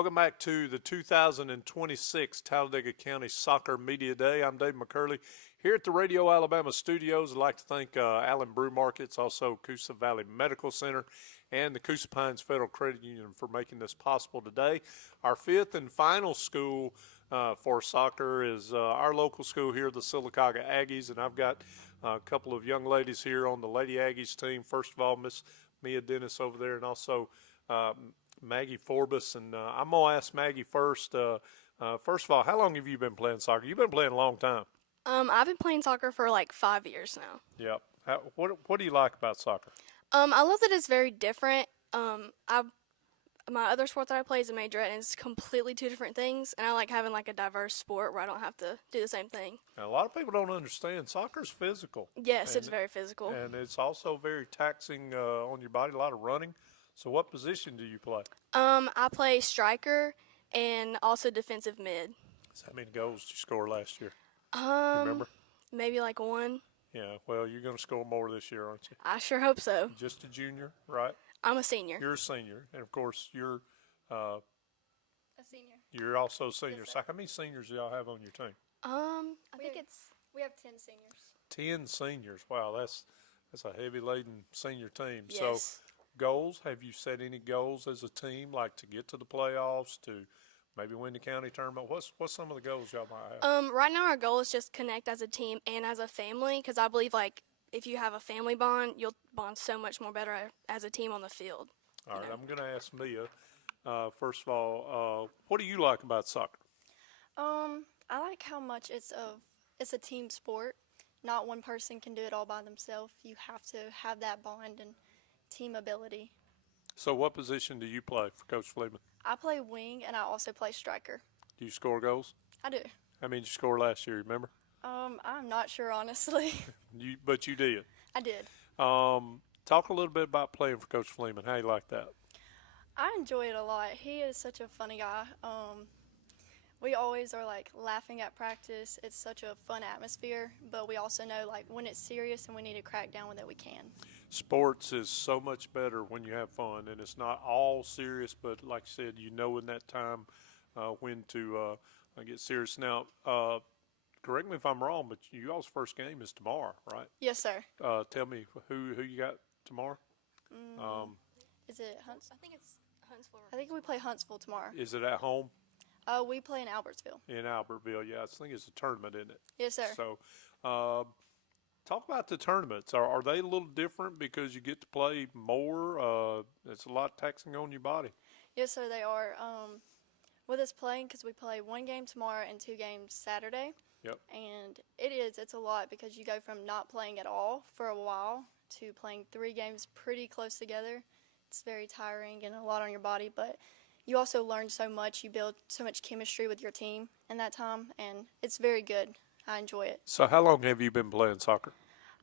Welcome back to the 2026 Talladega County Soccer Media Day. I'm Dave McCurley here at the Radio Alabama studios. I'd like to thank Allen Brew Markets, also Coosa Valley Medical Center, and the Coosa Pines Federal Credit Union for making this possible today. Our fifth and final school for soccer is our local school here, the Sylacauga Aggies, and I've got a couple of young ladies here on the Lady Aggies team. First of all, Miss Mia Dennis over there, and also Maggie Forbus. And I'm going to ask Maggie first. First of all, how long have you been playing soccer? You've been playing a long time. I've been playing soccer for like 5 years now. Yep. What do you like about soccer? I love that it's very different. My other sport that I play is a majorette, and it's completely two different things. And I like having like a diverse sport where I don't have to do the same thing. Now, a lot of people don't understand soccer's physical. Yes, it's very physical. And it's also very taxing on your body, a lot of running. So what position do you play? I play striker and also defensive mid. So how many goals did you score last year? You Um, remember? maybe like one. Yeah, well, you're going to score more this year, aren't you? I sure hope so. Just a junior, right? I'm a senior. You're a senior, and of course, you're A senior. you're also a senior. So how many seniors do y'all have on your team? I think we have 10 seniors. 10 seniors. Wow, that's a heavy laden senior team. Yes. So goals, have you set any goals as a team, like to get to the playoffs, to maybe win the county tournament? What's some of the goals y'all might have? Right now our goal is just connect as a team and as a family, because I believe like if you have a family bond, you'll bond so much more better as a team on the field. All right, I'm going to ask Mia. First of all, what do you like about soccer? I like how much it's a team sport. Not one person can do it all by themselves. You have to have that bond and team ability. So what position do you play for Coach Fleeman? I play wing and I also play striker. Do you score goals? I do. How many did you score last year, remember? I'm not sure honestly. But you did. I did. Talk a little bit about playing for Coach Fleeman. How you like that? I enjoy it a lot. He is such a funny guy. We always are like laughing at practice. It's such a fun atmosphere, but we also know like when it's serious and we need to crack down with it, we can. Sports is so much better when you have fun, and it's not all serious, but like I said, you know in that time when to get serious. Now, correct me if I'm wrong, but y'all's first game is tomorrow, right? Yes, sir. Tell me who you got tomorrow? Is it Huntsville? I think it's Huntsville. I think we play Huntsville tomorrow. Is it at home? We play in Albertsville. In Albertville, yeah. I think it's a tournament, isn't it? Yes, sir. So, talk about the tournaments. Are they a little different because you get to play more? It's a lot taxing on your body. Yes, sir, they are. With us playing, because we play one game tomorrow and 2 games Saturday. Yep. And it's a lot because you go from not playing at all for a while to playing 3 games pretty close together. It's very tiring and a lot on your body, but you also learn so much. You build so much chemistry with your team in that time, and it's very good. I enjoy it. So how long have you been playing soccer?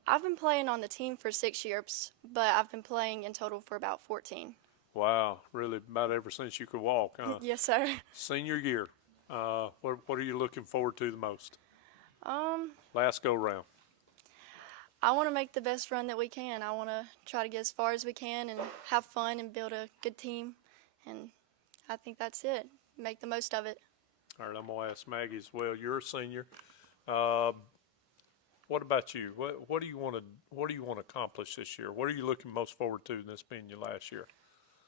I've been playing on the team for 6 years, but I've been playing in total for about 14. Wow, really about ever since you could walk, huh? Yes, sir. Senior year, what are you looking forward to the most? Um, Last go round. I want to make the best run that we can. I want to try to get as far as we can and have fun and build a good team, and I think that's it. Make the most of it. All right, I'm gonna ask Maggie as well. You're a senior. What about you? What do you want to accomplish this year? What are you looking most forward to in this being your last year?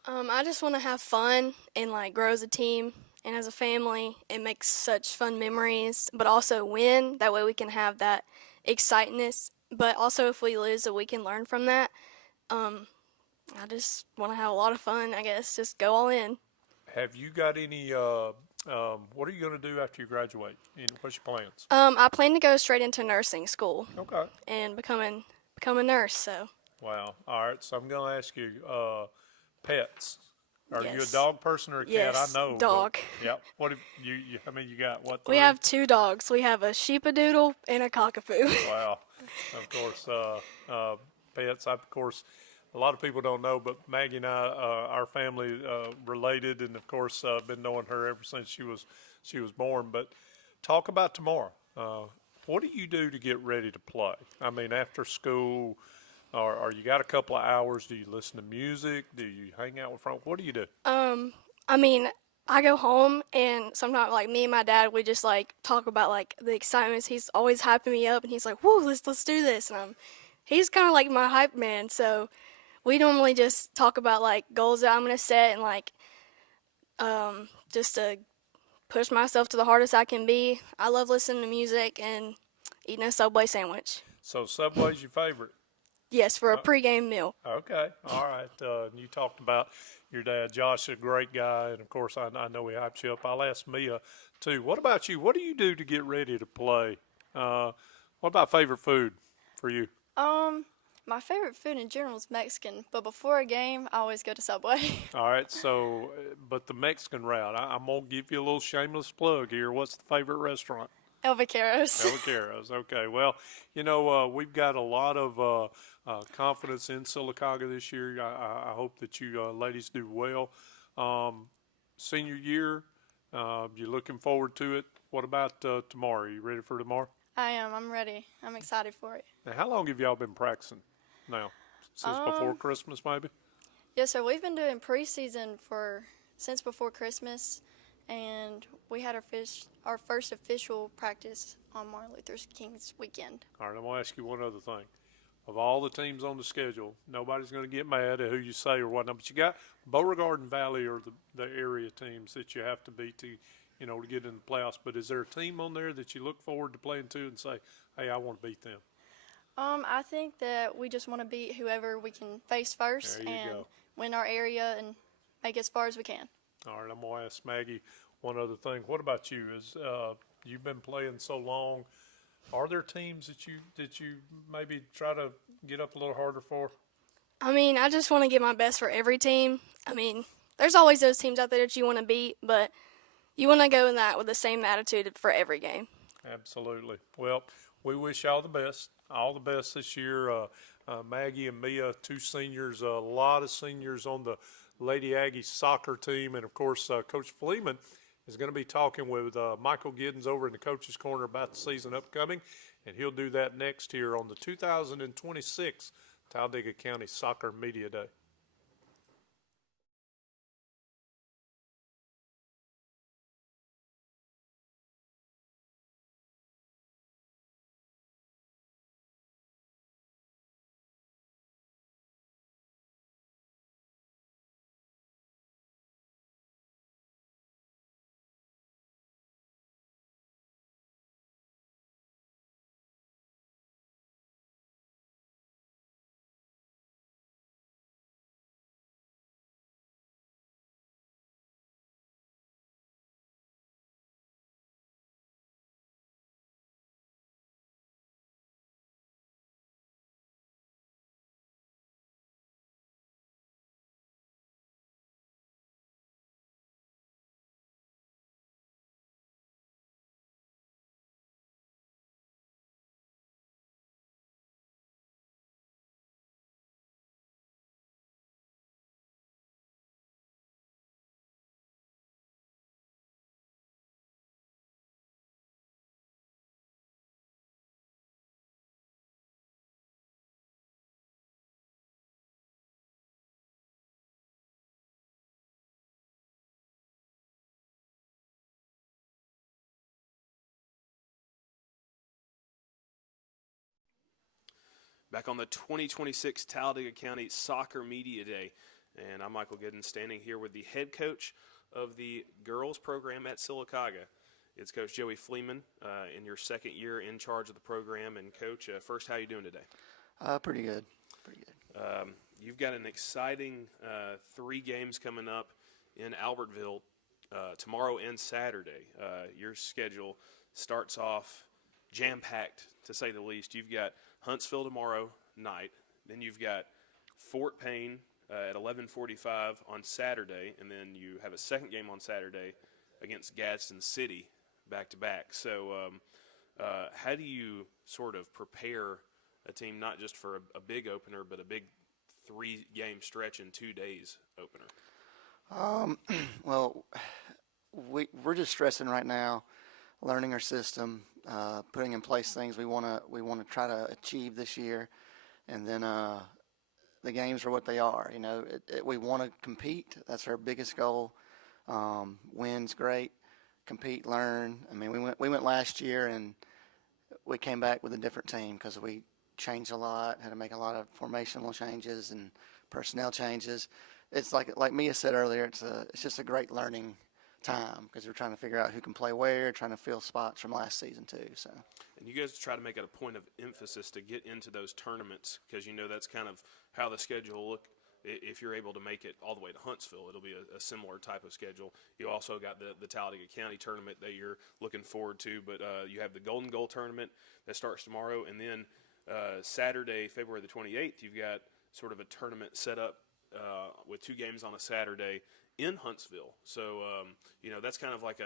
I just want to have fun and like grow as a team and as a family and make such fun memories, but also win. That way we can have that excitedness. But also if we lose, that we can learn from that. I just want to have a lot of fun, I guess. Just go all in. Have you got any? What are you going to do after you graduate? What's your plans? I plan to go straight into nursing school. Okay. And become a nurse. So. Wow. All right. So I'm going to ask you, pets. Are you a Yes. dog person or a cat? Yes, I know. dog. Yep. What have you? I mean, you got what? We 3? have 2 dogs. We have a sheepadoodle and a cockapoo. Wow. Of course, pets. Of course, a lot of people don't know, but Maggie and I, our family, related, and of course, been knowing her ever since she was born. But talk about tomorrow. What do you do to get ready to play? I mean, after school, or you got a couple of hours? Do you listen to music? Do you hang out with friends? What do you do? I mean, I go home and sometimes like me and my dad we just like talk about like the excitements. He's always hyping me up and he's like, "Whoa, let's do this." And he's kind of like my hype man. So we normally just talk about like goals that I'm gonna set and like just to push myself to the hardest I can be. I love listening to music and eating a Subway sandwich. So Subway's your favorite? Yes, for a pregame meal. Okay, all right. You talked about your dad, Josh, a great guy, and of course I know he hypes you up. I'll ask Mia too. What about you? What do you do to get ready to play? What about favorite food for you? My favorite food in general is Mexican, but before a game, I always go to Subway. All right, so but the Mexican route, I'm gonna give you a little shameless plug here. What's the favorite restaurant? El Vaqueros. El Vaqueros. Okay. Well, we've got a lot of confidence in Sylacauga this year. I hope that you ladies do well. Senior year, you're looking forward to it. What about tomorrow? Are you ready for tomorrow? I am. I'm ready. I'm excited for it. Now, how long have y'all been practicing now? Since before Christmas, maybe? Yes, sir. We've been doing preseason since before Christmas, and we had our first official practice on Martin Luther King's weekend. All right, I'm going to ask you one other thing. Of all the teams on the schedule, nobody's going to get mad at who you say or whatnot, but you got Beauregard and Valley are the area teams that you have to beat to get in the playoffs. But is there a team on there that you look forward to playing to and say, hey, I want to beat them? I think that we just want to beat whoever we can face first and win our area and make as far as we can. All right, I'm going to ask Maggie one other thing. What about you? You've been playing so long, are there teams that you maybe try to get up a little harder for? I mean, I just want to give my best for every team. I mean, there's always those teams out there that you want to beat, but you want to go in that with the same attitude for every game. Absolutely. Well, we wish y'all the best. All the best this year. Maggie and Mia, two seniors, a lot of seniors on the Lady Aggies soccer team. And, of course, Coach Fleeman is going to be talking with Michael Giddens over in the Coach's Corner about the season upcoming. And he'll do that next here on the 2026 Talladega County Soccer Media Day. Back on the 2026 Talladega County Soccer Media Day. And I'm Michael Giddens, standing here with the head coach of the girls program at Sylacauga. It's Coach Joey Fleeman in your second year in charge of the program. And, Coach, first, how are you doing today? Pretty good. Pretty good. You've got an exciting 3 games coming up in Albertville tomorrow and Saturday. Your schedule starts off jam-packed, to say the least. You've got Huntsville tomorrow night. Then you've got Fort Payne at 11:45 on Saturday, and then you have a second game on Saturday against Gadsden City back-to-back. So how do you sort of prepare a team not just for a big opener, but a big 3-game stretch in 2 days opener? Well, we're just stressing right now, learning our system, putting in place things we want to try to achieve this year, and then the games are what they are. We want to compete. That's our biggest goal. Win's great. Compete, learn. I mean, we went last year and we came back with a different team because we changed a lot, had to make a lot of formational changes and personnel changes. It's like Mia said earlier, it's just a great learning time because we're trying to figure out who can play where, trying to fill spots from last season too. So. And you guys try to make it a point of emphasis to get into those tournaments because that's kind of how the schedule will look. If you're able to make it all the way to Huntsville, it'll be a similar type of schedule. You also got the Talladega County tournament that you're looking forward to, but you have the Golden Goal tournament that starts tomorrow, and then Saturday, February the 28th, you've got sort of a tournament set up with 2 games on a Saturday in Huntsville. So, that's kind of like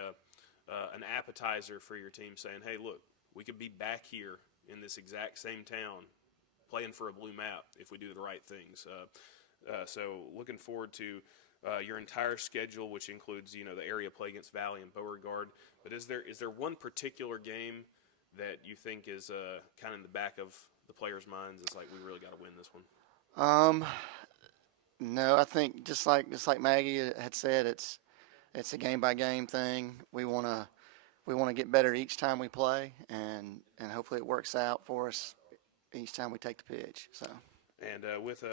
an appetizer for your team saying, hey, look, we could be back here in this exact same town playing for a blue map if we do the right things. So looking forward to your entire schedule, which includes, the area play against Valley and Beauregard. But is there one particular game that you think is kind of in the back of the players' minds? It's like, we really got to win this one. No, I think just like Maggie had said, it's a game by game thing. We want to get better each time we play, and hopefully it works out for us each time we take the pitch. So. And with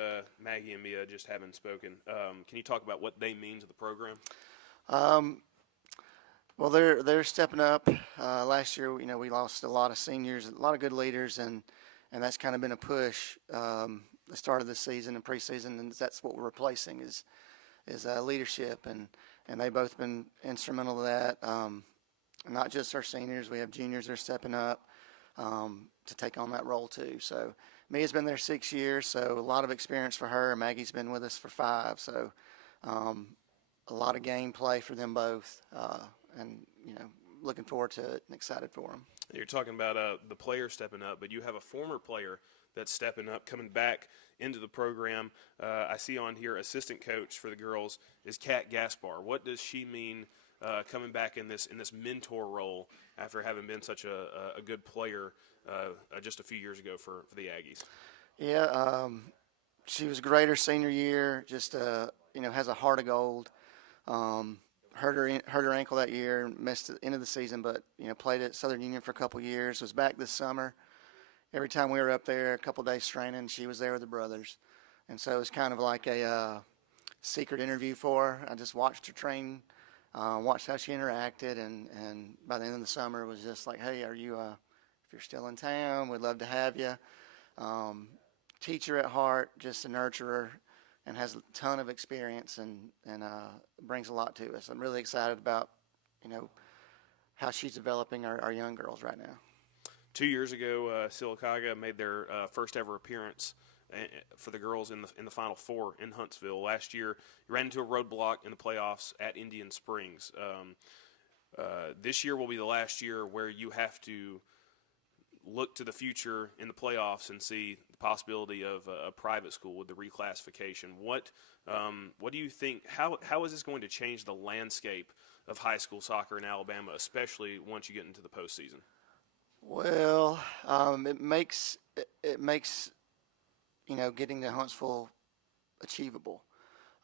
Maggie and Mia just having spoken, can you talk about what they mean to the program? Well, they're stepping up. Last year, we lost a lot of seniors, a lot of good leaders, and that's kind of been a push. The start of the season and preseason, and that's what we're replacing is leadership, and they've both been instrumental to that. Not just our seniors, we have juniors that are stepping up to take on that role too. So Mia's been there 6 years, so a lot of experience for her. Maggie's been with us for 5, so a lot of gameplay for them both, and looking forward to it and excited for them. You're talking about the player stepping up, but you have a former player that's stepping up, coming back into the program. I see on here assistant coach for the girls is Kat Gaspar. What does she mean coming back in this mentor role after having been such a good player just a few years ago for the Aggies? Yeah, she was great her senior year. Just has a heart of gold. Hurt her ankle that year, missed the end of the season, but played at Southern Union for a couple years. Was back this summer. Every time we were up there, a couple days training, she was there with the brothers, and so it was kind of like a secret interview for her. I just watched her train, watched how she interacted, and by the end of the summer, it was just like, hey, are you? If you're still in town, we'd love to have you. Teacher at heart, just a nurturer, and has a ton of experience and brings a lot to us. I'm really excited about, how she's developing our young girls right now. 2 years ago, Sylacauga made their first ever appearance for the girls in the Final Four in Huntsville. Last year, you ran into a roadblock in the playoffs at Indian Springs. This year will be the last year where you have to look to the future in the playoffs and see the possibility of a private school with the reclassification. What do you think? How is this going to change the landscape of high school soccer in Alabama, especially once you get into the postseason? Well, it makes getting to Huntsville achievable.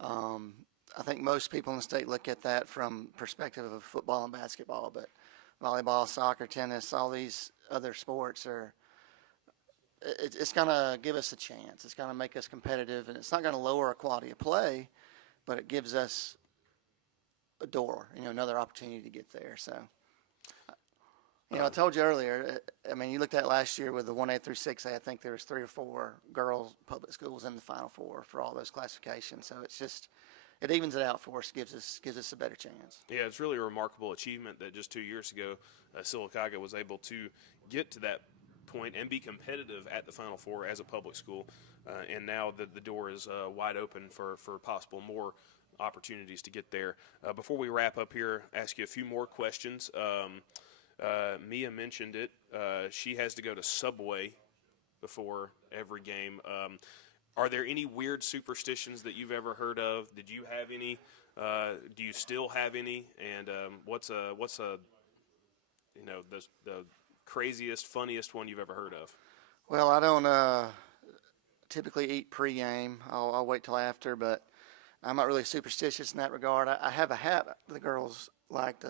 I think most people in the state look at that from perspective of football and basketball, but volleyball, soccer, tennis, all these other sports it's going to give us a chance. It's going to make us competitive, and it's not going to lower our quality of play, but it gives us a door, another opportunity to get there. So, I told you earlier, you looked at last year with the 1A through 6A, I think there was 3 or 4 girls public schools in the Final Four for all those classifications. So it's just, it evens it out for us, gives us a better chance. Yeah, it's really a remarkable achievement that just 2 years ago, Sylacauga was able to get to that point and be competitive at the Final Four as a public school. And now the door is wide open for possible more opportunities to get there. Before we wrap up here, ask you a few more questions. Mia mentioned it. She has to go to Subway before every game. Are there any weird superstitions that you've ever heard of? Did you have any? Do you still have any? And what's the craziest, funniest one you've ever heard of? Well, I don't typically eat pregame. I'll wait till after, but I'm not really superstitious in that regard. I have a hat the girls liked.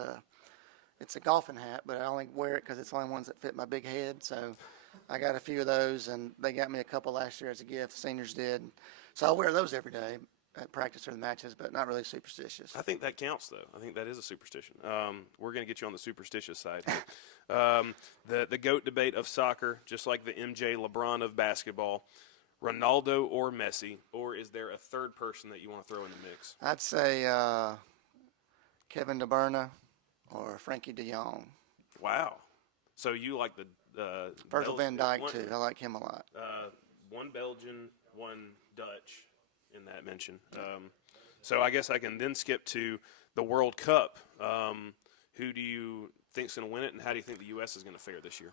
It's a golfing hat, but I only wear it because it's the only ones that fit my big head. So I got a few of those, and they got me a couple last year as a gift. Seniors did. So I wear those every day at practice or the matches, but not really superstitious. I think that counts, though. I think that is a superstition. We're going to get you on the superstitious side. The GOAT debate of soccer, just like the MJ LeBron of basketball, Ronaldo or Messi, or is there a third person that you want to throw in the mix? I'd say Kevin De Bruyne or Frankie De Jong. Wow. So you like the Virgil van Dijk, too. I like him a lot. One Belgian, one Dutch in that mention. So I guess I can then skip to the World Cup. Who do you think's going to win it, and how do you think the U.S. is going to fare this year?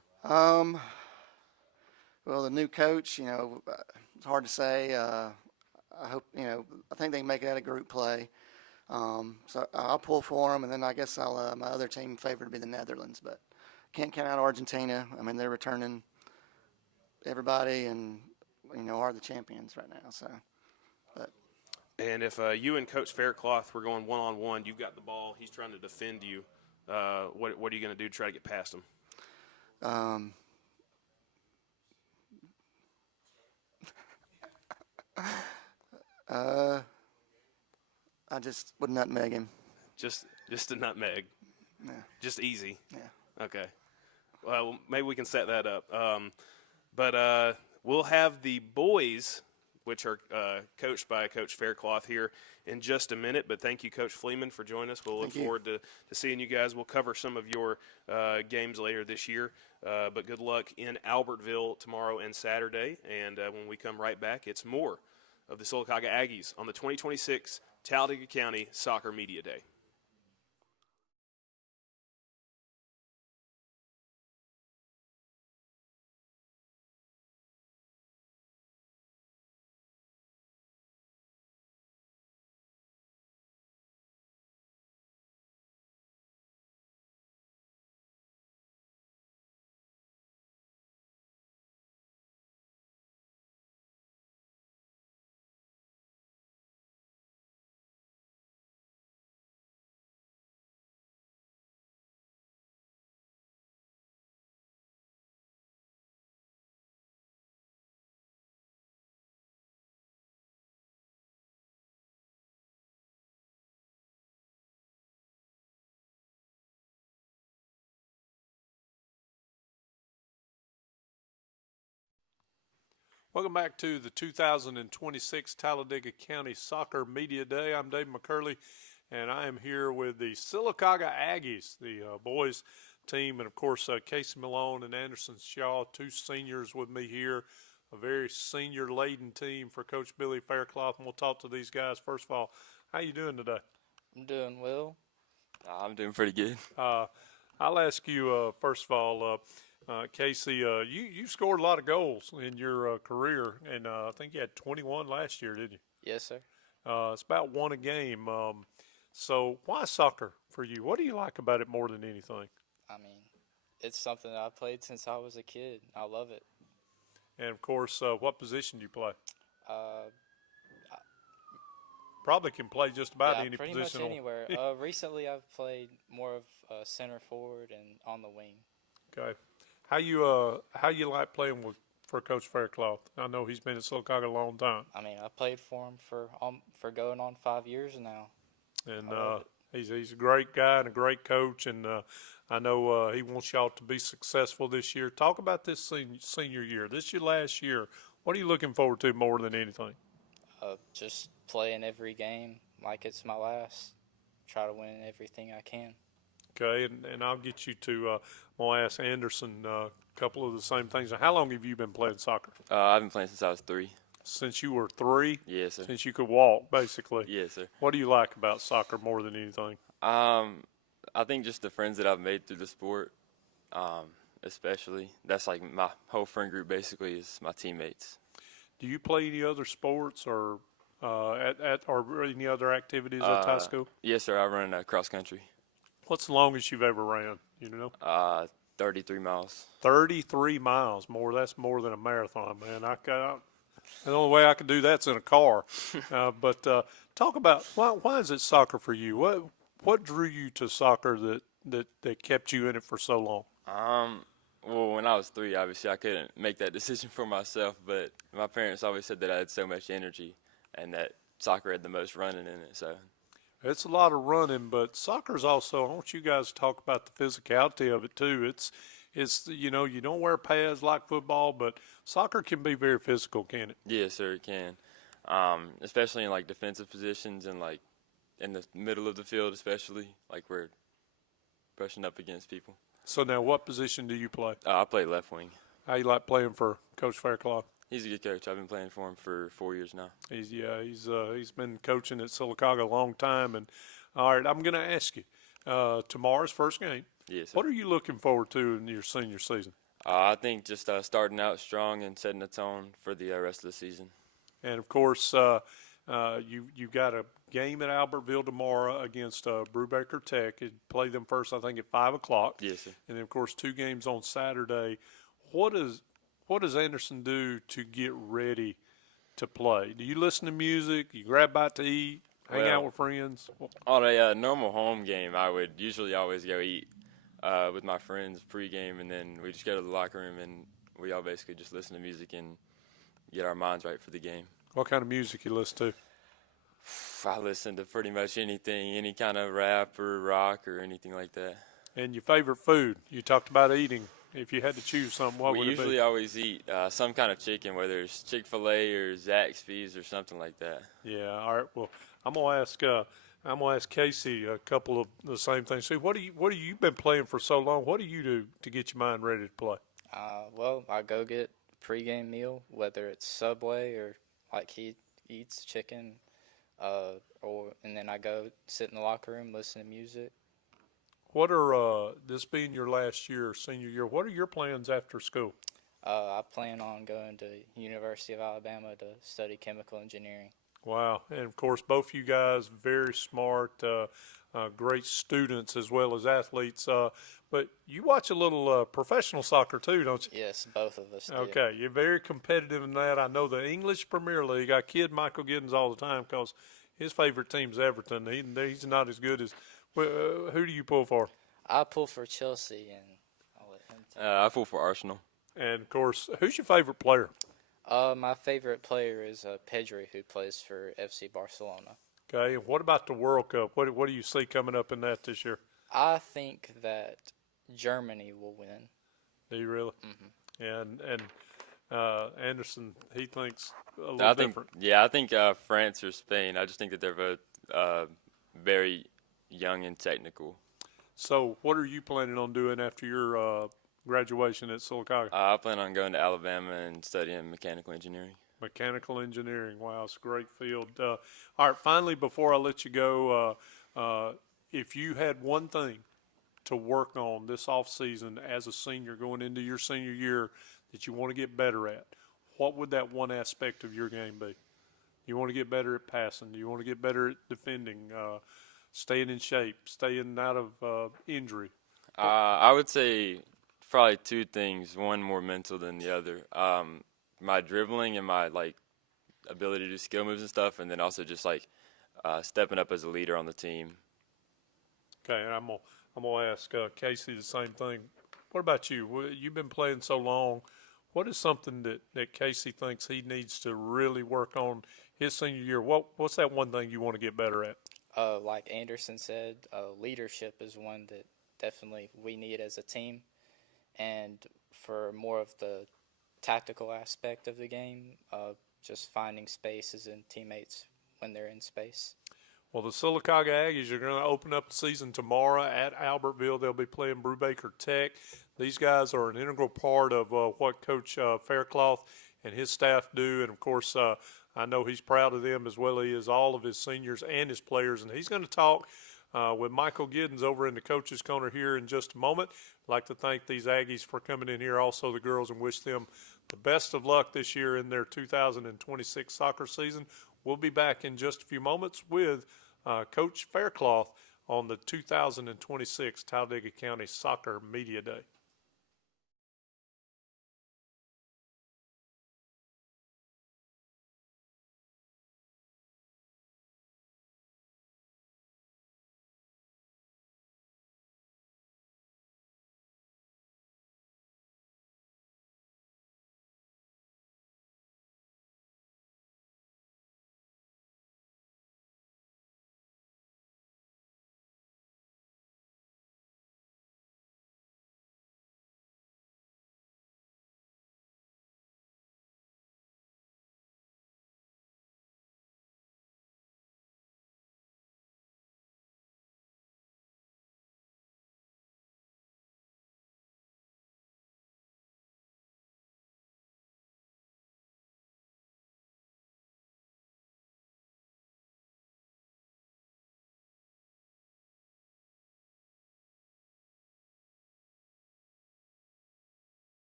Well, the new coach, it's hard to say. I hope, I think they can make it out of group play. So I'll pull for them, and then I guess my other team favorite would be the Netherlands, but can't count out Argentina. I mean, they're returning everybody and, are the champions right now. So, but. And if you and Coach Faircloth were going one-on-one, you've got the ball, he's trying to defend you, what are you going to do to try to get past him? I just would nutmeg him. Just a nutmeg. Yeah. Just easy. Yeah. Okay. Well, maybe we can set that up. But we'll have the boys, which are coached by Coach Faircloth, here in just a minute. But thank you, Coach Fleeman, for joining us. We'll look forward to seeing you guys. We'll cover some of your games later this year. But good luck in Albertville tomorrow and Saturday. And when we come right back, it's more of the Sylacauga Aggies on the 2026 Talladega County Soccer Media Day. Welcome back to the 2026 Talladega County Soccer Media Day. I'm Dave McCurley, and I am here with the Sylacauga Aggies, the boys team, and of course Casey Malone and Anderson Shaw, two seniors with me here, a very senior-laden team for Coach Billy Faircloth, and we'll talk to these guys. First of all, how you doing today? I'm doing well. I'm doing pretty good. I'll ask you, first of all, Casey, you scored a lot of goals in your career, and I think you had 21 last year, didn't you? Yes, sir. It's about one a game. So why soccer for you? What do you like about it more than anything? I mean, it's something that I've played since I was a kid. I love it. And, of course, what position do you play? Uh, Probably can play just about yeah, any pretty position. much anywhere. Recently, I've played more of center forward and on the wing. Okay. How you like playing for Coach Faircloth? I know he's been at Sylacauga a long time. I mean, I played for him for going on 5 years now. And he's a great guy and a great coach, and I know he wants y'all to be successful this year. Talk about this senior year. This is your last year. What are you looking forward to more than anything? Just playing every game like it's my last. Try to win everything I can. Okay, and I'll get you to I'm going to ask Anderson a couple of the same things. How long have you been playing soccer? I've been playing since I was 3. Since you were 3? Yes, sir. Since you could walk, basically? Yes, sir. What do you like about soccer more than anything? I think just the friends that I've made through the sport, especially. That's like my whole friend group basically is my teammates. Do you play any other sports or or any other activities at high school? Yes, sir. I run cross country. What's the longest you've ever ran? You know? 33 miles. 33 miles. That's more than a marathon, man. The only way I could do that's in a car. But Talk about why is it soccer for you? What drew you to soccer that kept you in it for so long? Well, when I was 3, obviously I couldn't make that decision for myself, but my parents always said that I had so much energy and that soccer had the most running in it. So it's a lot of running, but soccer's also. I want you guys to talk about the physicality of it too. It's you don't wear pads like football, but soccer can be very physical, can it? yes, sir, it can. Especially in like defensive positions and like in the middle of the field, especially like we're brushing up against people. So now, what position do you play? I play left wing. How you like playing for Coach Faircloth? He's a good coach. I've been playing for him for 4 years now. He's been coaching at Sylacauga a long time. And all right, I'm going to ask you tomorrow's first game. Yes, sir. What are you looking forward to in your senior season? I think just starting out strong and setting the tone for the rest of the season. And of course, you got a game at Albertville tomorrow against Brubaker Tech. You play them first, I think, at 5:00. Yes, sir. And then, of course, 2 games on Saturday. What does Anderson do to get ready to play? Do you listen to music? You grab a bite to eat? Hang out with friends? On a normal home game, I would usually always go eat with my friends pregame, and then we just go to the locker room and we all basically just listen to music and get our minds right for the game. What kind of music you listen to? I listen to pretty much anything, any kind of rap or rock or anything like that. And your favorite food? You talked about eating. If you had to choose something, what would it be? We usually always eat some kind of chicken, whether it's Chick-fil-A or Zaxby's or something like that. Yeah. All right. Well, I'm gonna ask Casey a couple of the same things. See, what do you been playing for so long? What do you do to get your mind ready to play? Well, I go get a pregame meal, whether it's Subway or like he eats chicken, and then I go sit in the locker room, listen to music. What are this being your last year, senior year? What are your plans after school? I plan on going to University of Alabama to study chemical engineering. Wow, and of course, both you guys very smart, great students as well as athletes. But you watch a little professional soccer too, don't you? Yes, both of us do. Okay, you're very competitive in that. I know the English Premier League. I kid Michael Giddens all the time because his favorite team's Everton. He's not as good as. Who do you pull for? I pull for Chelsea, and I'll let him tell. I pull for Arsenal. And of course, who's your favorite player? My favorite player is Pedri, who plays for FC Barcelona. Okay, and what about the World Cup? What do you see coming up in that this year? I think that Germany will win. Do you really? Mm-hmm. And Anderson, he thinks a little different. Yeah, I think France or Spain. I just think that they're both very young and technical. So what are you planning on doing after your graduation at Sylacauga? I plan on going to Alabama and studying mechanical engineering. Mechanical engineering. Wow, it's a great field. All right, finally, before I let you go, if you had one thing to work on this off season as a senior going into your senior year that you want to get better at, what would that one aspect of your game be? You want to get better at passing. You want to get better at defending, staying in shape, staying out of injury. I would say probably 2 things, one more mental than the other. My dribbling and my ability to do skill moves and stuff, and then also just stepping up as a leader on the team. Okay, and I'm gonna ask Casey the same thing. What about you? You've been playing so long. What is something that Casey thinks he needs to really work on his senior year? What's that one thing you want to get better at? Like Anderson said, leadership is one that definitely we need as a team. And for more of the tactical aspect of the game, just finding spaces and teammates when they're in space. Well, the Sylacauga Aggies are going to open up the season tomorrow at Albertville. They'll be playing Brubaker Tech. These guys are an integral part of what Coach Faircloth and his staff do. And, of course, I know he's proud of them as well as all of his seniors and his players. And he's going to talk with Michael Giddens over in the Coach's Corner here in just a moment. I'd like to thank these Aggies for coming in here, also the girls, and wish them the best of luck this year in their 2026 soccer season. We'll be back in just a few moments with Coach Faircloth on the 2026 Talladega County Soccer Media Day.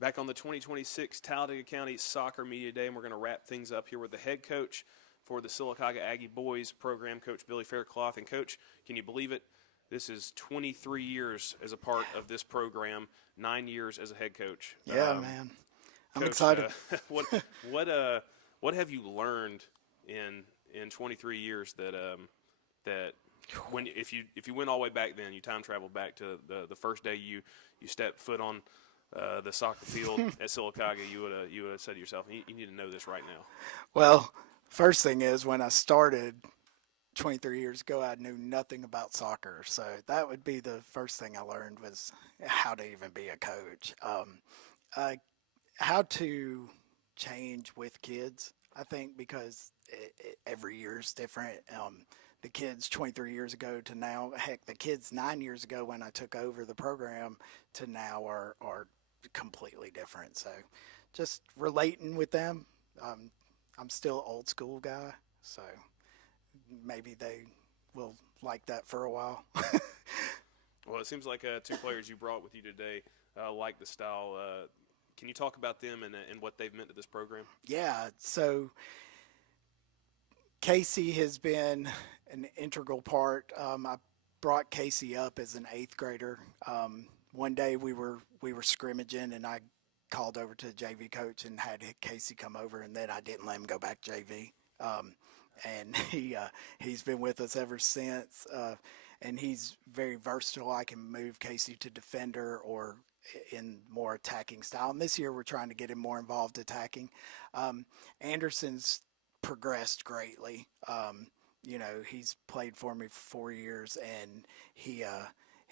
Back on the 2026 Talladega County Soccer Media Day, and we're going to wrap things up here with the head coach for the Sylacauga Aggie Boys program, Coach Billy Faircloth. And, Coach, can you believe it? This is 23 years as a part of this program, 9 years as a head coach. Yeah, man. I'm Coach, excited. What have you learned in 23 years that when if you went all the way back then, you time traveled back to the first day you stepped foot on the soccer field at Sylacauga, you would have said to yourself, you need to know this right now. Well, first thing is, when I started 23 years ago, I knew nothing about soccer. So that would be the first thing I learned, was how to even be a coach. How to change with kids, I think, because every year is different. The kids 23 years ago to now, heck, the kids 9 years ago when I took over the program to now are completely different. So just relating with them. I'm still an old school guy, so maybe they will like that for a while. Well, it seems like two players you brought with you today like the style. Can you talk about them and what they've meant to this program? Yeah, so Casey has been an integral part. I brought Casey up as an 8th grader. One day we were scrimmaging, and I called over to the JV coach and had Casey come over, and then I didn't let him go back to JV. And he's been with us ever since. And he's very versatile. I can move Casey to defender or in more attacking style. And this year we're trying to get him more involved attacking. Anderson's progressed greatly. He's played for me for 4 years, and he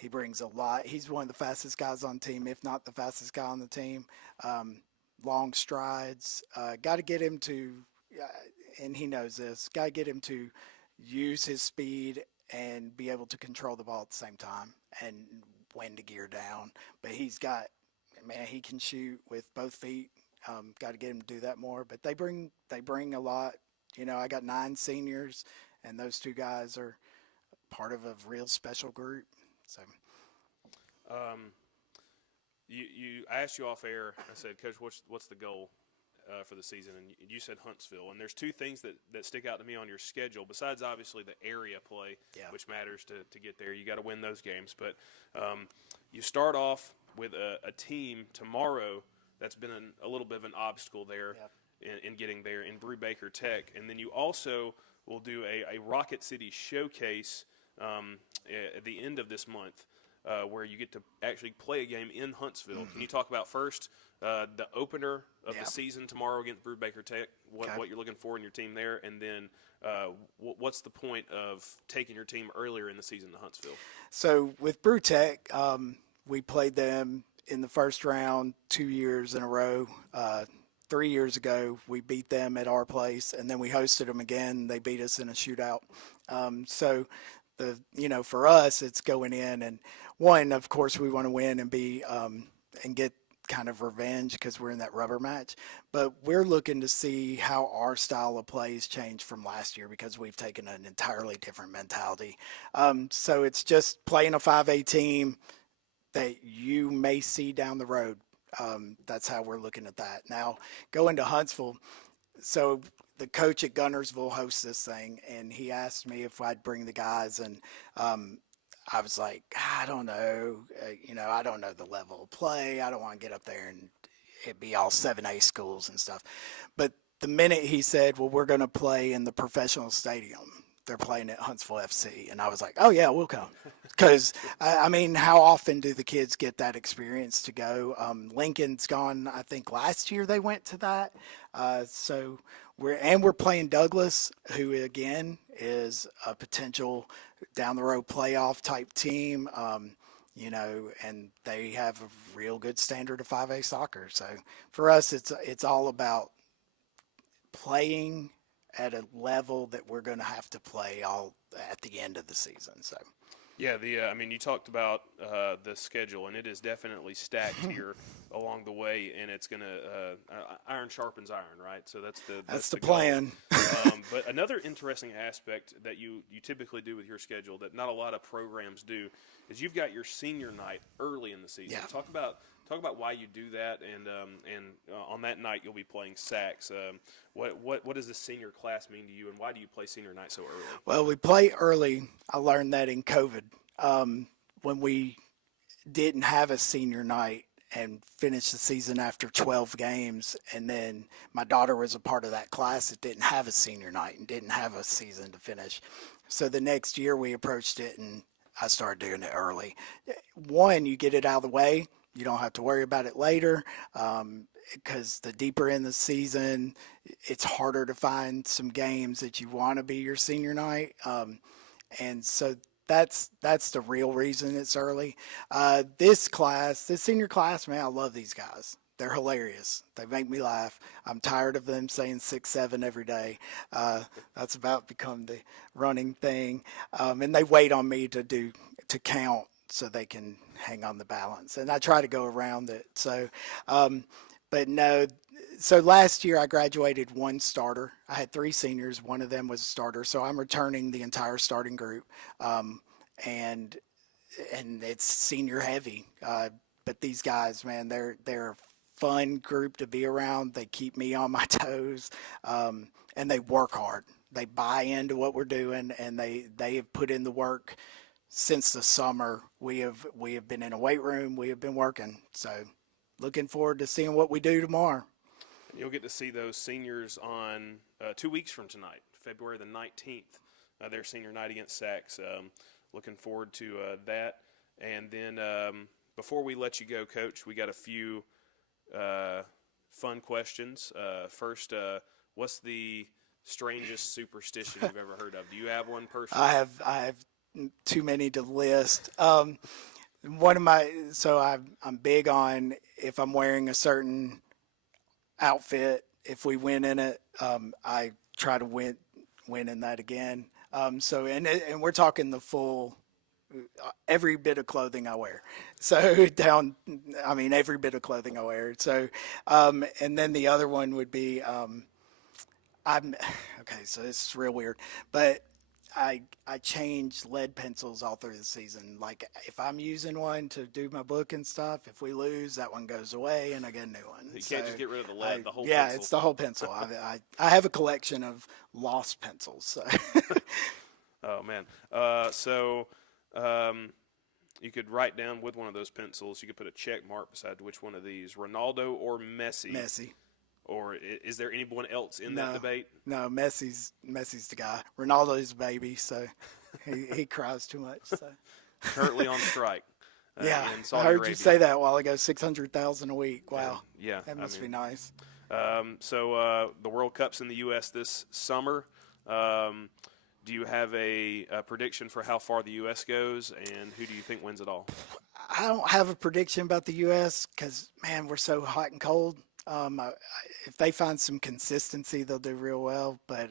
brings a lot. He's one of the fastest guys on the team, if not the fastest guy on the team. Long strides. Got to get him to, and he knows this, got to get him to use his speed and be able to control the ball at the same time and when to gear down. But he can shoot with both feet. Got to get him to do that more. But they bring a lot. I got 9 seniors, and those 2 guys are part of a real special group. So, I asked you off air. I said, Coach, what's the goal for the season? And you said Huntsville. And there's 2 things that stick out to me on your schedule, besides obviously the area play, which matters to get there. You got to win those games. But you start off with a team tomorrow that's been a little bit of an obstacle there in getting there in Brubaker Tech. And then you also will do a Rocket City showcase at the end of this month, where you get to actually play a game in Huntsville. Can you talk about first the opener of the season tomorrow against Brubaker Tech, what you're looking for in your team there, and then what's the point of taking your team earlier in the season to Huntsville? So with Brew Tech, we played them in the first round 2 years in a row. 3 years ago, we beat them at our place, and then we hosted them again. They beat us in a shootout. So for us, it's going in, and one, of course, we want to win and be and get kind of revenge because we're in that rubber match. But we're looking to see how our style of play has changed from last year because we've taken an entirely different mentality. So it's just playing a 5A team that you may see down the road. That's how we're looking at that. Now, going to Huntsville, so the coach at Gunnersville hosts this thing, and he asked me if I'd bring the guys, and I was like, I don't know. I don't know the level of play. I don't want to get up there and it be all 7A schools and stuff. But the minute he said, well, we're going to play in the professional stadium, they're playing at Huntsville FC. And I was like, oh, yeah, we'll come. Because, how often do the kids get that experience to go? Lincoln's gone, I think last year they went to that. So we're playing Douglas, who, again, is a potential down-the-road playoff type team. And they have a real good standard of 5A soccer. So for us, it's all about playing at a level that we're going to have to play all at the end of the season. So, yeah, you talked about the schedule, and it is definitely stacked here along the way, and it's going to iron sharpens iron, right? So that's the plan. But another interesting aspect that you typically do with your schedule that not a lot of programs do is you've got your senior night early in the season. Yeah. Talk about talk about why you do that, and on that night you'll be playing sax. What does the senior class mean to you, and why do you play senior night so early? Well, we play early. I learned that in COVID. When we didn't have a senior night and finished the season after 12 games, and then my daughter was a part of that class that didn't have a senior night and didn't have a season to finish. So the next year we approached it, and I started doing it early. One, you get it out of the way. You don't have to worry about it later, because the deeper in the season, it's harder to find some games that you want to be your senior night. And so that's the real reason it's early. This senior class, man, I love these guys. They're hilarious. They make me laugh. I'm tired of them saying 6'7" every day. That's about become the running thing. And they wait on me to count so they can hang on the balance. And I try to go around it. So, but no. So last year I graduated one starter. I had 3 seniors. One of them was a starter. So I'm returning the entire starting group. And it's senior heavy. But these guys, man, they're a fun group to be around. They keep me on my toes. And they work hard. They buy into what we're doing, and they have put in the work since the summer. We have been in a weight room. We have been working. So looking forward to seeing what we do tomorrow. You'll get to see those seniors on 2 weeks from tonight, February the 19th, their senior night against Sax. Looking forward to that. And then before we let you go, Coach, we got a few fun questions. First, what's the strangest superstition you've ever heard of? Do you have one personally? I have too many to list. I'm big on, if I'm wearing a certain outfit, if we win in it, I try to win in that again. And we're talking the full, every bit of clothing I wear. So every bit of clothing I wear. So, and then the other one would be, so this is real weird, but I change lead pencils all through the season. Like if I'm using one to do my book and stuff, if we lose, that one goes away and I get a new one. You can't just get rid of the lead, the whole pencil. pencil. It's the whole pencil. I have a collection of lost pencils. So. Oh, man. You could write down with one of those pencils, you could put a check mark beside which one of these, Ronaldo or Messi. Messi. Or is there anyone else in that debate? No, Messi's the guy. Ronaldo's a baby, so he cries too much. So. Currently on strike. Yeah, in Saudi I heard Arabia. you say that a while ago. 600,000 a week. Wow. Yeah, that must be nice. So the World Cup's in the U.S. this summer. Do you have a prediction for how far the U.S. goes, and who do you think wins it all? I don't have a prediction about the U.S. because, man, we're so hot and cold. If they find some consistency, they'll do real well. But,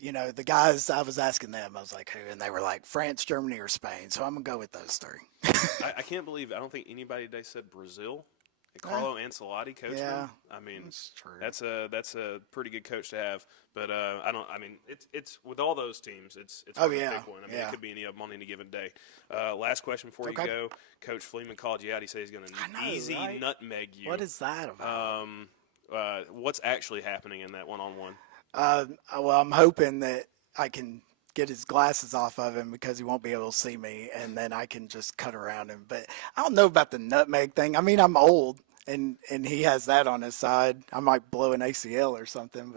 the guys, I was asking them, I was like, who? And they were like, France, Germany, or Spain. So I'm going to go with those 3. I can't believe, I don't think anybody today said Brazil. Carlo Ancelotti coaching them. I mean, that's a pretty good coach to have. But it's with all those teams, it's a big one. I mean, it could be any of them on any given day. Last question before you go. Coach Fleeman called you out. He said he's going to nutmeg you. What is that about? What's actually happening in that one-on-one? Well, I'm hoping that I can get his glasses off of him because he won't be able to see me, and then I can just cut around him. But I don't know about the nutmeg thing. I mean, I'm old, and he has that on his side. I might blow an ACL or something,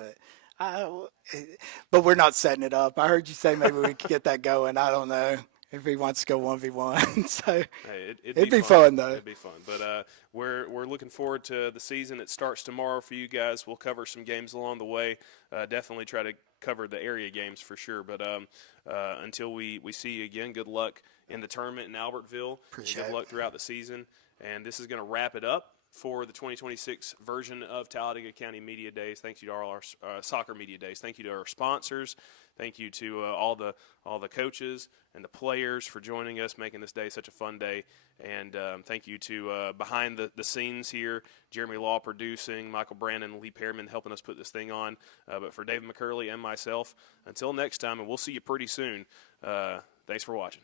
but we're not setting it up. I heard you say maybe we could get that going. I don't know if he wants to go 1v1. So hey, it'd be fun though. It'd be fun. But we're looking forward to the season. It starts tomorrow for you guys. We'll cover some games along the way. Definitely try to cover the area games for sure. But until we see you again, good luck in the tournament in Albertville. Appreciate good luck throughout the season. And this is going to wrap it up for the 2026 version of Talladega County Media Days. Thank you to all our soccer media days. Thank you to our sponsors. Thank you to all the coaches and the players for joining us, making this day such a fun day. And thank you to behind the scenes here, Jeremy Law producing, Michael Brandon, Lee Pearman helping us put this thing on. But for David McCurley and myself, until next time, and we'll see you pretty soon. Thanks for watching.